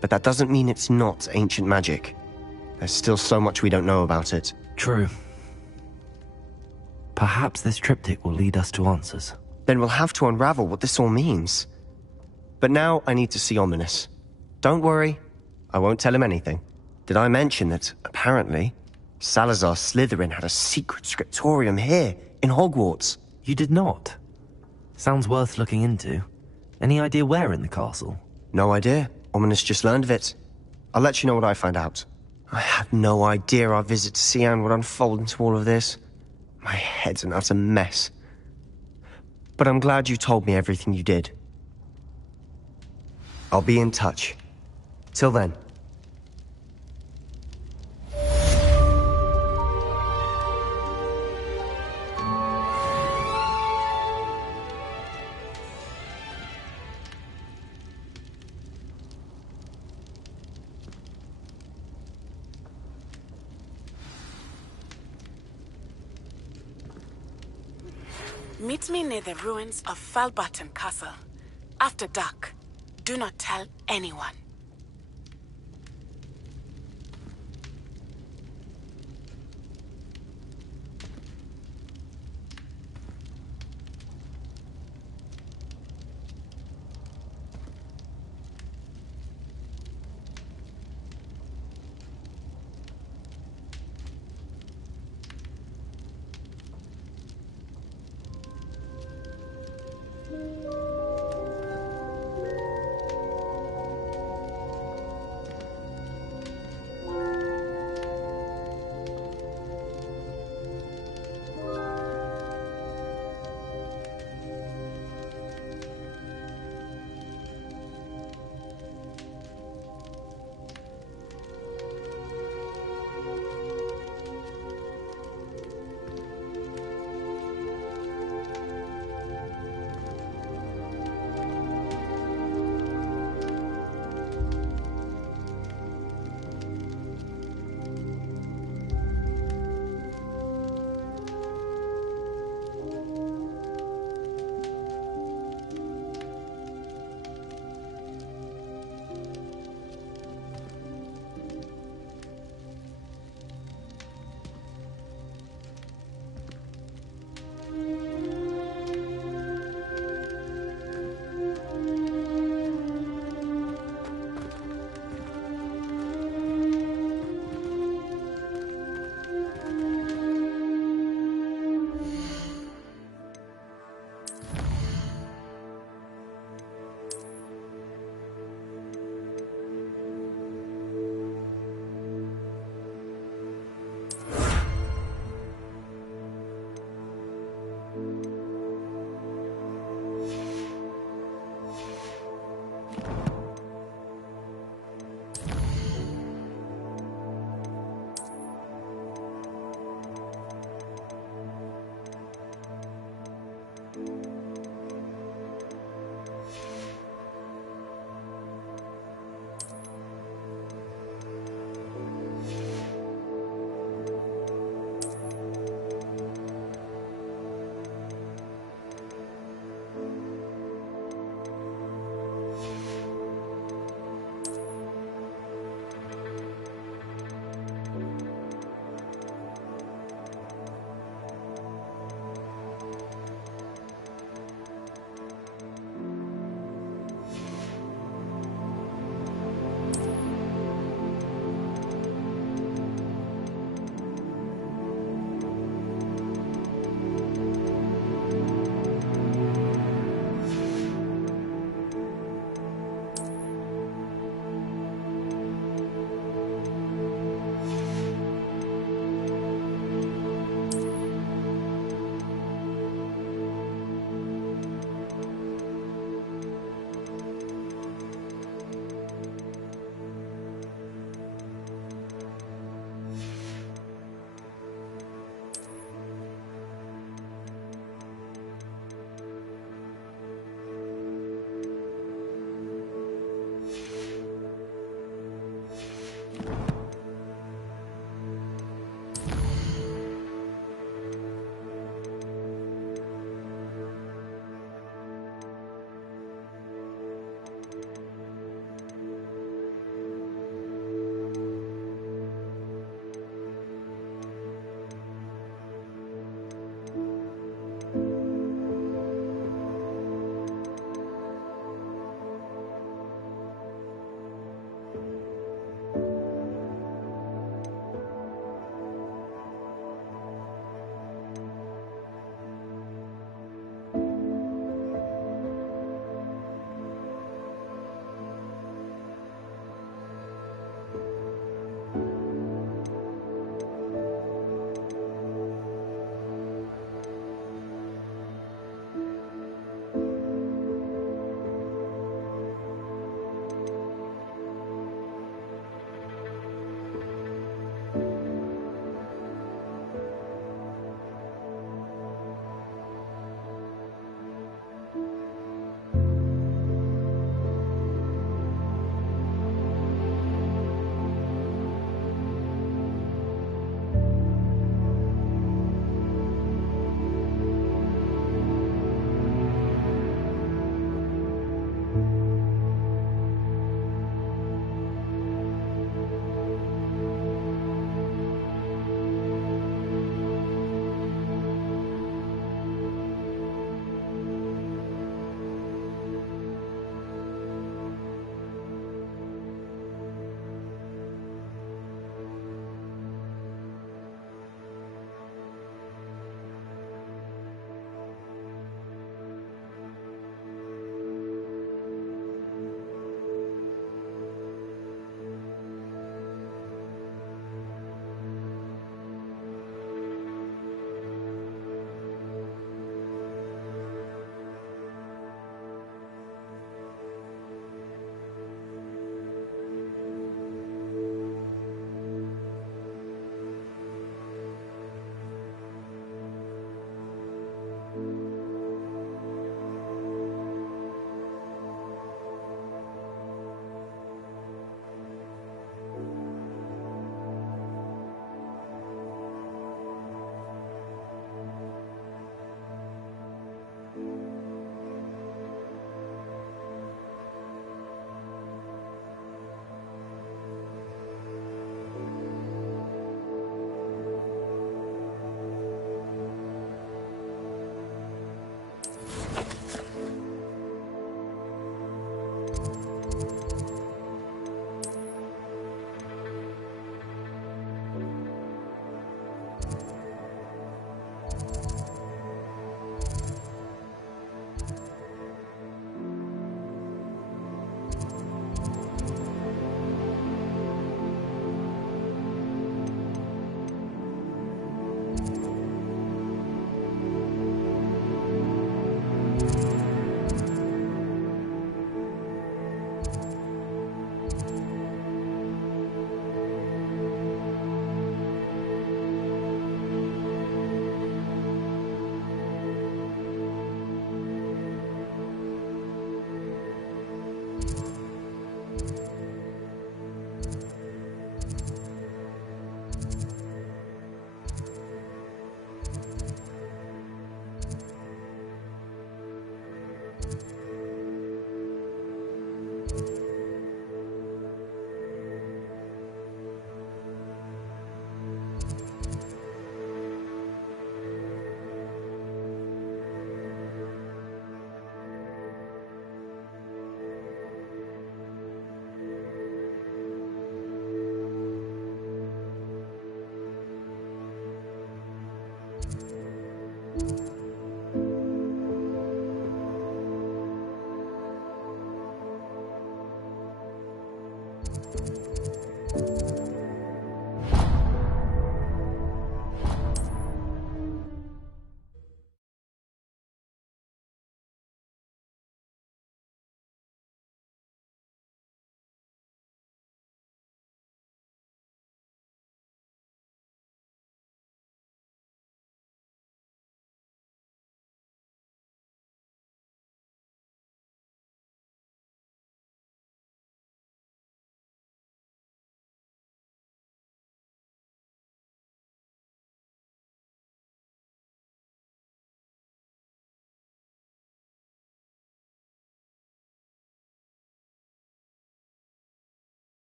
But that doesn't mean it's not ancient magic. There's still so much we don't know about it. True. Perhaps this triptych will lead us to answers. Then we'll have to unravel what this all means. But now I need to see Ominous. Don't worry, I won't tell him anything. Did I mention that, apparently, Salazar Slytherin had a secret scriptorium here, in Hogwarts? You did not? Sounds worth looking into. Any idea where in the castle? No idea. Ominous just learned of it. I'll let you know what I find out. I had no idea our visit to Cian would unfold into all of this. My head's an utter mess. But I'm glad you told me everything you did. I'll be in touch. Till then. Meet me near the ruins of Falbarton Castle. After dark. Do not tell anyone.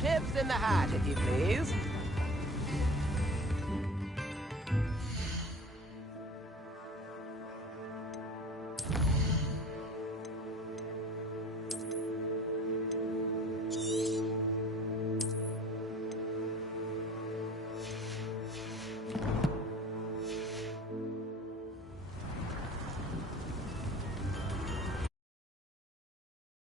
Tips in the hat, if you please.